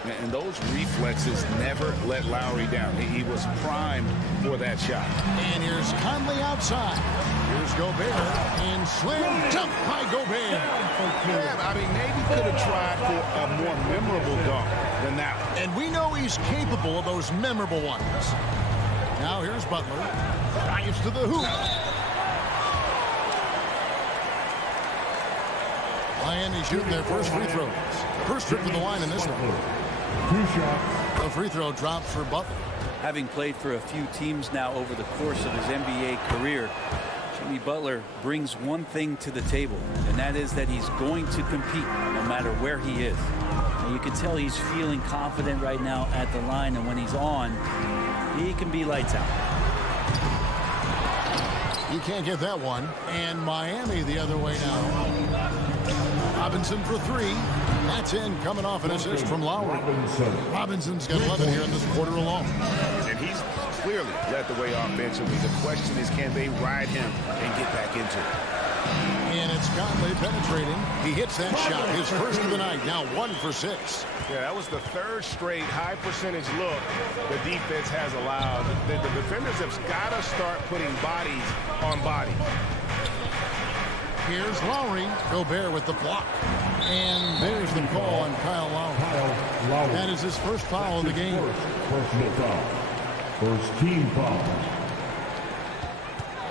And those reflexes never let Lowry down. He was primed for that shot. And here's Conley outside. Here's Gobert. And slam dunk by Gobert. Yeah, I mean, maybe could have tried for a more memorable dunk than that one. And we know he's capable of those memorable ones. Now here's Butler. Drives to the hoop. Miami shooting their first free throws. First trip to the line in this one. The free throw drops for Butler. Having played for a few teams now over the course of his NBA career, Jimmy Butler brings one thing to the table, and that is that he's going to compete no matter where he is. And you can tell he's feeling confident right now at the line, and when he's on, he can be lights out. You can't get that one. And Miami the other way now. Robinson for three. That's in, coming off an assist from Lowry. Robinson's got 11 here in this quarter alone. And he's clearly led the way offensively. The question is, can they ride him and get back into it? And it's Conley penetrating. He hits that shot, his first of the night, now 1 for 6. Yeah, that was the third straight high percentage look the defense has allowed. The defenders have got to start putting bodies on bodies. Here's Lowry. Gobert with the block. And there's the call on Kyle Lowry. That is his first foul of the game. Personal foul. First team foul.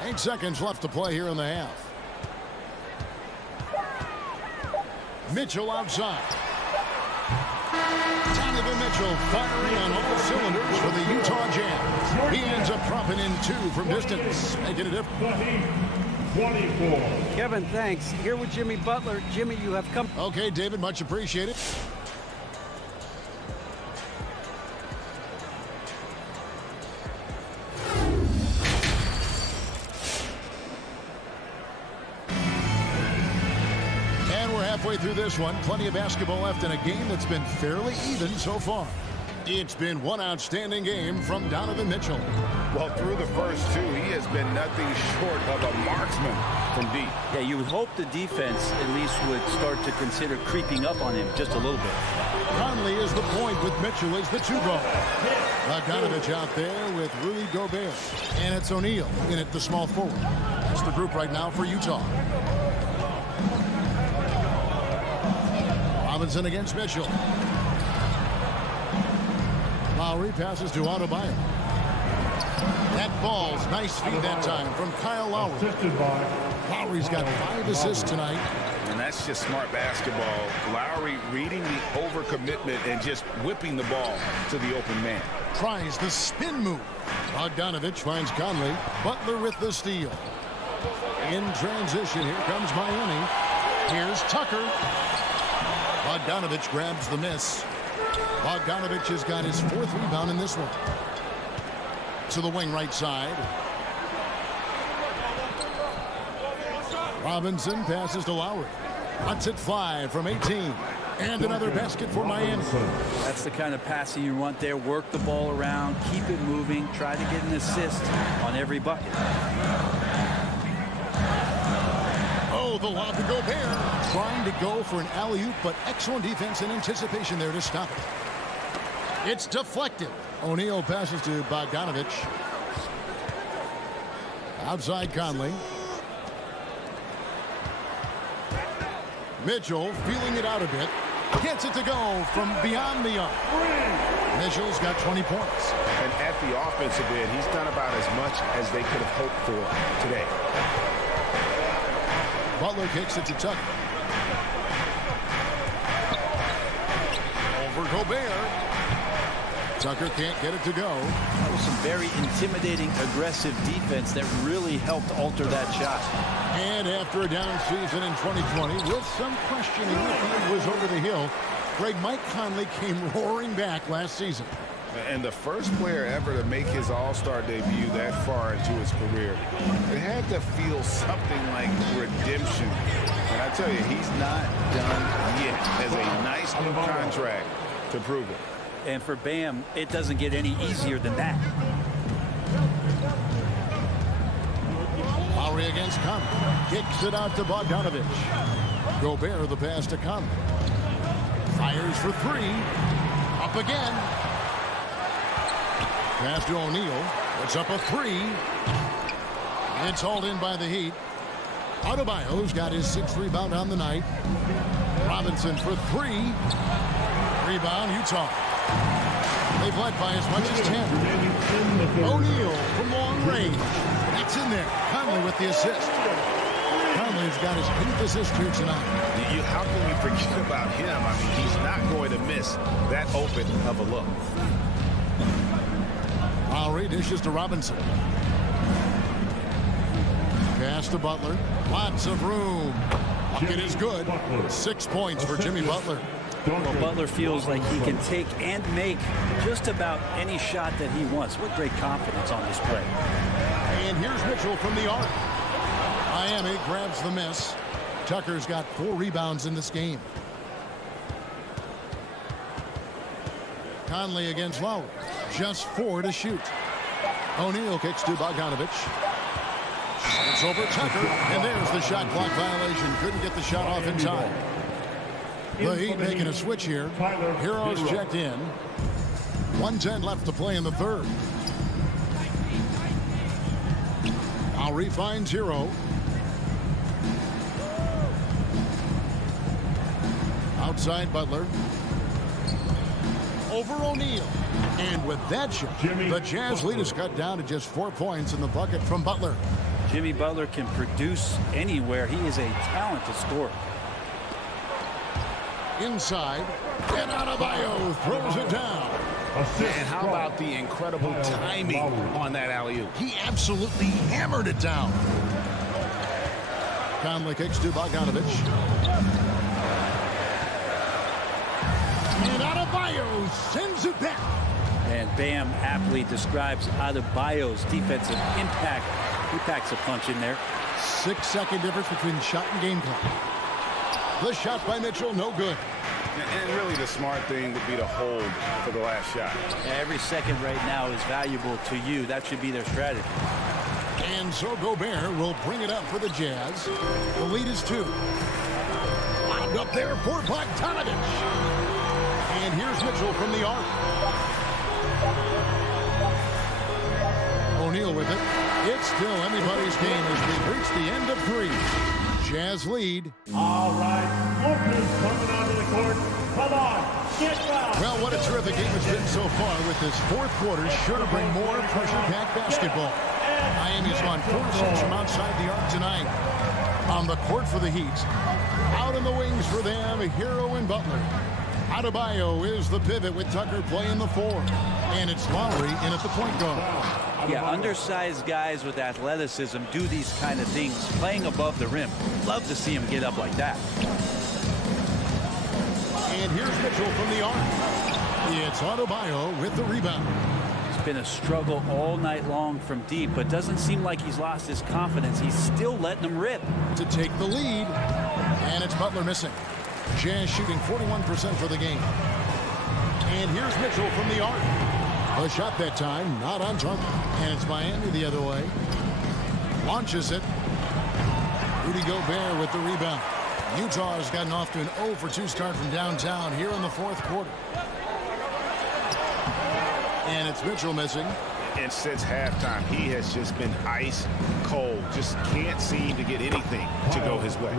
8 seconds left to play here in the half. Mitchell outside. Donovan Mitchell firing on all cylinders for the Utah Jazz. He ends up dropping in 2 from distance, making a difference. 24. Kevin, thanks. Here with Jimmy Butler. Jimmy, you have come. Okay, David, much appreciated. And we're halfway through this one. Plenty of basketball left in a game that's been fairly even so far. It's been one outstanding game from Donovan Mitchell. Well, through the first 2, he has been nothing short of a marksman from deep. Yeah, you would hope the defense at least would start to consider creeping up on him just a little bit. Conley is the point with Mitchell as the 2 guard. Bogdanovich out there with Rudy Gobert. And it's O'Neal in at the small forward. That's the group right now for Utah. Robinson against Mitchell. Lowry passes to Adebayo. That ball's nice feed that time from Kyle Lowry. Lowry's got 5 assists tonight. And that's just smart basketball. Lowry reading the overcommitment and just whipping the ball to the open man. Tries the spin move. Bogdanovich finds Conley. Butler with the steal. In transition, here comes Miami. Here's Tucker. Bogdanovich grabs the miss. Bogdanovich has got his 4th rebound in this one. To the wing right side. Robinson passes to Lowry. Lets it fly from 18. And another basket for Miami. That's the kind of passing you want there. Work the ball around, keep it moving, try to get an assist on every bucket. Oh, the lob to Gobert. Trying to go for an alley-oop, but excellent defense and anticipation there to stop it. It's deflected. O'Neal passes to Bogdanovich. Outside Conley. Mitchell feeling it out a bit. Gets it to go from beyond the arc. Mitchell's got 20 points. And at the offensive end, he's done about as much as they could have hoped for today. Butler kicks it to Tucker. Over Gobert. Tucker can't get it to go. That was some very intimidating, aggressive defense that really helped alter that shot. And after a down season in 2020, with some questioning if he was over the hill, Mike Conley came roaring back last season. And the first player ever to make his All-Star debut that far into his career, it had to feel something like redemption. And I tell you, he's not done yet. Has a nice new contract to prove it. And for Bam, it doesn't get any easier than that. Lowry against Conley. Kicks it out to Bogdanovich. Gobert the pass to Conley. Fires for 3. Up Up again. Pass to O'Neal. It's up a 3. It's hauled in by the Heat. Adebayo's got his 6th rebound on the night. Robinson for 3. Rebound, Utah. They've led by as much as 10. O'Neal from long range. That's in there. Conley with the assist. Conley's got his 8th assist here tonight. How can we forget about him? I mean, he's not going to miss that open of a look. Lowry dishes to Robinson. Pass to Butler. Lots of room. Bucket is good. 6 points for Jimmy Butler. Well, Butler feels like he can take and make just about any shot that he wants. What great confidence on display. And here's Mitchell from the arc. Miami grabs the miss. Tucker's got 4 rebounds in this game. Conley against Lowry. Just 4 to shoot. O'Neal kicks to Bogdanovich. It's over Tucker, and there's the shot clock violation. Couldn't get the shot off in time. The Heat making a switch here. Heroes checked in. 1:10 left to play in the third. Lowry finds Hero. Outside Butler. Over O'Neal. And with that shot, the Jazz lead is cut down to just 4 points in the bucket from Butler. Jimmy Butler can produce anywhere. He is a talented scorer. Inside, and Adebayo throws it down. And how about the incredible timing on that alley-oop? He absolutely hammered it down. Conley kicks to Bogdanovich. And Adebayo sends it back. And Bam aptly describes Adebayo's defensive impact. He packs a punch in there. 6-second difference between shot and game clock. The shot by Mitchell, no good. And really the smart thing would be to hold for the last shot. Every second right now is valuable to you. That should be their strategy. And so Gobert will bring it up for the Jazz. The lead is 2. Lobbed up there for Bogdanovich. And here's Mitchell from the arc. O'Neal with it. It's still anybody's game as we've reached the end of 3. Jazz lead. All right, look who's coming onto the court. Come on, get fouled. Well, what a terrific game it's been so far with this 4th quarter. Sure to bring more pressure-packed basketball. Miami's gone 4-6 from outside the arc tonight. On the court for the Heat. Out in the wings for them, Hero and Butler. Adebayo is the pivot with Tucker playing the 4. And it's Lowry in at the point guard. Yeah, undersized guys with athleticism do these kind of things, playing above the rim. Love to see him get up like that. And here's Mitchell from the arc. It's Adebayo with the rebound. It's been a struggle all night long from deep, but doesn't seem like he's lost his confidence. He's still letting them rip. To take the lead. And it's Butler missing. Jazz shooting 41% for the game. And here's Mitchell from the arc. A shot that time, not on target. And it's Miami the other way. Launches it. Rudy Gobert with the rebound. Utah has gotten off to an 0-for-2 start from downtown here in the 4th quarter. And it's Mitchell missing. And since halftime, he has just been ice cold. Just can't seem to get anything to go his way.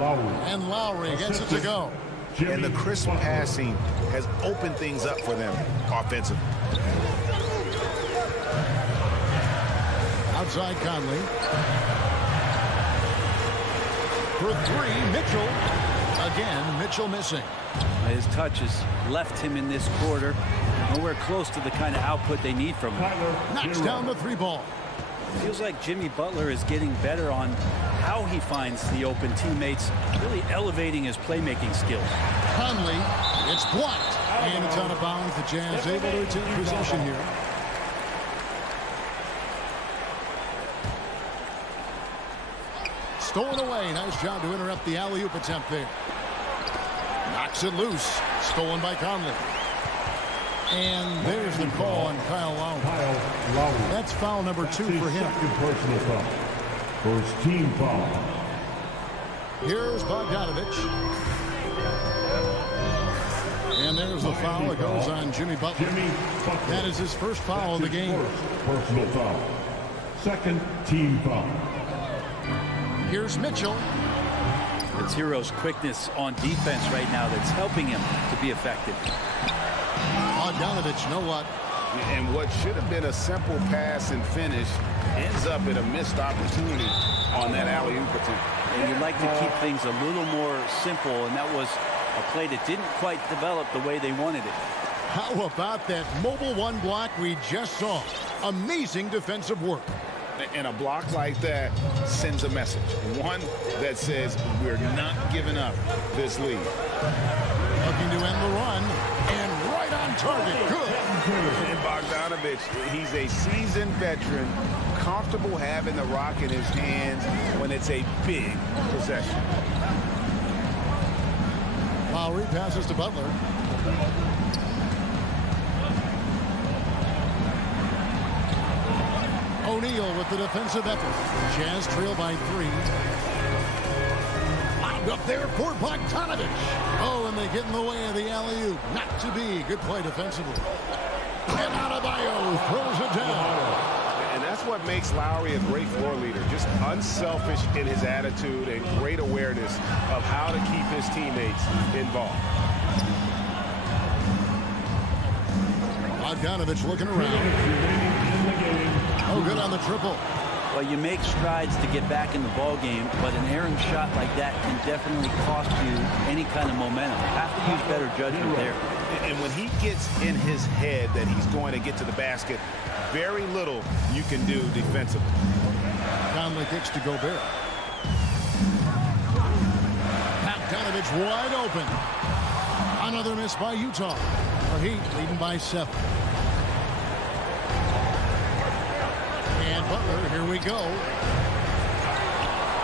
And Lowry gets it to go. And the crisp passing has opened things up for them offensively. Outside Conley. For 3, Mitchell. Again, Mitchell missing. His touch has left him in this quarter. Nowhere close to the kind of output they need from him. Knocks down the 3 ball. Feels like Jimmy Butler is getting better on how he finds the open teammates, really elevating his playmaking skills. Conley, it's blocked. And it's out of bounds. The Jazz able to retain possession here. Stolen away. Nice job to interrupt the alley-oop attempt there. Knocks it loose. Stolen by Conley. And there's the call on Kyle Lowry. That's foul number 2 for him. Second personal foul. First team foul. Here's Bogdanovich. And there's There's the foul. It goes on Jimmy Butler. That is his first foul of the game. Personal foul. Second team foul. Here's Mitchell. It's Hero's quickness on defense right now that's helping him to be effective. Bogdanovich, know what? And what should have been a simple pass and finish ends up in a missed opportunity on that alley-oop attempt. And you'd like to keep things a little more simple, and that was a play that didn't quite develop the way they wanted it. How about that mobile one block we just saw? Amazing defensive work. And a block like that sends a message. One that says we're not giving up this lead. Looking to end the run, and right on target. Good. And Bogdanovich, he's a seasoned veteran, comfortable having the rock in his hands when it's a big possession. Lowry passes to Butler. O'Neal with the defensive effort. Jazz trail by 3. Wound up there for Bogdanovich. Oh, and they get in the way of the alley-oop. Not to be. Good play defensively. And Adebayo throws it down. And that's what makes Lowry a great floor leader. Just unselfish in his attitude and great awareness of how to keep his teammates involved. Bogdanovich looking around. Oh, good on the triple. Well, you make strides to get back in the ball game, but an errant shot like that can definitely cost you any kind of momentum. You have to use better judgment there. And when he gets in his head that he's going to get to the basket, very little you can do defensively. Conley kicks to Gobert. Bogdanovich wide open. Another miss by Utah. The Heat leading by 7. And Butler, here we go.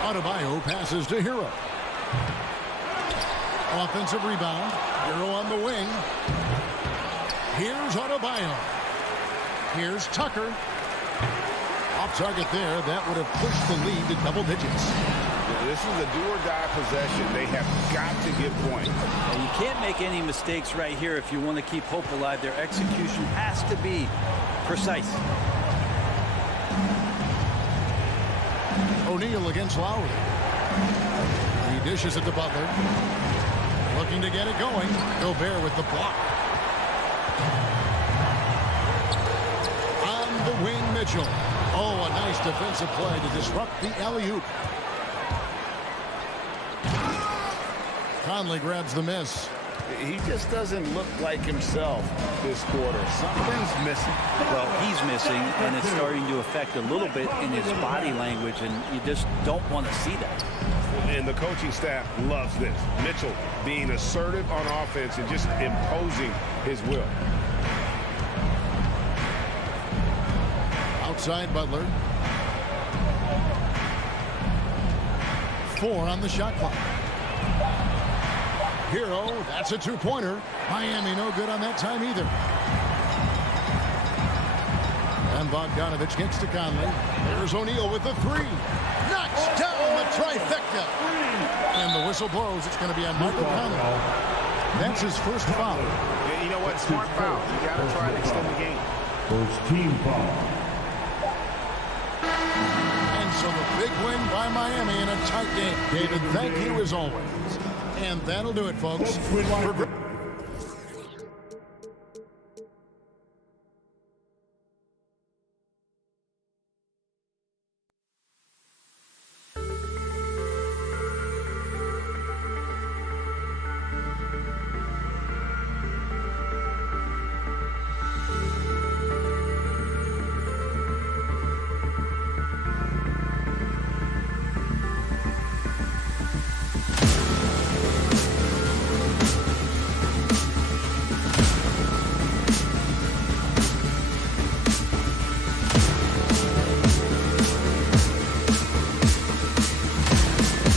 Adebayo passes to Hero. Offensive rebound. Hero on the wing. Here's Adebayo. Here's Tucker. Off target there. That would have pushed the lead to double digits. This is a do-or-die possession. They have got to get points. And you can't make any mistakes right here if you want to keep hope alive. Their execution has to be precise. O'Neal against Lowry. He dishes it to Butler. Looking to get it going. Gobert with the block. On the wing, Mitchell. Oh, a nice defensive play to disrupt the alley-oop. Conley grabs the miss. He just doesn't look like himself this quarter. Something's missing. Well, he's missing, and it's starting to affect a little bit in his body language, and you just don't want to see that. And the coaching staff loves this. Mitchell being assertive on offense and just imposing his will. Outside Butler. 4 on the shot clock. Hero, that's a 2-pointer. Miami no good on that time either. And Bogdanovich gets to Conley. There's O'Neal with the 3. Knocks down the trifecta. And the whistle blows. It's going to be on Michael Conley. That's his first foul. Yeah, you know what? Smart foul. You got to try to extend the game. First team foul. And so the big win by Miami in a tight game. David, thank you as always. And that'll do it, folks.